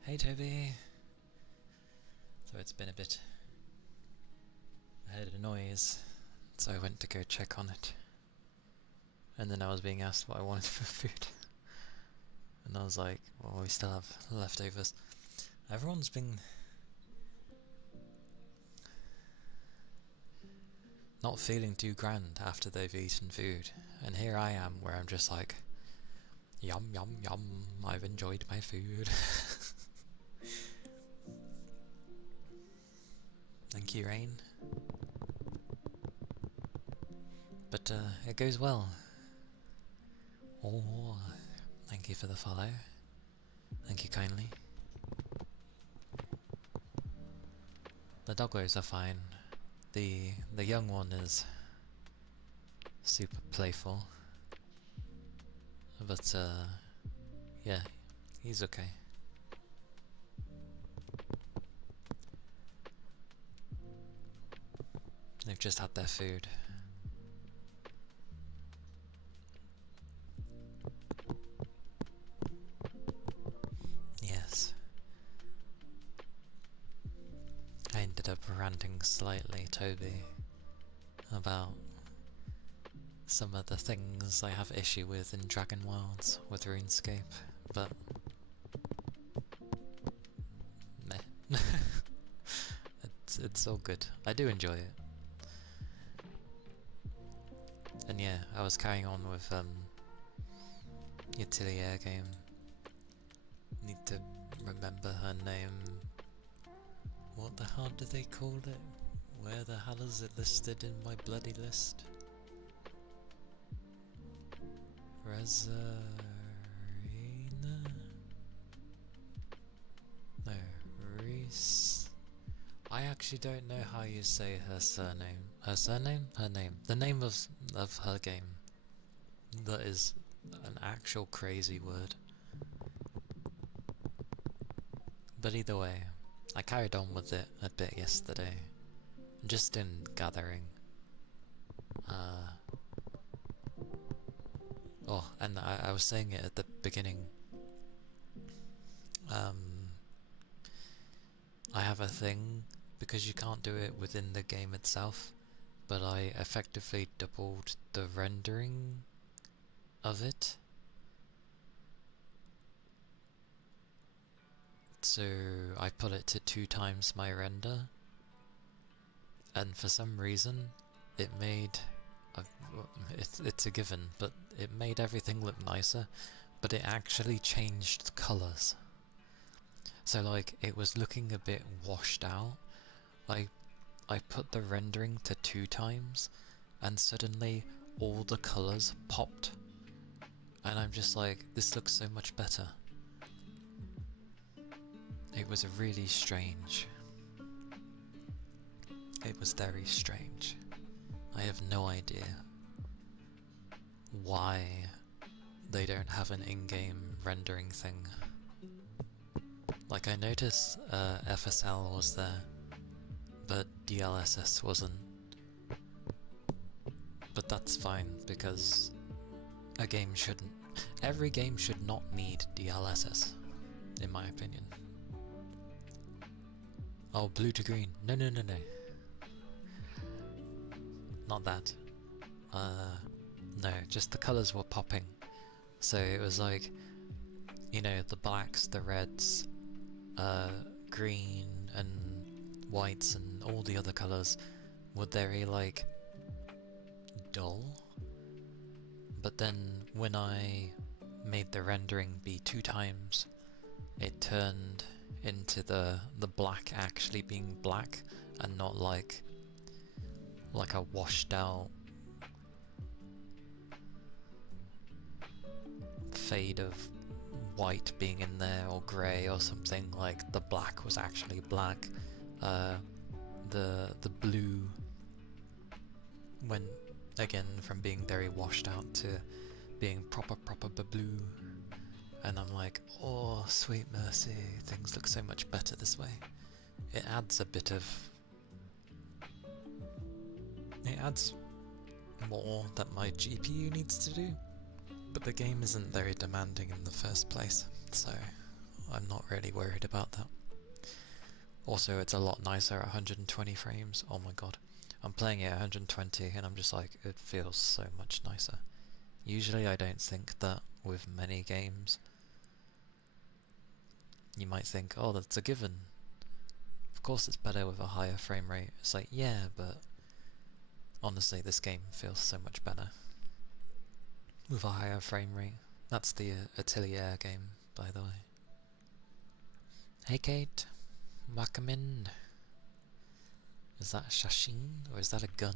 Hey Toby! So it's been a bit... I heard a noise, so I went to go check on it. And then I was being asked what I wanted for food. And I was like, well, we still have leftovers. Everyone's been... not feeling too grand after they've eaten food. And here I am, where I'm just like, yum yum yum, I've enjoyed my food. Thank you, Rain. But it goes well. Oh, thank you for the follow. Thank you kindly. The doggos are fine. The young one is super playful. But yeah, he's okay. They've just had their food. Yes. I ended up ranting slightly, Toby, about some of the things I have issue with in Dragon Wilds with RuneScape, but meh. It's all good. I do enjoy it. And yeah, I was carrying on with Atelier game. Need to remember her name. What the hell do they call it? Where the hell is it listed in my bloody list? Rezarina? No, Reese. I actually don't know how you say her surname. Her surname? Her name. The name of her game. That is an actual crazy word. But either way, I carried on with it a bit yesterday. Just in gathering. Oh, and I was saying it at the beginning. I have a thing, because you can't do it within the game itself, but I effectively doubled the rendering of it. So I put it to 2 times my render, and for some reason it made... it's a given, but it made everything look nicer, but it actually changed the colours. So like, it was looking a bit washed out. I put the rendering to 2 times, and suddenly all the colours popped. And I'm just like, this looks so much better. It was really strange. It was very strange. I have no idea why they don't have an in-game rendering thing. Like, I noticed FSL was there, but DLSS wasn't. But that's fine, because a game shouldn't... every game should not need DLSS, in my opinion. Oh, blue to green. No, no, no, no. Not that. No, just the colours were popping. So it was like, you know, the blacks, the reds, green and whites and all the other colours were very, like, dull. But then when I made the rendering be 2 times, it turned into the black actually being black and not like a washed out fade of white being in there or grey or something. Like, the black was actually black. The blue went again from being very washed out to being proper blue. And I'm like, oh, sweet mercy, things look so much better this way. It adds a bit of... it adds more that my GPU needs to do, but the game isn't very demanding in the first place, so I'm not really worried about that. Also, it's a lot nicer at 120 frames. Oh my god. I'm playing it at 120 and I'm just like, it feels so much nicer. Usually I don't think that with many games. You might think, oh, that's a given. Of course it's better with a higher frame rate. It's like, yeah, but honestly this game feels so much better with a higher frame rate. That's the Atelier game, by the way. Hey Kate, welcome in. Is that a shashin or is that a gun?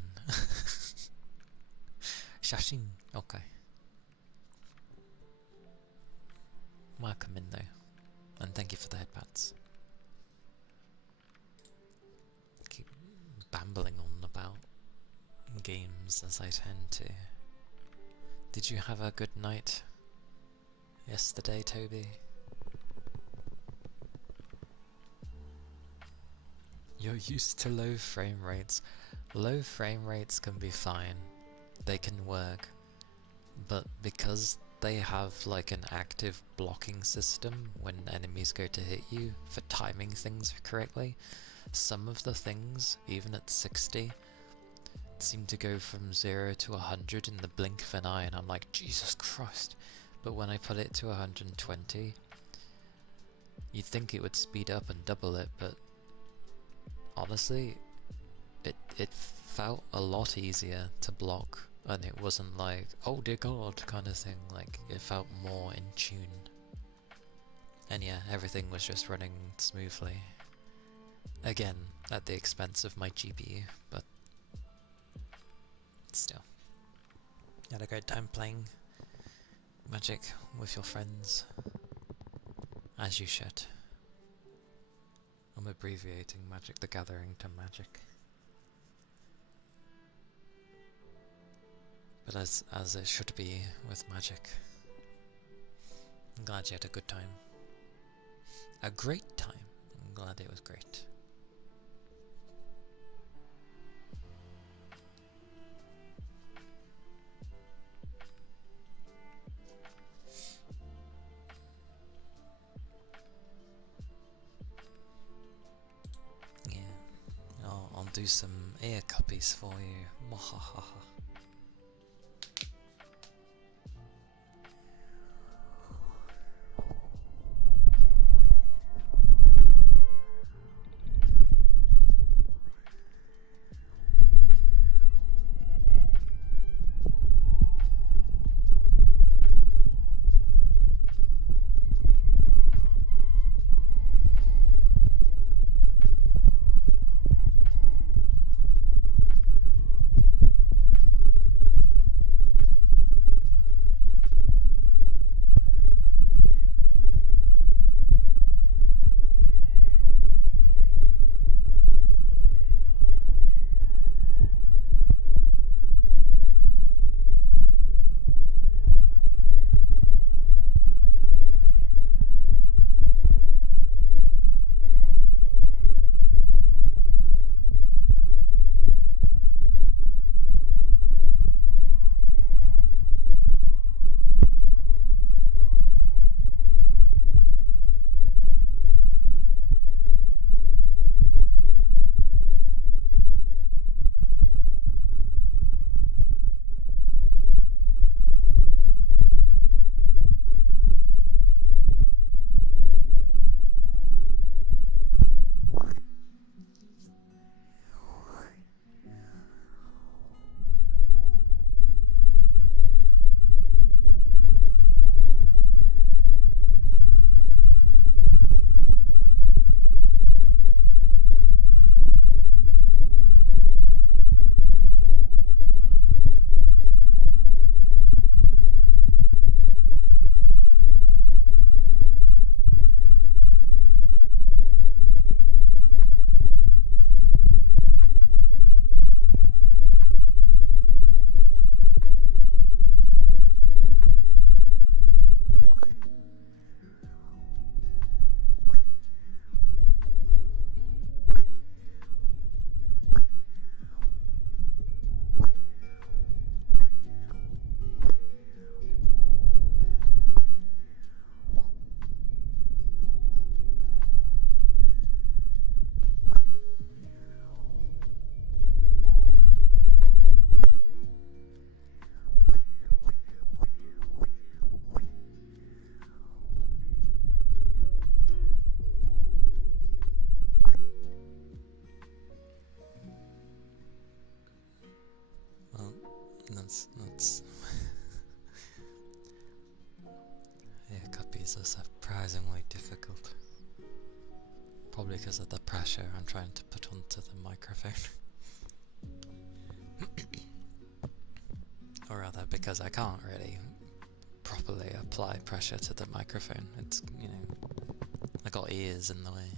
Shashin, okay. Welcome in though, and thank you for the headpads. Keep bambling on about games as I tend to. Did you have a good night yesterday, Toby? You're used to low frame rates. Low frame rates can be fine. They can work. But because they have like an active blocking system when enemies go to hit you for timing things correctly, some of the things, even at 60, seem to go from 0 to 100 in the blink of an eye, and I'm like, Jesus Christ. But when I put it to 120, you'd think it would speed up and double it, but honestly, it felt a lot easier to block, and it wasn't like, oh dear god kind of thing. Like, it felt more in tune. And yeah, everything was just running smoothly. Again, at the expense of my GPU, but still. You had a great time playing Magic with your friends, as you should. I'm abbreviating Magic the Gathering to Magic. But as it should be with Magic. I'm glad you had a good time. A great time. I'm glad it was great. Yeah. I'll do some ear copies for you. Mwahaha. That's Hiccupies are surprisingly difficult. Probably because of the pressure I'm trying to put onto the microphone. Or rather, because I can't really properly apply pressure to the microphone. It's, I got ears in the way.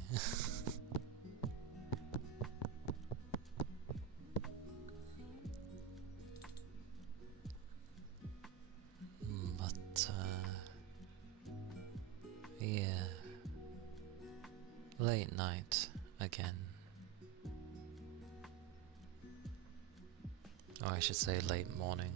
But, yeah. Late night again. Or I should say late morning.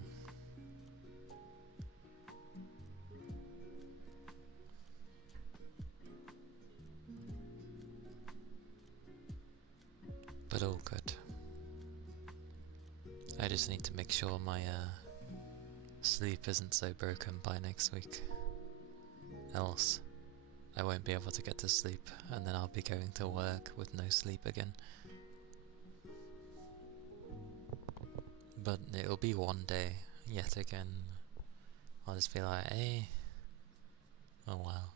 But all good. I just need to make sure my sleep isn't so broken by next week. Else, I won't be able to get to sleep, and then I'll be going to work with no sleep again. But it'll be one day, yet again. I'll just be like, hey, oh well.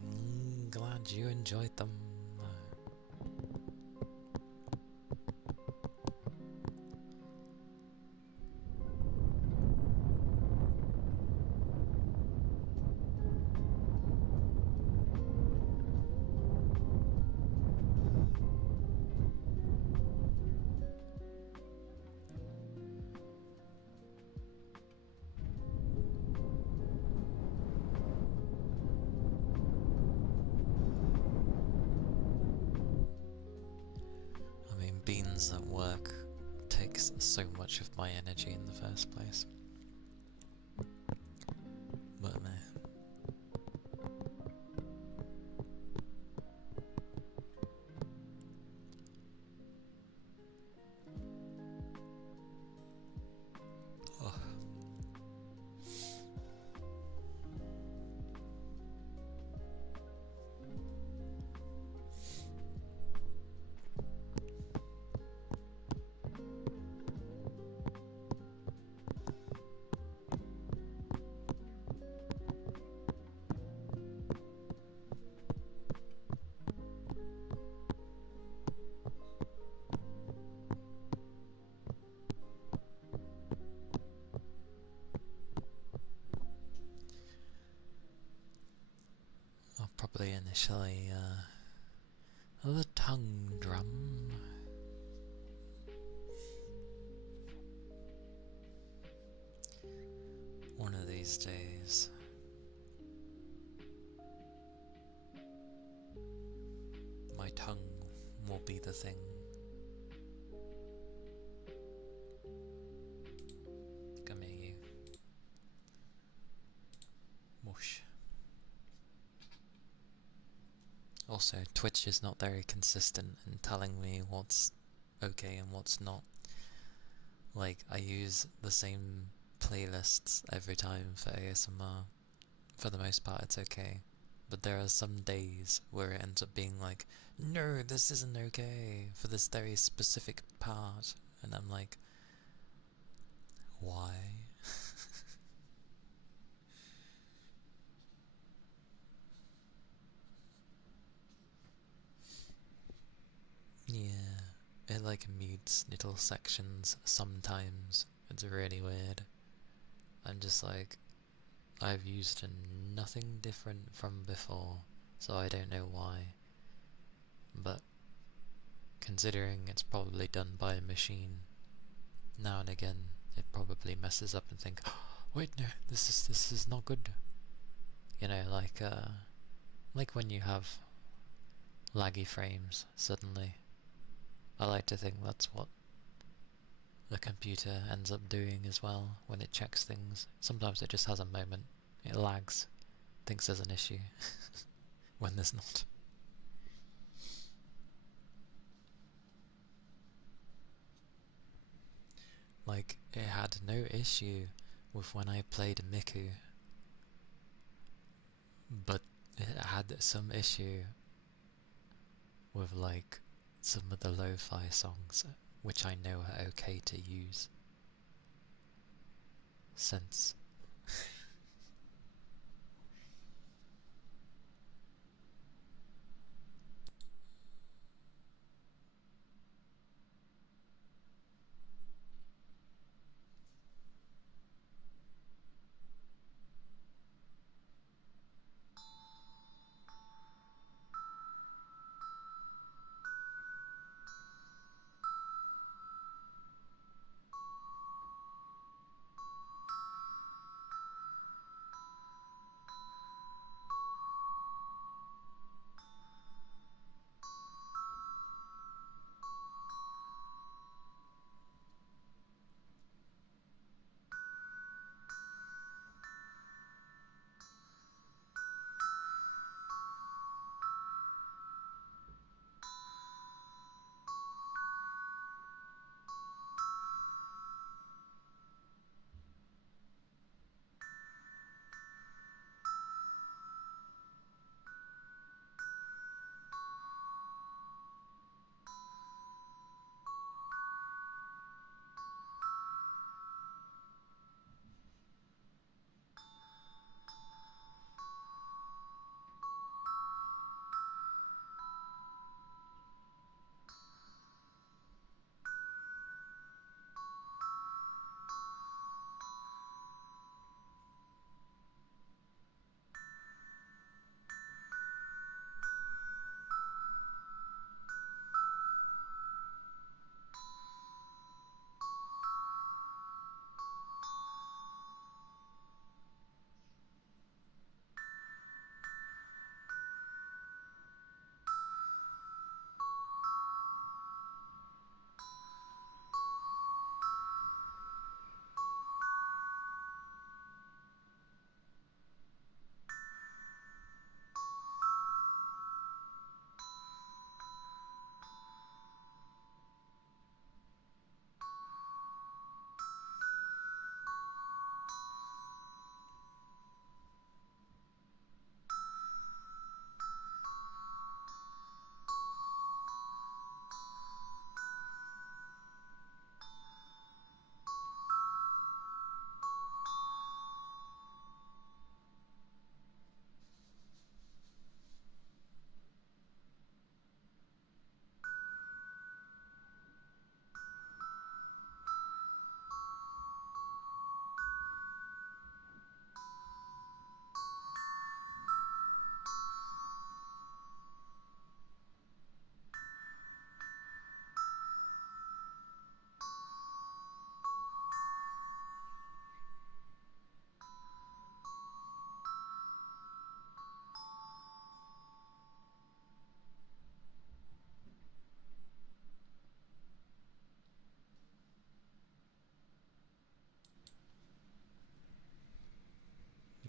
I'm glad you enjoyed them. Beans at work takes so much of my energy in the first place. But no. Oh. I'll probably initially the tongue drum. One of these days. My tongue will be the thing. Come here, you. Whoosh. Also, Twitch is not very consistent in telling me what's okay and what's not. Like, I use the same playlists every time for ASMR. For the most part, it's okay. But there are some days where it ends up being like, no, this isn't okay for this very specific part. And I'm like, why? Yeah, it like mutes little sections sometimes. It's really weird. I'm just like, I've used nothing different from before, so I don't know why. But considering it's probably done by a machine, now and again it probably messes up and think, oh, wait, no, this is not good. You know, like when you have laggy frames suddenly. I like to think that's what the computer ends up doing as well when it checks things. Sometimes it just has a moment, it lags, thinks there's an issue, when there's not. Like, it had no issue with when I played Miku but it had some issue with like some of the lo-fi songs, which I know are okay to use since.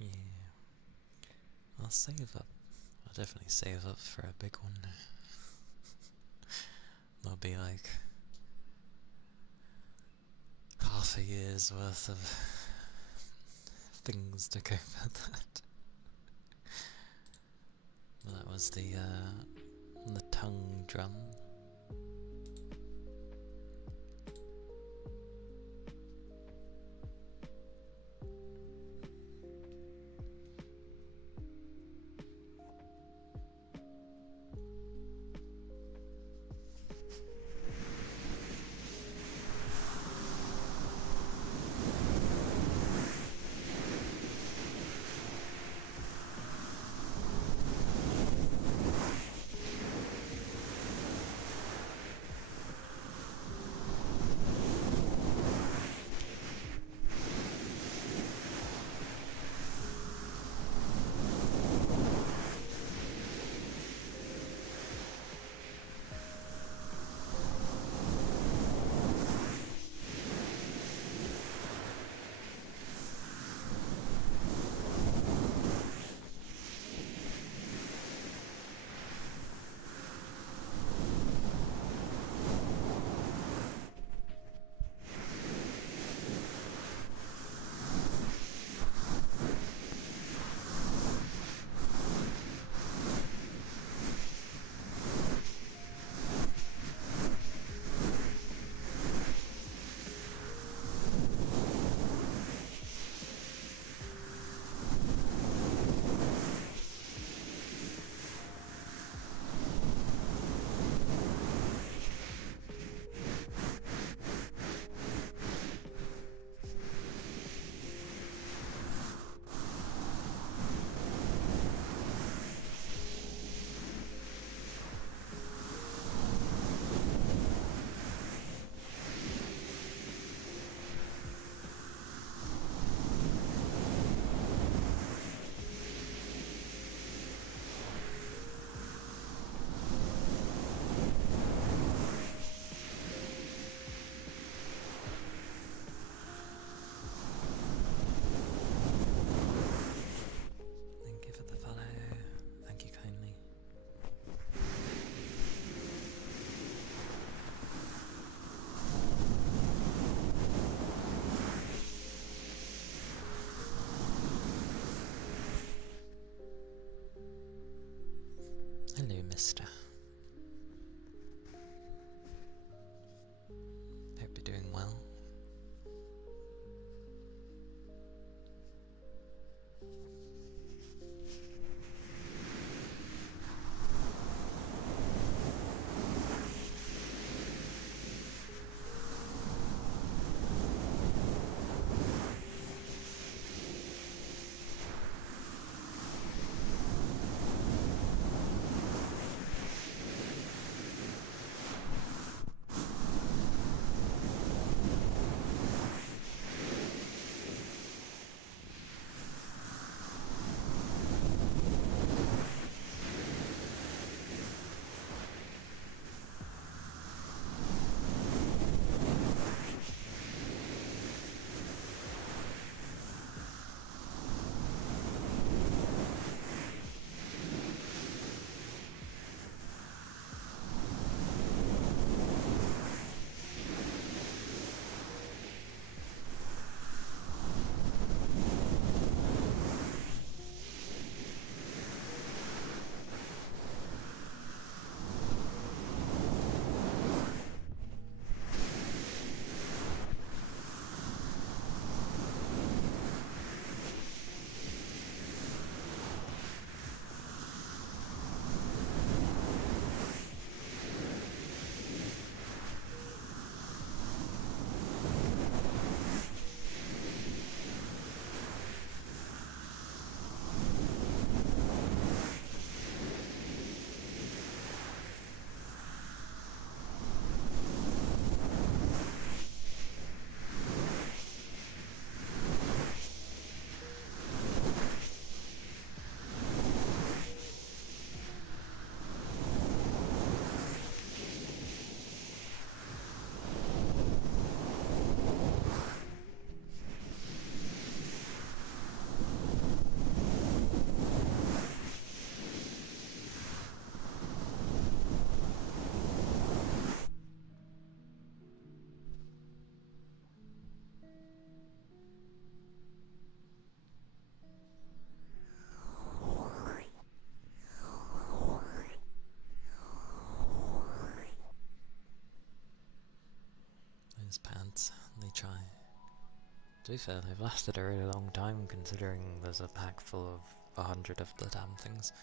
Yeah, I'll save up. I'll definitely save up for a big one. There'll be like half a year's worth of things to go for that. Well, that was the tongue drum. Hello, mister. Hope you're doing well. Those pants, they try. To be fair, they've lasted a really long time considering there's a pack full of 100 of the damn things.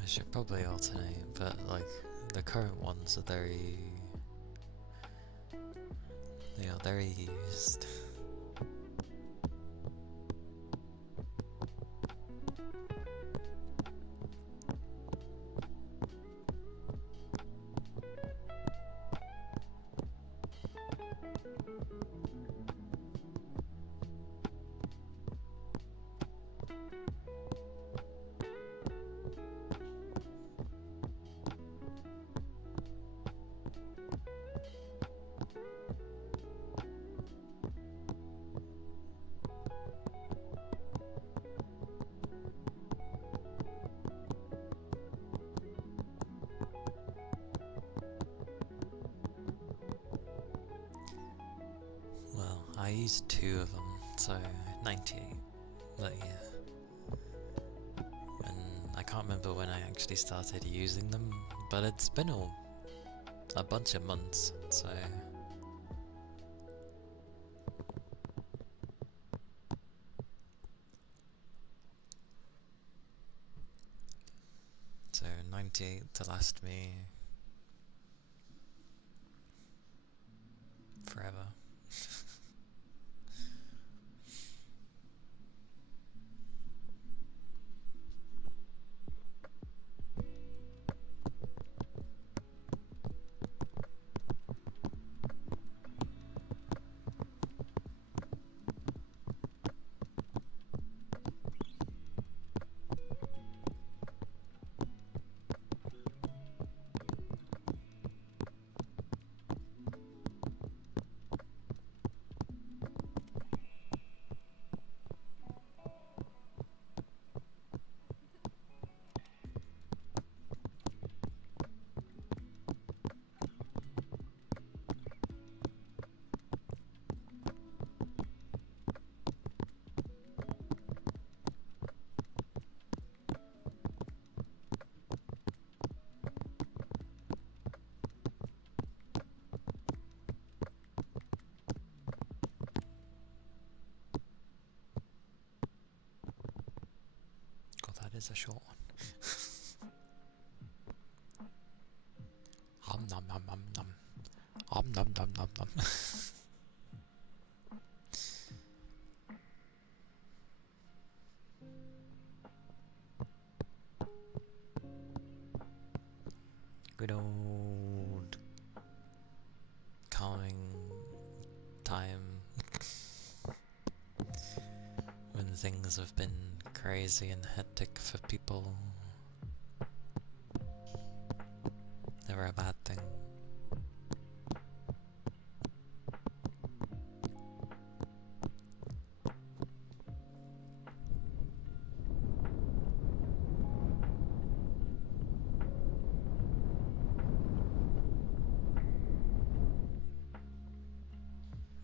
I should probably alternate, but like the current ones are they are very used. Well, I used 2 of them, so 98, but yeah. And I can't remember when I actually started using them, but it's been a bunch of months, so... So 98 to last me forever. is a short one. Om nom nom nom nom. Om nom nom nom nom. Good old calming time when things have been crazy and hectic for people. Never a bad thing.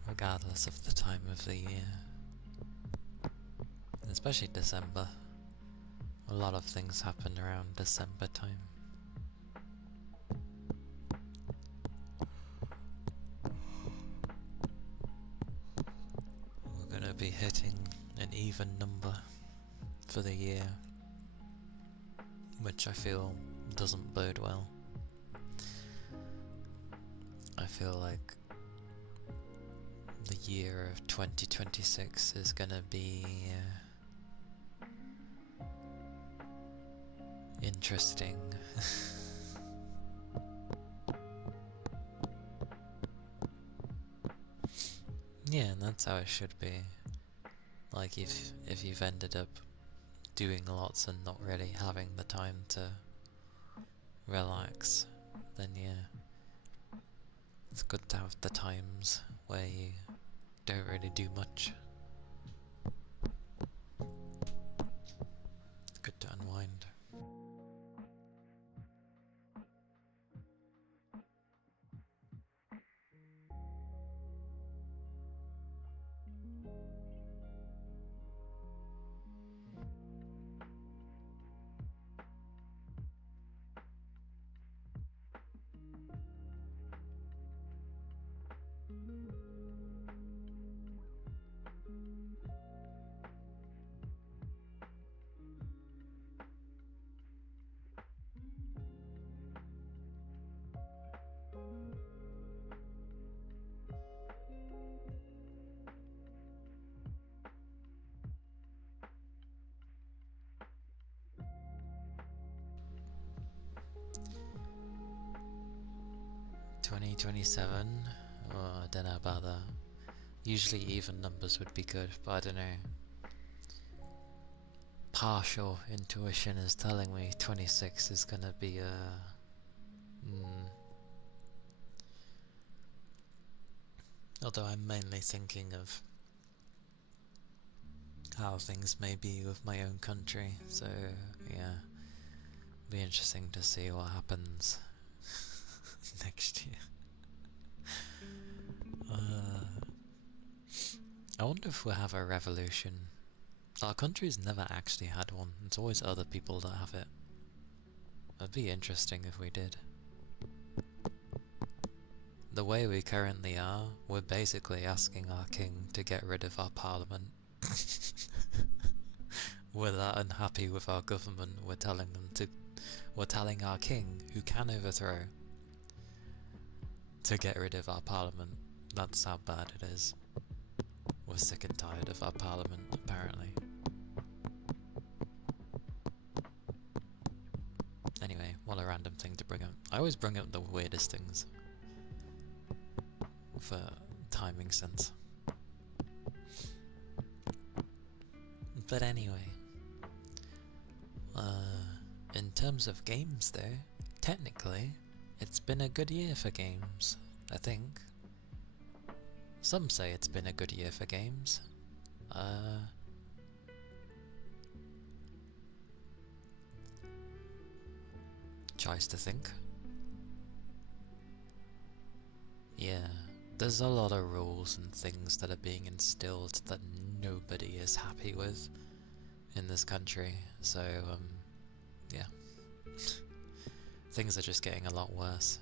Regardless of the time of the year. Especially December. A lot of things happen around December time. We're gonna be hitting an even number for the year, which I feel doesn't bode well. I feel like the year of 2026 is gonna be interesting. Yeah, and that's how it should be. Like if you've ended up doing lots and not really having the time to relax, then yeah, it's good to have the times where you don't really do much. It's good to unwind. $20.27. Oh, I don't know about that. Usually even numbers would be good, but I don't know. Partial intuition is telling me 26 is gonna be although I'm mainly thinking of how things may be with my own country, so yeah, be interesting to see what happens next year. I wonder if we'll have a revolution. Our country's never actually had one. It's always other people that have it. It'd be interesting if we did. The way we currently are, we're basically asking our king to get rid of our parliament. We're that unhappy with our government, we're telling our king, who can overthrow, to get rid of our parliament. That's how bad it is. We're sick and tired of our parliament, apparently. Anyway, what a random thing to bring up. I always bring up the weirdest things for timing sense. But anyway, in terms of games though, technically, it's been a good year for games, I think. Some say it's been a good year for games. Tries to think. Yeah, there's a lot of rules and things that are being instilled that nobody is happy with in this country, so yeah. Things are just getting a lot worse.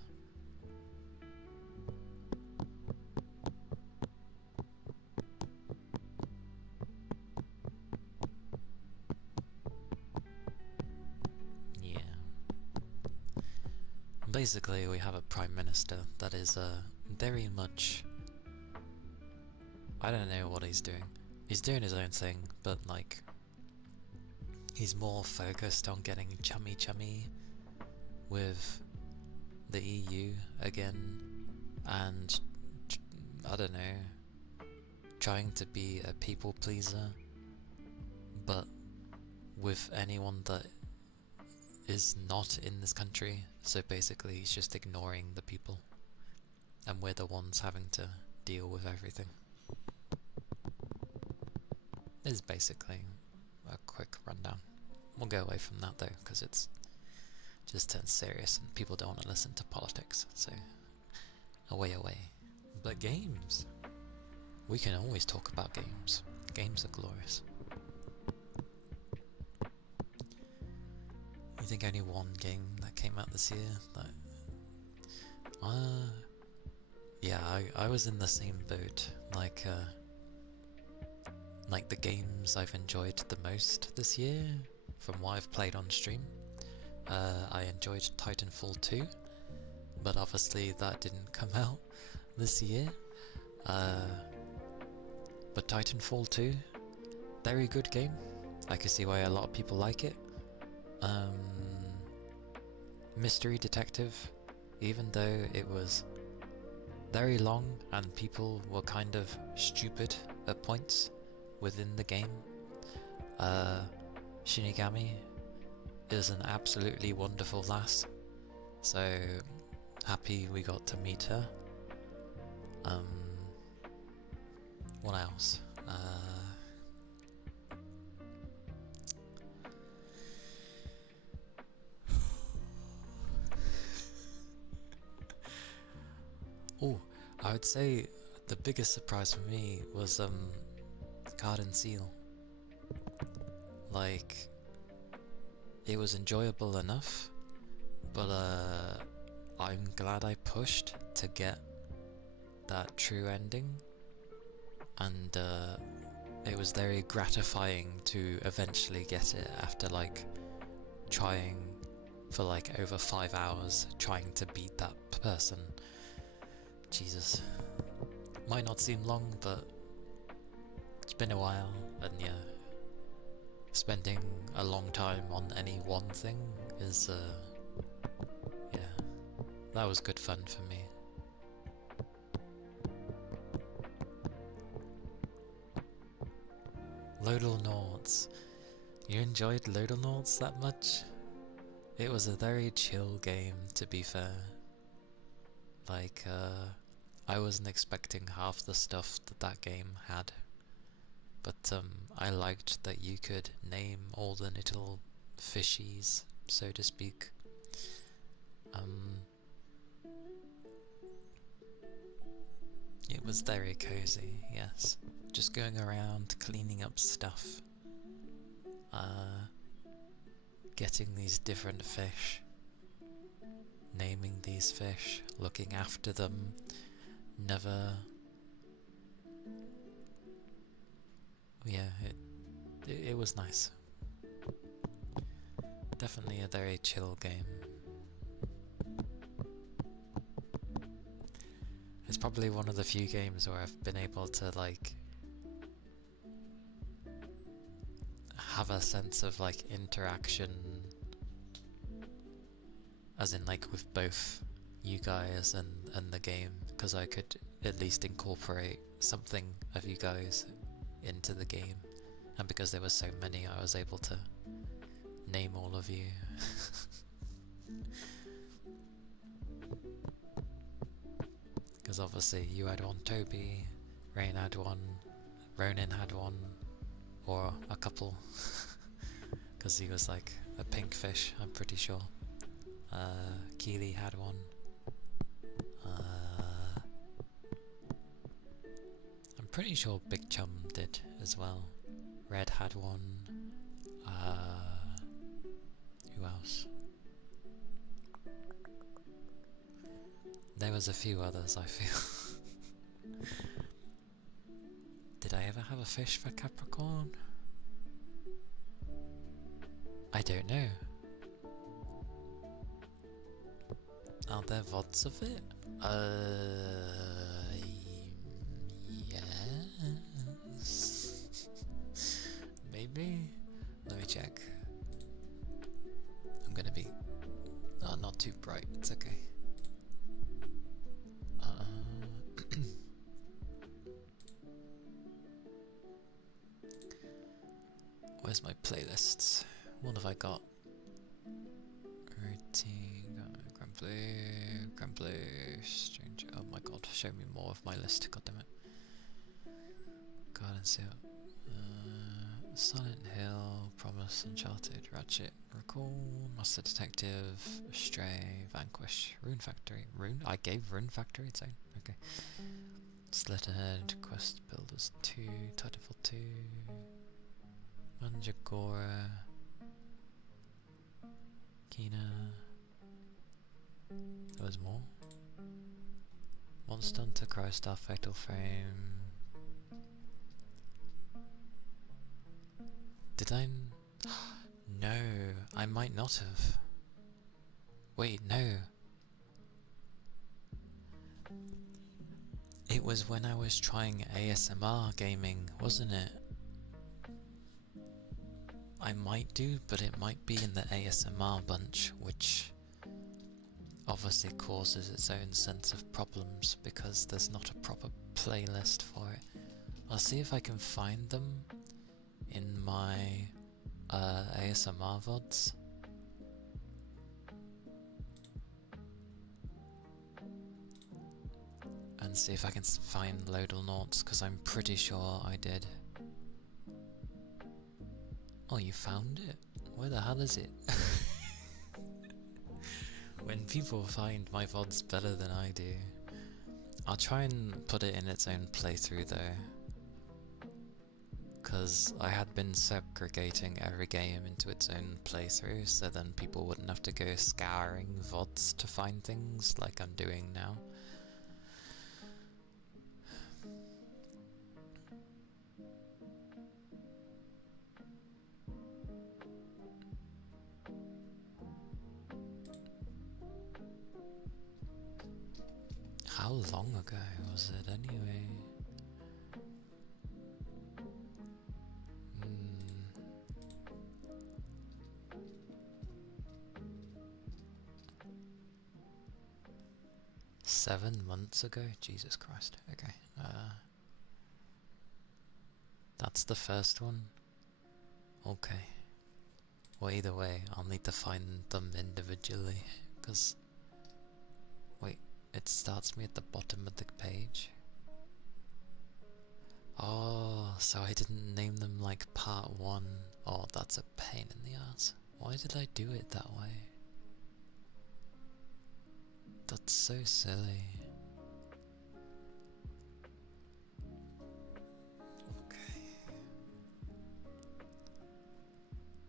basically we have a prime minister that is very much, I don't know what he's doing. He's doing his own thing, but like he's more focused on getting chummy with the EU again, and I don't know, trying to be a people pleaser, but with anyone that is not in this country. So basically he's just ignoring the people, and we're the ones having to deal with everything. This is basically a quick rundown. We'll go away from that though, because it's just turns serious and people don't want to listen to politics, so away. But games, we can always talk about games. Games are glorious. You think only one game that came out this year? Yeah, I was in the same boat. Like the games I've enjoyed the most this year, from what I've played on stream, I enjoyed Titanfall 2, but obviously that didn't come out this year. But Titanfall 2, very good game. I can see why a lot of people like it. Mystery Detective, even though it was very long and people were kind of stupid at points within the game, Shinigami is an absolutely wonderful lass, so happy we got to meet her. What else? Oh, I would say the biggest surprise for me was Card and Seal. Like, it was enjoyable enough, but I'm glad I pushed to get that true ending, and it was very gratifying to eventually get it after like trying for like over 5 hours trying to beat that person. Jesus. Might not seem long, but it's been a while, and yeah, spending a long time on any one thing is, yeah, that was good fun for me. Lodal Nords. You enjoyed Lodal Nords that much? It was a very chill game, to be fair. Like, I wasn't expecting half the stuff that game had, but I liked that you could name all the little fishies, so to speak. It was very cozy, yes. Just going around cleaning up stuff, getting these different fish, naming these fish, looking after them, never... Yeah, it was nice. Definitely a very chill game. It's probably one of the few games where I've been able to like have a sense of like interaction, as in like with both you guys and the game, because I could at least incorporate something of you guys into the game, and because there were so many I was able to name all of you. Because obviously you had one Toby, Rain had one, Ronin had one, or a couple, because he was like a pink fish, I'm pretty sure. Keely had one. I'm pretty sure Big Chum did as well. Red had one. Who else? There was a few others, I feel. Did I ever have a fish for Capricorn? I don't know. Are there VODs of it? Yes. Maybe? Let me check. I'm gonna be... Oh, not too bright, it's okay. Where's my playlists? What have I got? Routine, Grumbly, Strange. Oh my god, show me more of my list, goddammit. Garden Seal. Silent Hill, Promise, Uncharted, Ratchet, Recall, Master Detective, Stray, Vanquish, Rune Factory. I gave Rune Factory its own. Okay. Slitterhead, Quest Builders 2, Titanfall 2, Manjagora, Kina. There was more. Monster Hunter, Crystar, Fatal Frame. Did I? No, I might not have. Wait, no. It was when I was trying ASMR gaming, wasn't it? I might do, but it might be in the ASMR bunch, which obviously causes its own sense of problems because there's not a proper playlist for it. I'll see if I can find them in my ASMR VODs. And see if I can find Lodal Noughts, because I'm pretty sure I did. Oh, you found it? Where the hell is it? When people find my VODs better than I do. I'll try and put it in its own playthrough though, because I had been segregating every game into its own playthrough, so then people wouldn't have to go scouring VODs to find things like I'm doing now. How long ago was it anyway? 7 months ago? Jesus Christ. Okay. That's the first one? Okay. Well, either way, I'll need to find them individually, because... Wait, it starts me at the bottom of the page? Oh, so I didn't name them like part 1. Oh, that's a pain in the ass. Why did I do it that way? That's so silly. Okay.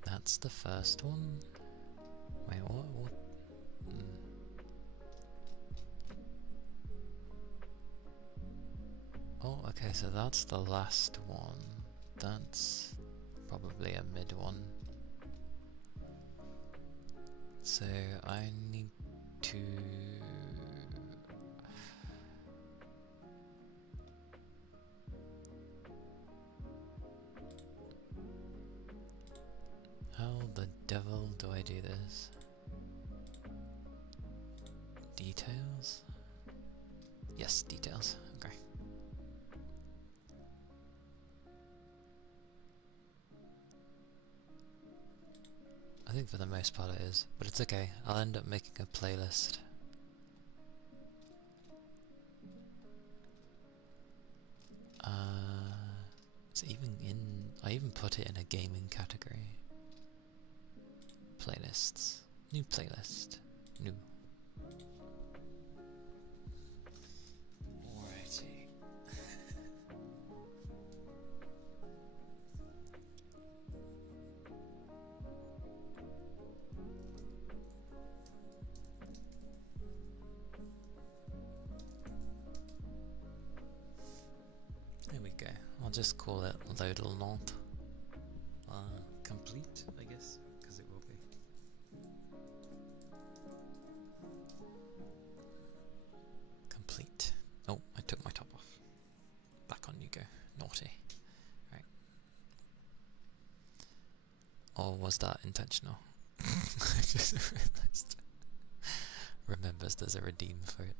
That's the first one? Wait, what? Oh, okay, so that's the last one. That's probably a mid one. So I need to... How the devil do I do this? Details? Yes, details. Okay. I think for the most part it is, but it's okay. I'll end up making a playlist. It's even in... I even put it in a gaming category. Playlists. New playlist. New. Alrighty. There we go. I'll just call it Lodal Nought. Complete, I guess, because it will be. complete. Oh, I took my top off. Back on you go. Naughty. Right. Or was that intentional? I just realised. Remembers there's a redeem for it.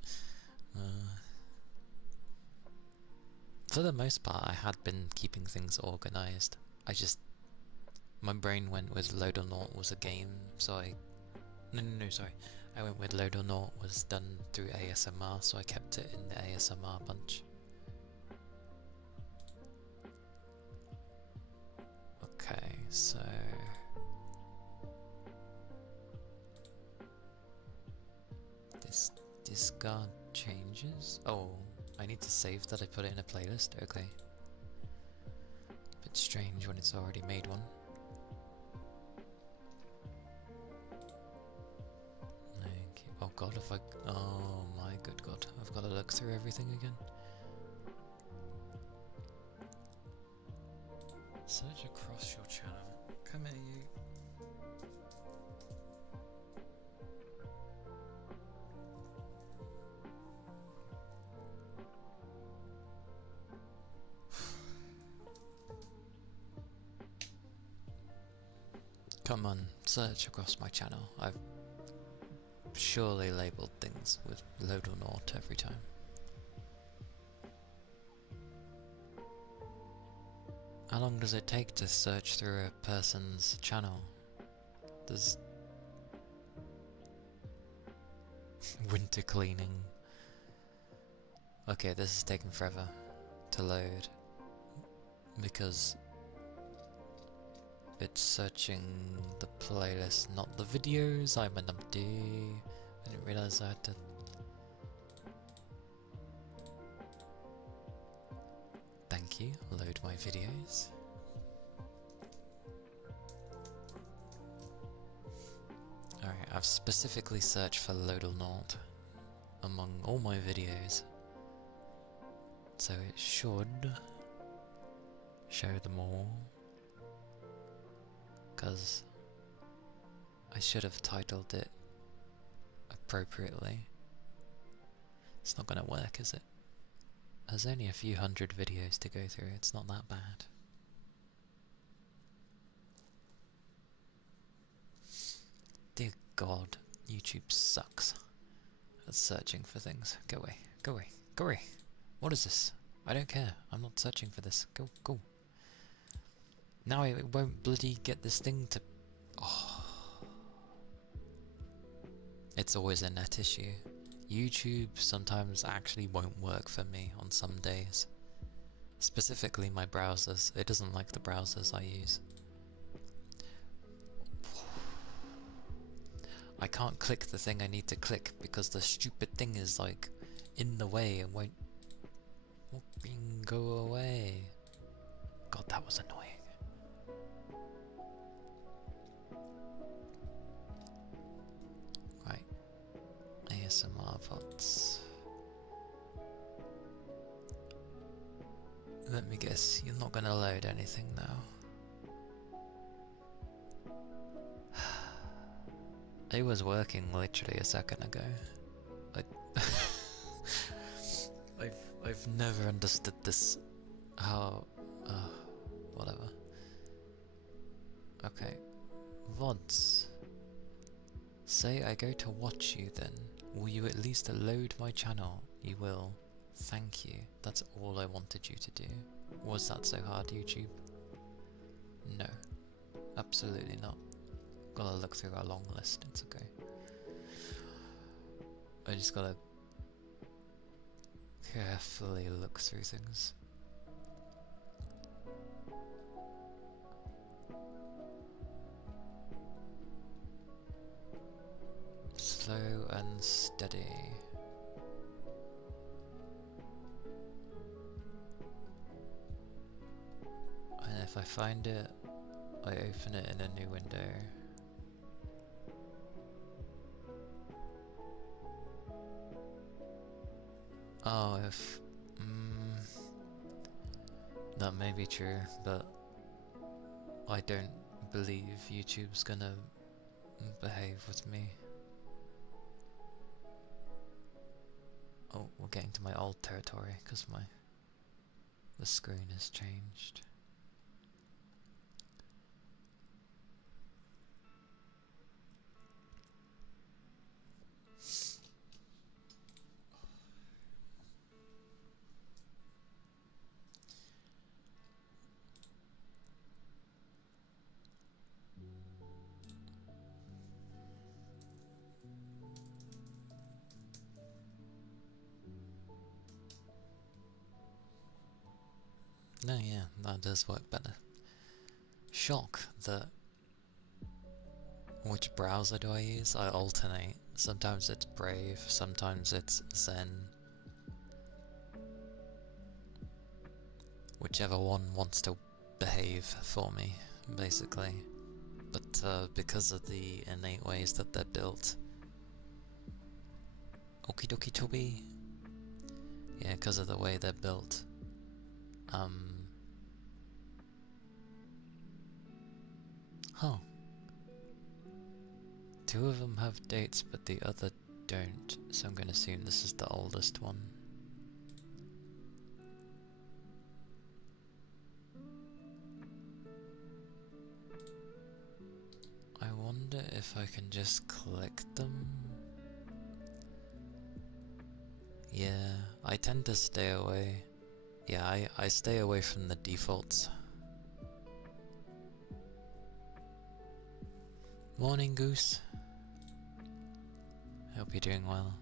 For the most part, I had been keeping things organised. My brain went with Load or Naught was a game, so No, sorry. I went with Load or Naught was done through ASMR, so I kept it in the ASMR bunch. Okay, so... Discard changes? Oh, I need to save that I put it in a playlist? Okay. Bit strange when it's already made one. Oh god, oh my good god, I've got to look through everything again. Search across your channel. Come here, you. Come on, search across my channel. I've surely labelled things with Load or Naught every time. How long does it take to search through a person's channel? There's... winter cleaning. Okay, this is taking forever to load because it's searching the playlist, not the videos. I'm an numpty. I didn't realise I had to... Thank you, load my videos. Alright, I've specifically searched for Load or Naught among all my videos, so it should show them all, because I should have titled it appropriately. It's not gonna work, is it? There's only a few hundred videos to go through, it's not that bad. Dear God, YouTube sucks at searching for things. Go away, go away, go away. What is this? I don't care, I'm not searching for this. Go, go. Now it won't bloody get this thing to... Oh. It's always a net issue. YouTube sometimes actually won't work for me on some days. Specifically my browsers. It doesn't like the browsers I use. I can't click the thing I need to click because the stupid thing is like in the way and won't go away. God, that was annoying. Right. ASMR VODs. Let me guess, you're not gonna load anything now. It was working literally a second ago. I've never understood this. How... whatever. Okay. VODs. Say I go to watch you then. Will you at least load my channel? You will. Thank you. That's all I wanted you to do. Was that so hard, YouTube? No. Absolutely not. Gotta look through our long list, it's okay. I just gotta carefully look through things. Slow and steady. And if I find it, I open it in a new window. Oh, if... that may be true, but I don't believe YouTube's gonna behave with me. Oh, we're getting to my old territory because the screen has changed. No, yeah, that does work better. Shock that... Which browser do I use? I alternate. Sometimes it's Brave, sometimes it's Zen. Whichever one wants to behave for me, basically. But because of the innate ways that they're built... Okie dokie toby. Yeah, because of the way they're built. Huh. Two of them have dates, but the other don't, so I'm going to assume this is the oldest one. I wonder if I can just click them? Yeah, I tend to stay away. Yeah, I stay away from the defaults. Morning, Goose. Hope you're doing well.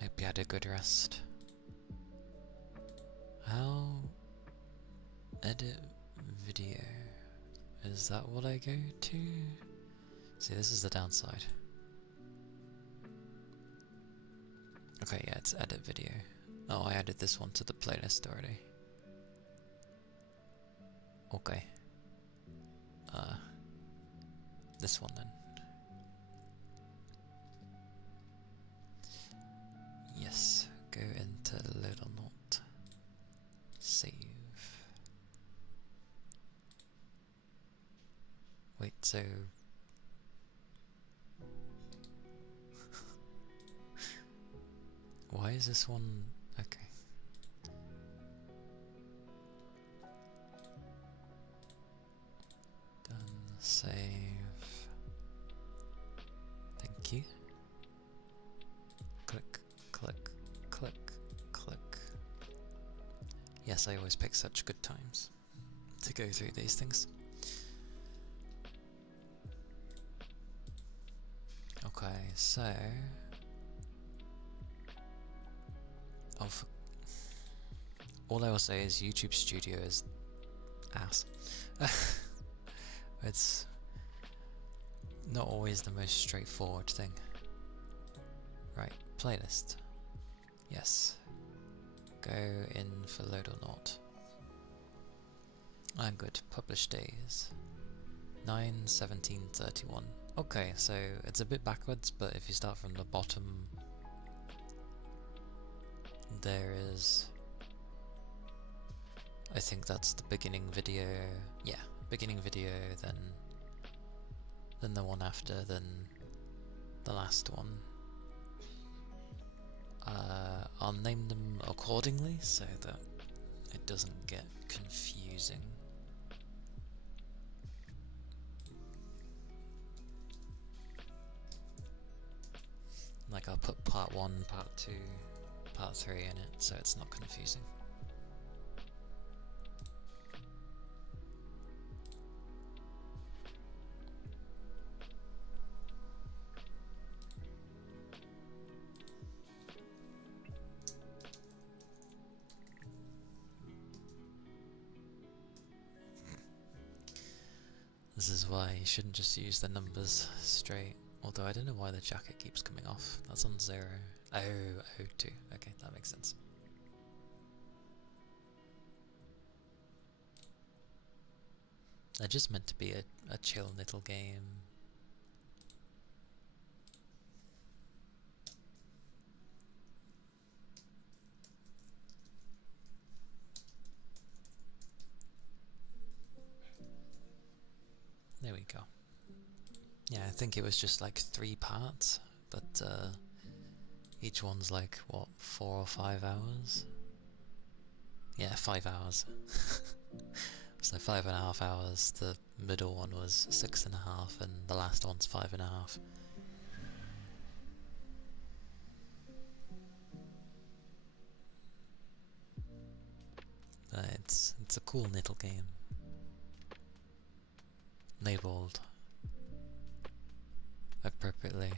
Hope you had a good rest. How... edit video? Is that what I go to? See, this is the downside. Okay, yeah, it's edit video. Oh, I added this one to the playlist already. Okay. This one then. Yes, go into little note. Save. Wait, so... Why is this one... Okay. Done. Save. Thank you. Click, click, click, click. Yes, I always pick such good times to go through these things. Okay, so... all I will say is YouTube Studio is ass. It's not always the most straightforward thing. Right, playlist. Yes. Go in for load or not. I'm good. Publish days. 9/17/31. Okay, so it's a bit backwards, but if you start from the bottom, there is... I think that's the beginning video. Yeah, beginning video, then the one after, then the last one. I'll name them accordingly so that it doesn't get confusing. Like I'll put part 1, part 2, part 3 in it so it's not confusing. This is why you shouldn't just use the numbers straight. Although I don't know why the jacket keeps coming off. That's on 0. Oh, 02. Okay, that makes sense. They're just meant to be a chill little game. There we go. Yeah, I think it was just like 3 parts, but each one's like, what, 4 or 5 hours? Yeah, 5 hours. So 5.5 hours, the middle one was 6.5, and the last one's 5.5. But it's a cool little game. Labelled appropriately.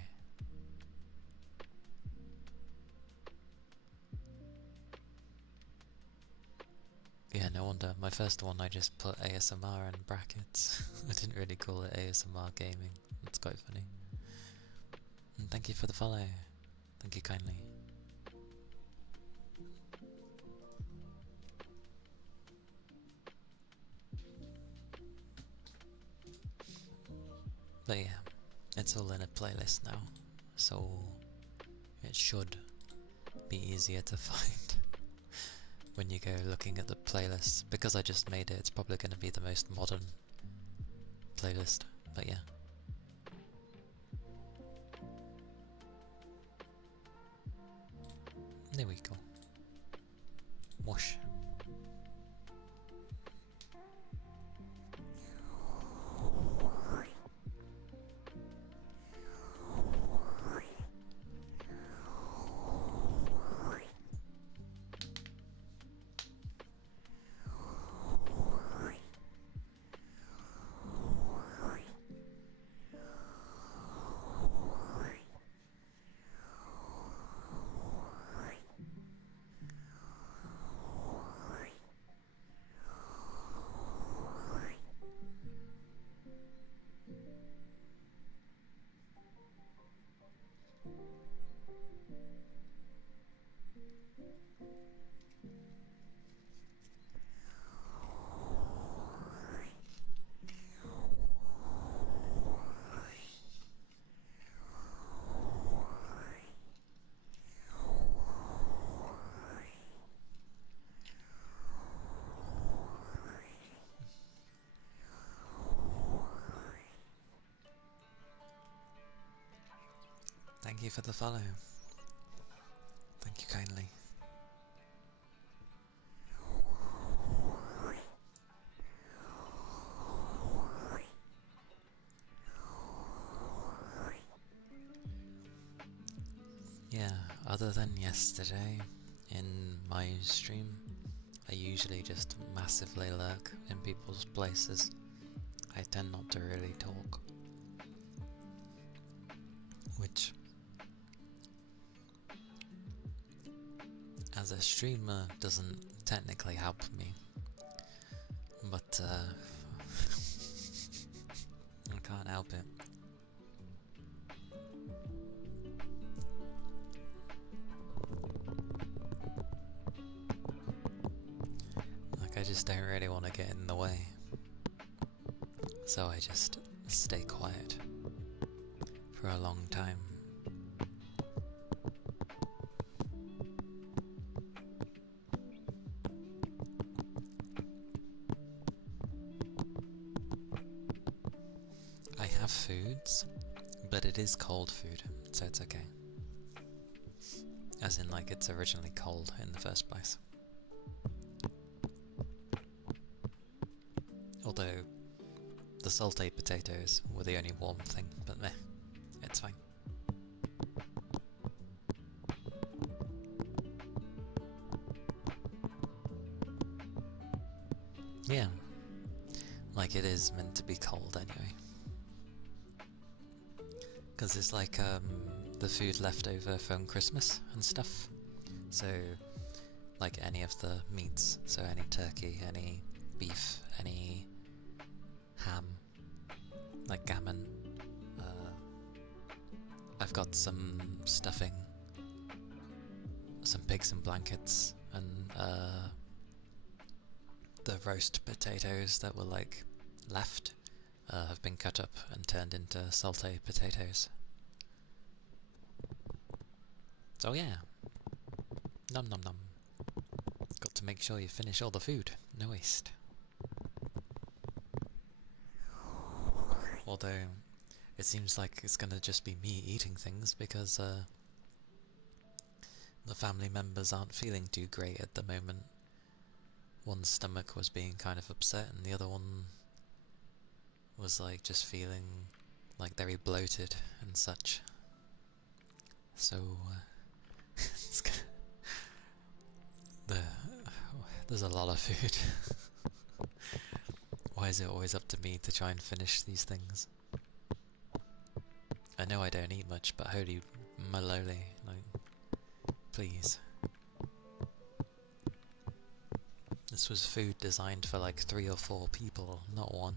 Yeah, no wonder. My first one I just put ASMR in brackets. I didn't really call it ASMR gaming. It's quite funny. And thank you for the follow. Thank you kindly. But yeah, it's all in a playlist now, so it should be easier to find when you go looking at the playlist. Because I just made it, it's probably going to be the most modern playlist, but yeah. There we go. Whoosh. Thank you for the follow. Thank you kindly. Yeah, other than yesterday, in my stream, I usually just massively lurk in people's places. I tend not to really talk, which, as a streamer, doesn't technically help me, but I can't help it. Like, I just don't really want to get in the way, so I just stay quiet for a long time. I have foods, but it is cold food, so it's okay. As in, like, it's originally cold in the first place. Although, the sauté potatoes were the only warm thing, but meh, it's fine. Yeah, like it is meant to be cold anyway. Because it's like the food left over from Christmas and stuff. So, like any of the meats, so any turkey, any beef, any ham, like gammon. I've got some stuffing, some pigs in blankets, and the roast potatoes that were like left have been cut up and turned into sauté potatoes. So yeah, nom nom nom. Got to make sure you finish all the food, no waste. although it seems like it's gonna just be me eating things because the family members aren't feeling too great at the moment. One's stomach was being kind of upset, and the other one was like just feeling like very bloated and such. So it's the there's a lot of food. Why is it always up to me to try and finish these things? I know I don't eat much, but holy maloli, like, please. This was food designed for like 3 or 4 people, not one.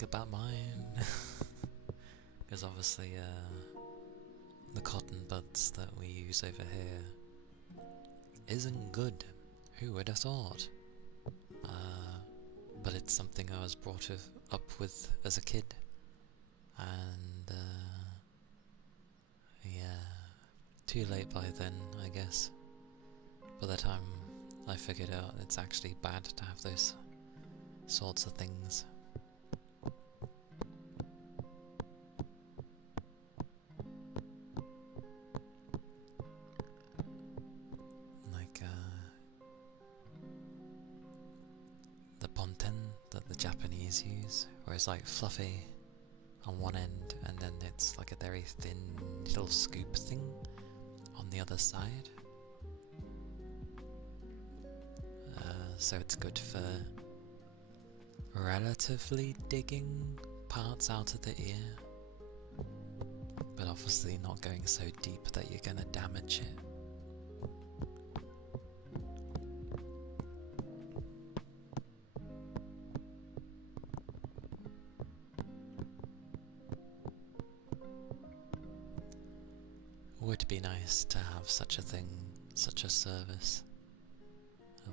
think about mine. Because obviously, the cotton buds that we use over here isn't good. Who would have thought? But it's something I was brought up with as a kid. And, yeah, too late by then, I guess. By the time I figured out it's actually bad to have those sorts of things. Like, the ponten that the Japanese use, where it's like fluffy on one end and then it's like a very thin little scoop thing on the other side. So it's good for relatively digging parts out of the ear, but obviously not going so deep that you're gonna damage it. Would be nice to have such a thing, such a service,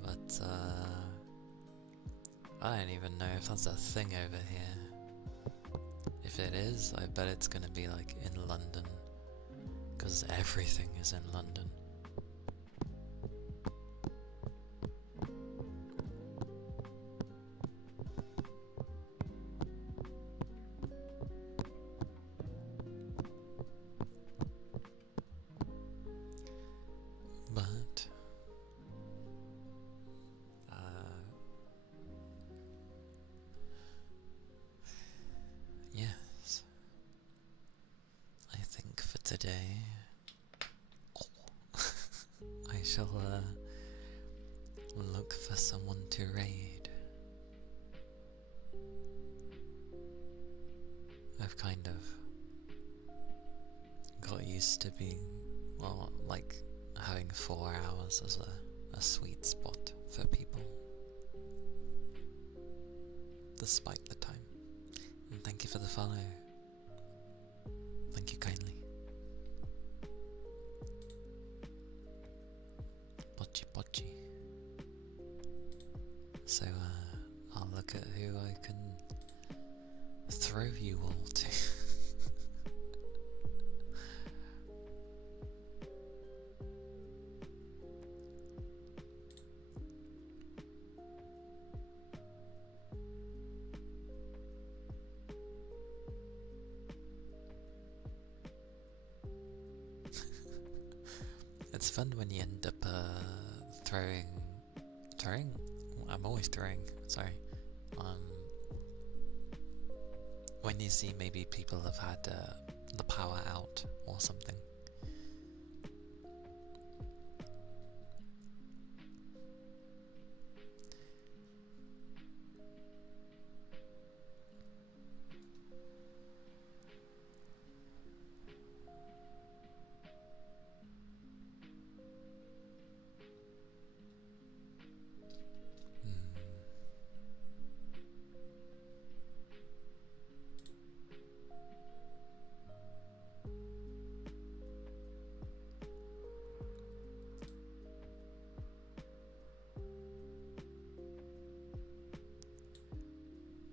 but I don't even know if that's a thing over here. If it is, I bet it's gonna be like in London, because everything is in London. But yes, I think for today I shall look for someone to raid. I've kind of got used to being, well, like having 4 hours as a sweet spot for people, despite the time. And thank you for the follow. Thank you kindly. Pochi pochi. So I'll look at who I can throw you all to. It's fun when you end up throwing. I'm always throwing. Sorry. When you see maybe people have had the power out or something.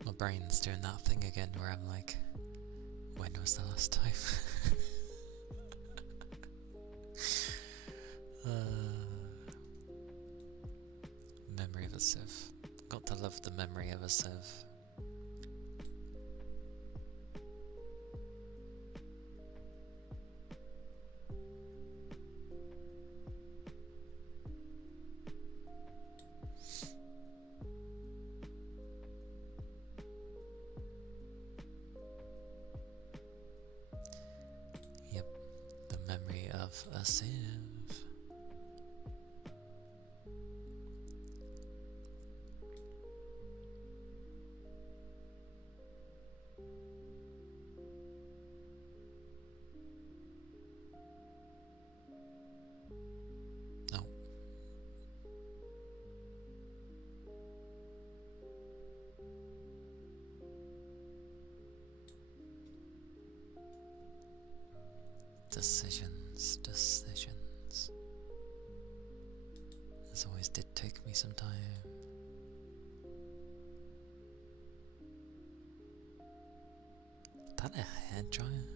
My brain's doing that thing again where I'm like, when was the last time? Memory of a Civ. Got to love the memory of a Civ. Yep, the memory of a Civ. Oh. Decisions, decisions. This always did take me some time. Is that a hairdryer?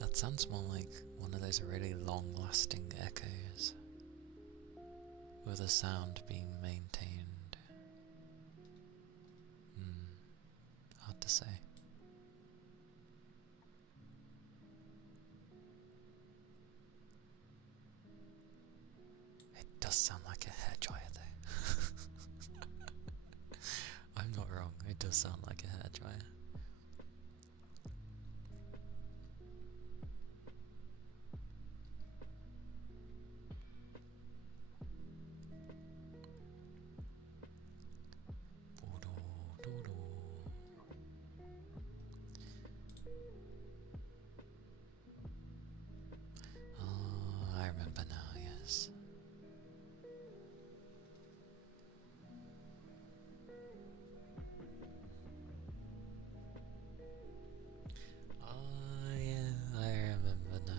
That sounds more like one of those really long-lasting echoes, with a sound being maintained. Hard to say. It does sound like a hairdryer though. I'm not wrong, it does sound like a hairdryer. Oh, I remember now, yes. Oh yeah, I remember now.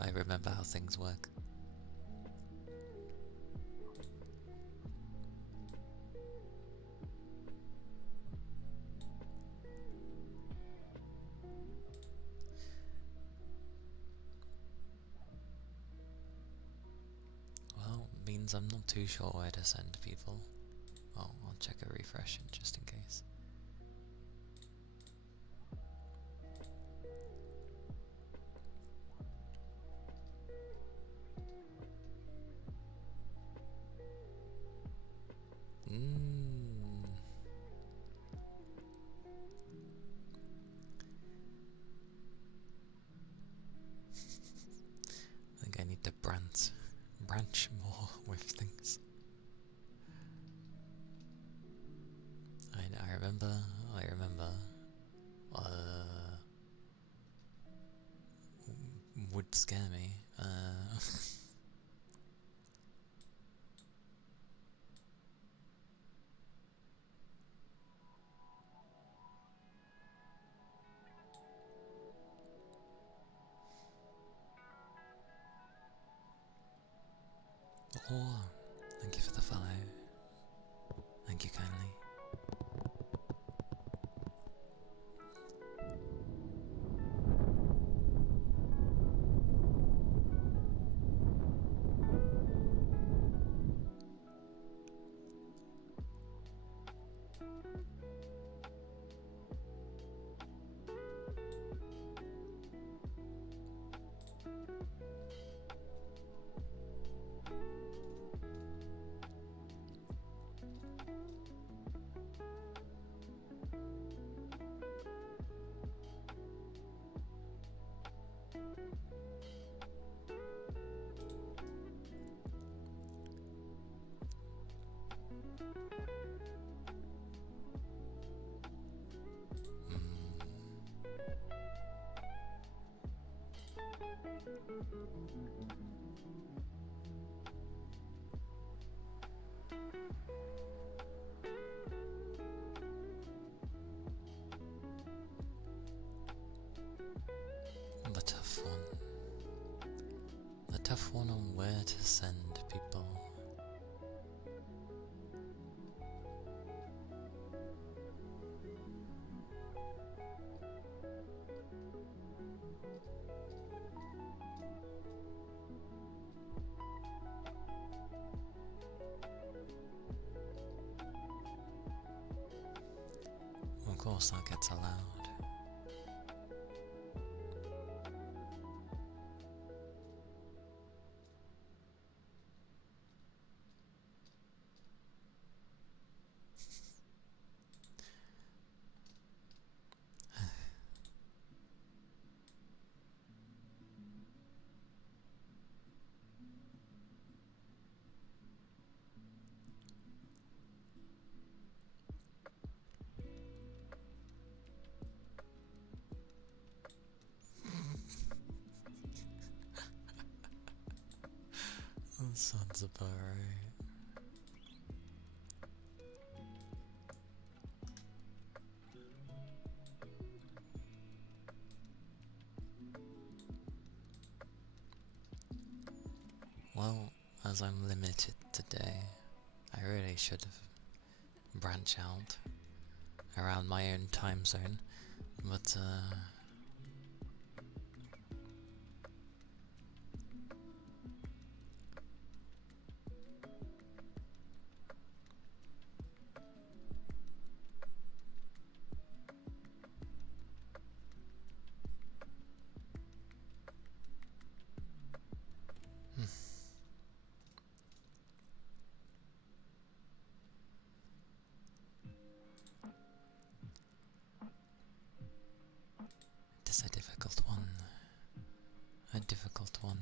I remember how things work. Well, means I'm not too sure where to send people. Well, I'll check a refresh just in case. I think I need to branch more with things. I remember, would scare me, oh, thank you for the follow, thank you kindly. The tough one. The tough one on where to send people. Of course that gets allowed. That sounds about right. Well, as I'm limited today, I really should have branched out around my own time zone, but it is a difficult one. A difficult one.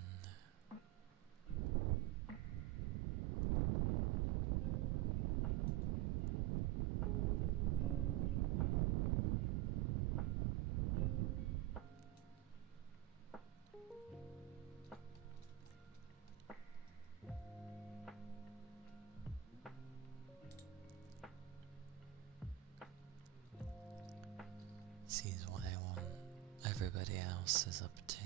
Sees what I want. Everybody else is up to.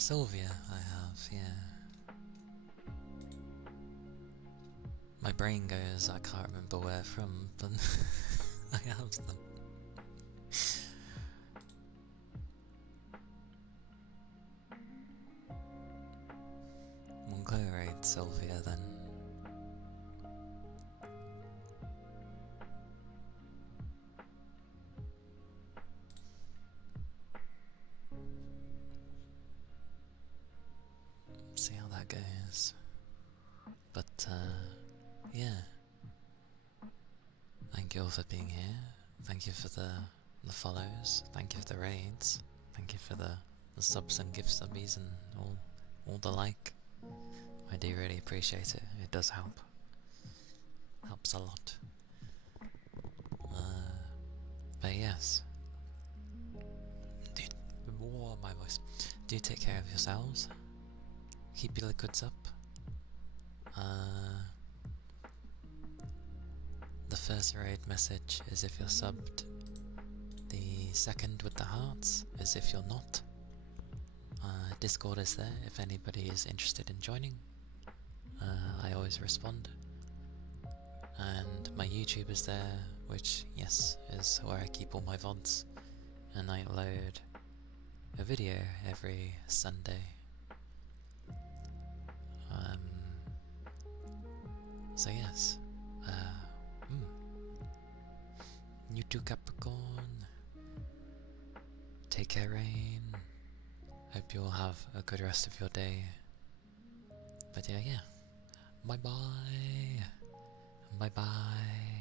Sylvia, I have, yeah. My brain goes, I can't remember where from, but I have them. We'll go raid Sylvia then. See how that goes. But, yeah. Thank you all for being here. Thank you for the follows. Thank you for the raids. Thank you for the subs and gift subbies and all the like. I do really appreciate it. It does help. Helps a lot. But yes. My voice. Do take care of yourselves. Keep your liquids up. The first raid message is if you're subbed. The second with the hearts is if you're not. Discord is there if anybody is interested in joining. I always respond. And my YouTube is there, which, yes, is where I keep all my VODs. And I upload a video every Sunday. So yes. You too, Capricorn. Take care, Rain. Hope you all have a good rest of your day. But yeah. Bye bye. Bye bye.